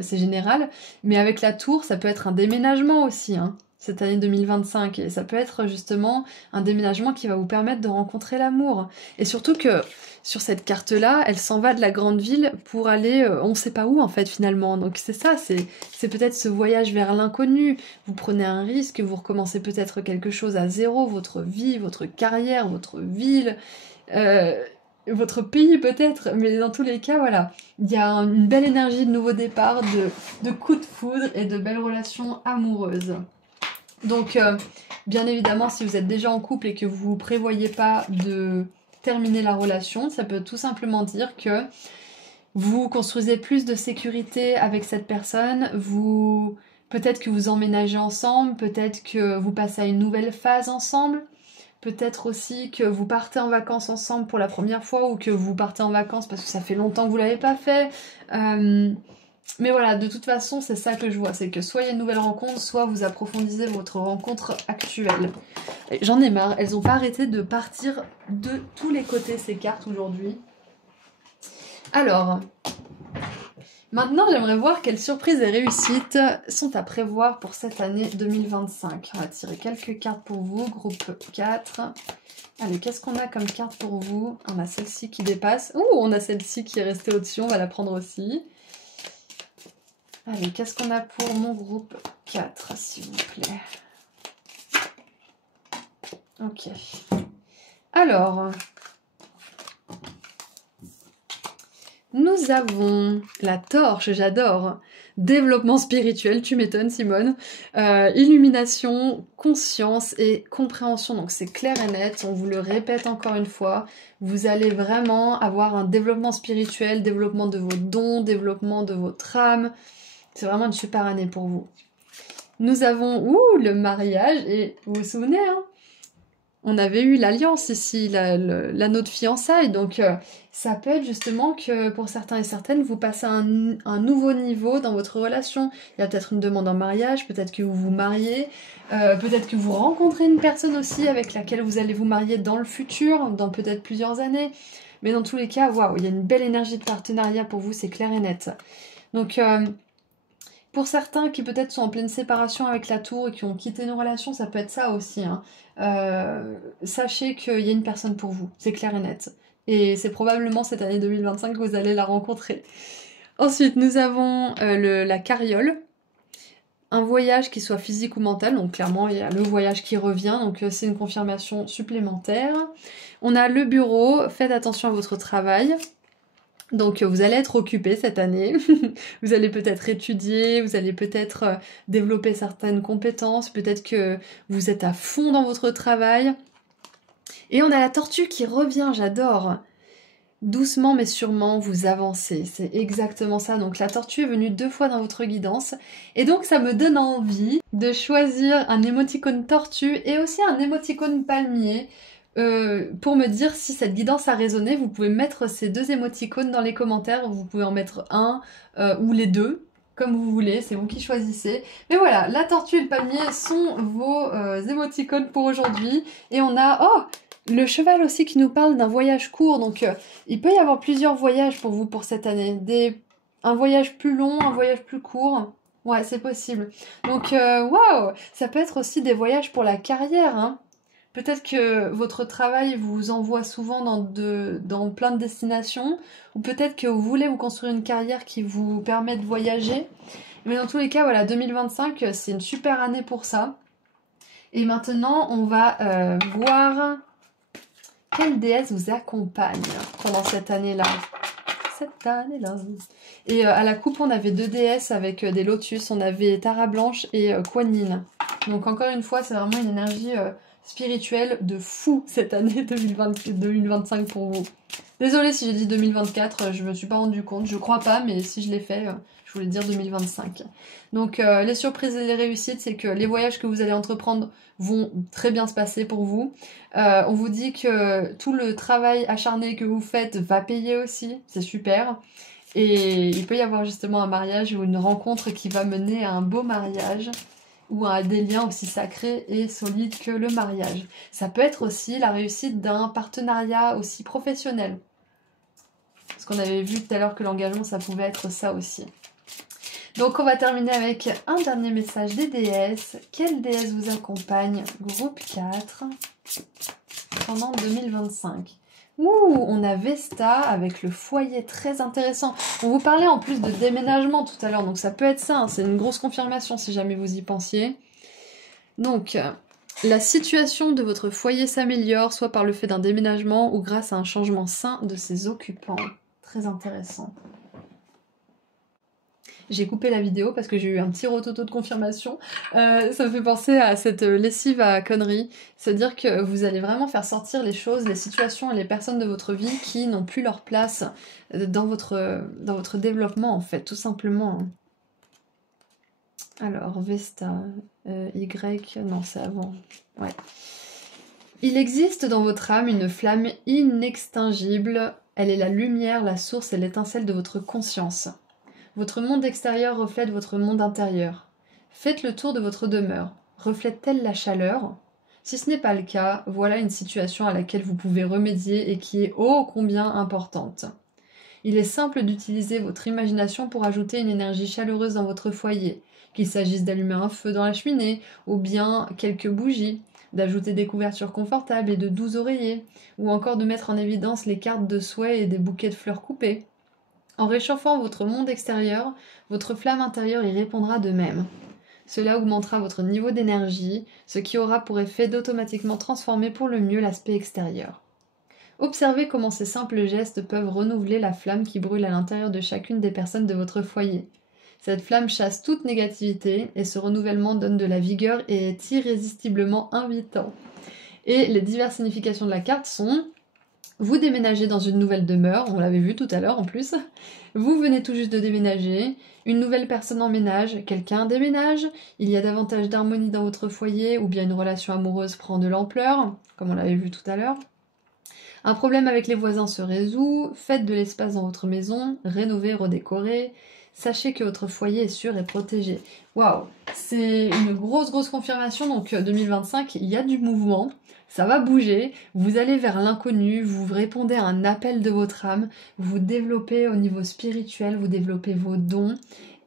c'est général, mais avec la tour, ça peut être un déménagement aussi, hein, cette année 2025, et ça peut être justement un déménagement qui va vous permettre de rencontrer l'amour. Et surtout que sur cette carte-là, elle s'en va de la grande ville pour aller on sait pas où en fait finalement. Donc c'est ça, c'est peut-être ce voyage vers l'inconnu. Vous prenez un risque, vous recommencez peut-être quelque chose à zéro, votre vie, votre carrière, votre ville, votre pays peut-être, mais dans tous les cas, voilà. Il y a une belle énergie de nouveau départ, de coups de foudre et de belles relations amoureuses. Donc, bien évidemment, si vous êtes déjà en couple et que vous ne prévoyez pas de terminer la relation, ça peut tout simplement dire que vous construisez plus de sécurité avec cette personne, peut-être que vous emménagez ensemble, peut-être que vous passez à une nouvelle phase ensemble, peut-être aussi que vous partez en vacances ensemble pour la première fois ou que vous partez en vacances parce que ça fait longtemps que vous ne l'avez pas fait. Mais voilà, de toute façon, c'est ça que je vois, c'est que soit il y a une nouvelle rencontre, soit vous approfondissez votre rencontre actuelle. J'en ai marre, elles n'ont pas arrêté de partir de tous les côtés ces cartes aujourd'hui. Alors, maintenant j'aimerais voir quelles surprises et réussites sont à prévoir pour cette année 2025. On va tirer quelques cartes pour vous, groupe 4. Allez, qu'est-ce qu'on a comme carte pour vous? On a celle-ci qui dépasse. Ouh, on a celle-ci qui est restée au-dessus, on va la prendre aussi. Allez, qu'est-ce qu'on a pour mon groupe 4, s'il vous plaît? Ok. Alors, nous avons la torche, j'adore. Développement spirituel, tu m'étonnes Simone. Illumination, conscience et compréhension, donc c'est clair et net, on vous le répète encore une fois. Vous allez vraiment avoir un développement spirituel, développement de vos dons, développement de votre âme. C'est vraiment une super année pour vous. Nous avons, le mariage, et vous vous souvenez, hein, on avait eu l'alliance ici, l'anneau de fiançailles, donc ça peut être justement que pour certains et certaines, vous passez un nouveau niveau dans votre relation. Il y a peut-être une demande en mariage, peut-être que vous vous mariez, peut-être que vous rencontrez une personne aussi avec laquelle vous allez vous marier dans le futur, dans peut-être plusieurs années. Mais dans tous les cas, waouh, il y a une belle énergie de partenariat pour vous, c'est clair et net. Donc, pour certains qui peut-être sont en pleine séparation avec la tour et qui ont quitté une relation, ça peut être ça aussi, hein. Sachez qu'il y a une personne pour vous, c'est clair et net. Et c'est probablement cette année 2025 que vous allez la rencontrer. Ensuite, nous avons la carriole. Un voyage qui soit physique ou mental, donc clairement il y a le voyage qui revient, donc c'est une confirmation supplémentaire. On a le bureau, faites attention à votre travail. Donc vous allez être occupé cette année, vous allez peut-être étudier, vous allez peut-être développer certaines compétences, peut-être que vous êtes à fond dans votre travail. Et on a la tortue qui revient, j'adore. Doucement mais sûrement, vous avancez, c'est exactement ça. Donc la tortue est venue 2 fois dans votre guidance, et donc ça me donne envie de choisir un émoticône tortue et aussi un émoticône palmier. Pour me dire si cette guidance a résonné, vous pouvez mettre ces 2 émoticônes dans les commentaires, vous pouvez en mettre un ou les 2, comme vous voulez, c'est vous qui choisissez. Mais voilà, la tortue et le palmier sont vos émoticônes pour aujourd'hui. Et on a, le cheval aussi qui nous parle d'un voyage court, donc il peut y avoir plusieurs voyages pour vous pour cette année. Un voyage plus long, un voyage plus court. Ouais, c'est possible. Donc, waouh, ça peut être aussi des voyages pour la carrière, hein. Peut-être que votre travail vous envoie souvent dans plein de destinations, ou peut-être que vous voulez vous construire une carrière qui vous permet de voyager. Mais dans tous les cas, voilà, 2025, c'est une super année pour ça. Et maintenant, on va voir quelle déesse vous accompagne pendant cette année-là. Et à la coupe, on avait 2 déesses avec des lotus. On avait Tara Blanche et Kuan Yin. Donc encore une fois, c'est vraiment une énergie spirituelle de fou cette année 2025 pour vous. Désolée si j'ai dit 2024, je me suis pas rendu compte, je crois pas, mais si je l'ai fait, je voulais dire 2025. Donc les surprises et les réussites, c'est que les voyages que vous allez entreprendre vont très bien se passer pour vous. On vous dit que tout le travail acharné que vous faites va payer aussi, c'est super. Et il peut y avoir justement un mariage ou une rencontre qui va mener à un beau mariage, ou à des liens aussi sacrés et solides que le mariage. Ça peut être aussi la réussite d'un partenariat aussi professionnel. Parce qu'on avait vu tout à l'heure que l'engagement, ça pouvait être ça aussi. Donc on va terminer avec un dernier message des déesses. Quelle déesse vous accompagne? Groupe 4 pendant 2025. Ouh, on a Vesta avec le foyer, très intéressant. On vous parlait en plus de déménagement tout à l'heure, donc ça peut être ça, hein, c'est une grosse confirmation si jamais vous y pensiez. Donc, la situation de votre foyer s'améliore, soit par le fait d'un déménagement ou grâce à un changement sain de ses occupants. Très intéressant. J'ai coupé la vidéo parce que j'ai eu un petit rototo de confirmation. Ça me fait penser à cette lessive à conneries. C'est-à-dire que vous allez vraiment faire sortir les choses, les situations et les personnes de votre vie qui n'ont plus leur place dans votre développement, en fait, tout simplement. Alors, Vesta, Y, non, c'est avant. Ouais. Il existe dans votre âme une flamme inextinguible. Elle est la lumière, la source et l'étincelle de votre conscience. Votre monde extérieur reflète votre monde intérieur. Faites le tour de votre demeure. Reflète-t-elle la chaleur? Si ce n'est pas le cas, voilà une situation à laquelle vous pouvez remédier et qui est ô combien importante. Il est simple d'utiliser votre imagination pour ajouter une énergie chaleureuse dans votre foyer, qu'il s'agisse d'allumer un feu dans la cheminée ou bien quelques bougies, d'ajouter des couvertures confortables et de doux oreillers, ou encore de mettre en évidence les cartes de souhait et des bouquets de fleurs coupées. En réchauffant votre monde extérieur, votre flamme intérieure y répondra de même. Cela augmentera votre niveau d'énergie, ce qui aura pour effet d'automatiquement transformer pour le mieux l'aspect extérieur. Observez comment ces simples gestes peuvent renouveler la flamme qui brûle à l'intérieur de chacune des personnes de votre foyer. Cette flamme chasse toute négativité et ce renouvellement donne de la vigueur et est irrésistiblement invitant. Et les diverses significations de la carte sont: vous déménagez dans une nouvelle demeure, on l'avait vu tout à l'heure en plus, vous venez tout juste de déménager, une nouvelle personne emménage, quelqu'un déménage, il y a davantage d'harmonie dans votre foyer ou bien une relation amoureuse prend de l'ampleur, comme on l'avait vu tout à l'heure. Un problème avec les voisins se résout, faites de l'espace dans votre maison, rénovez, redécorez, sachez que votre foyer est sûr et protégé. Waouh, c'est une grosse confirmation, donc 2025, il y a du mouvement, ça va bouger, vous allez vers l'inconnu, vous répondez à un appel de votre âme, vous développez au niveau spirituel, vous développez vos dons,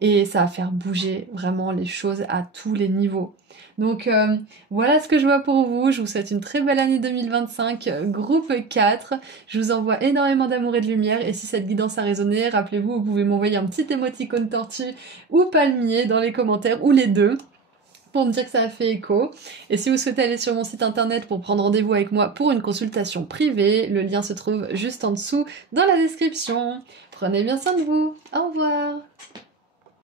et ça va faire bouger vraiment les choses à tous les niveaux. Donc voilà ce que je vois pour vous, je vous souhaite une très belle année 2025, groupe 4, je vous envoie énormément d'amour et de lumière, et si cette guidance a résonné, rappelez-vous, vous pouvez m'envoyer un petit émoticône tortue ou palmier dans les commentaires, ou les deux, pour me dire que ça a fait écho. Et si vous souhaitez aller sur mon site internet pour prendre rendez-vous avec moi pour une consultation privée, le lien se trouve juste en dessous dans la description. Prenez bien soin de vous, au revoir.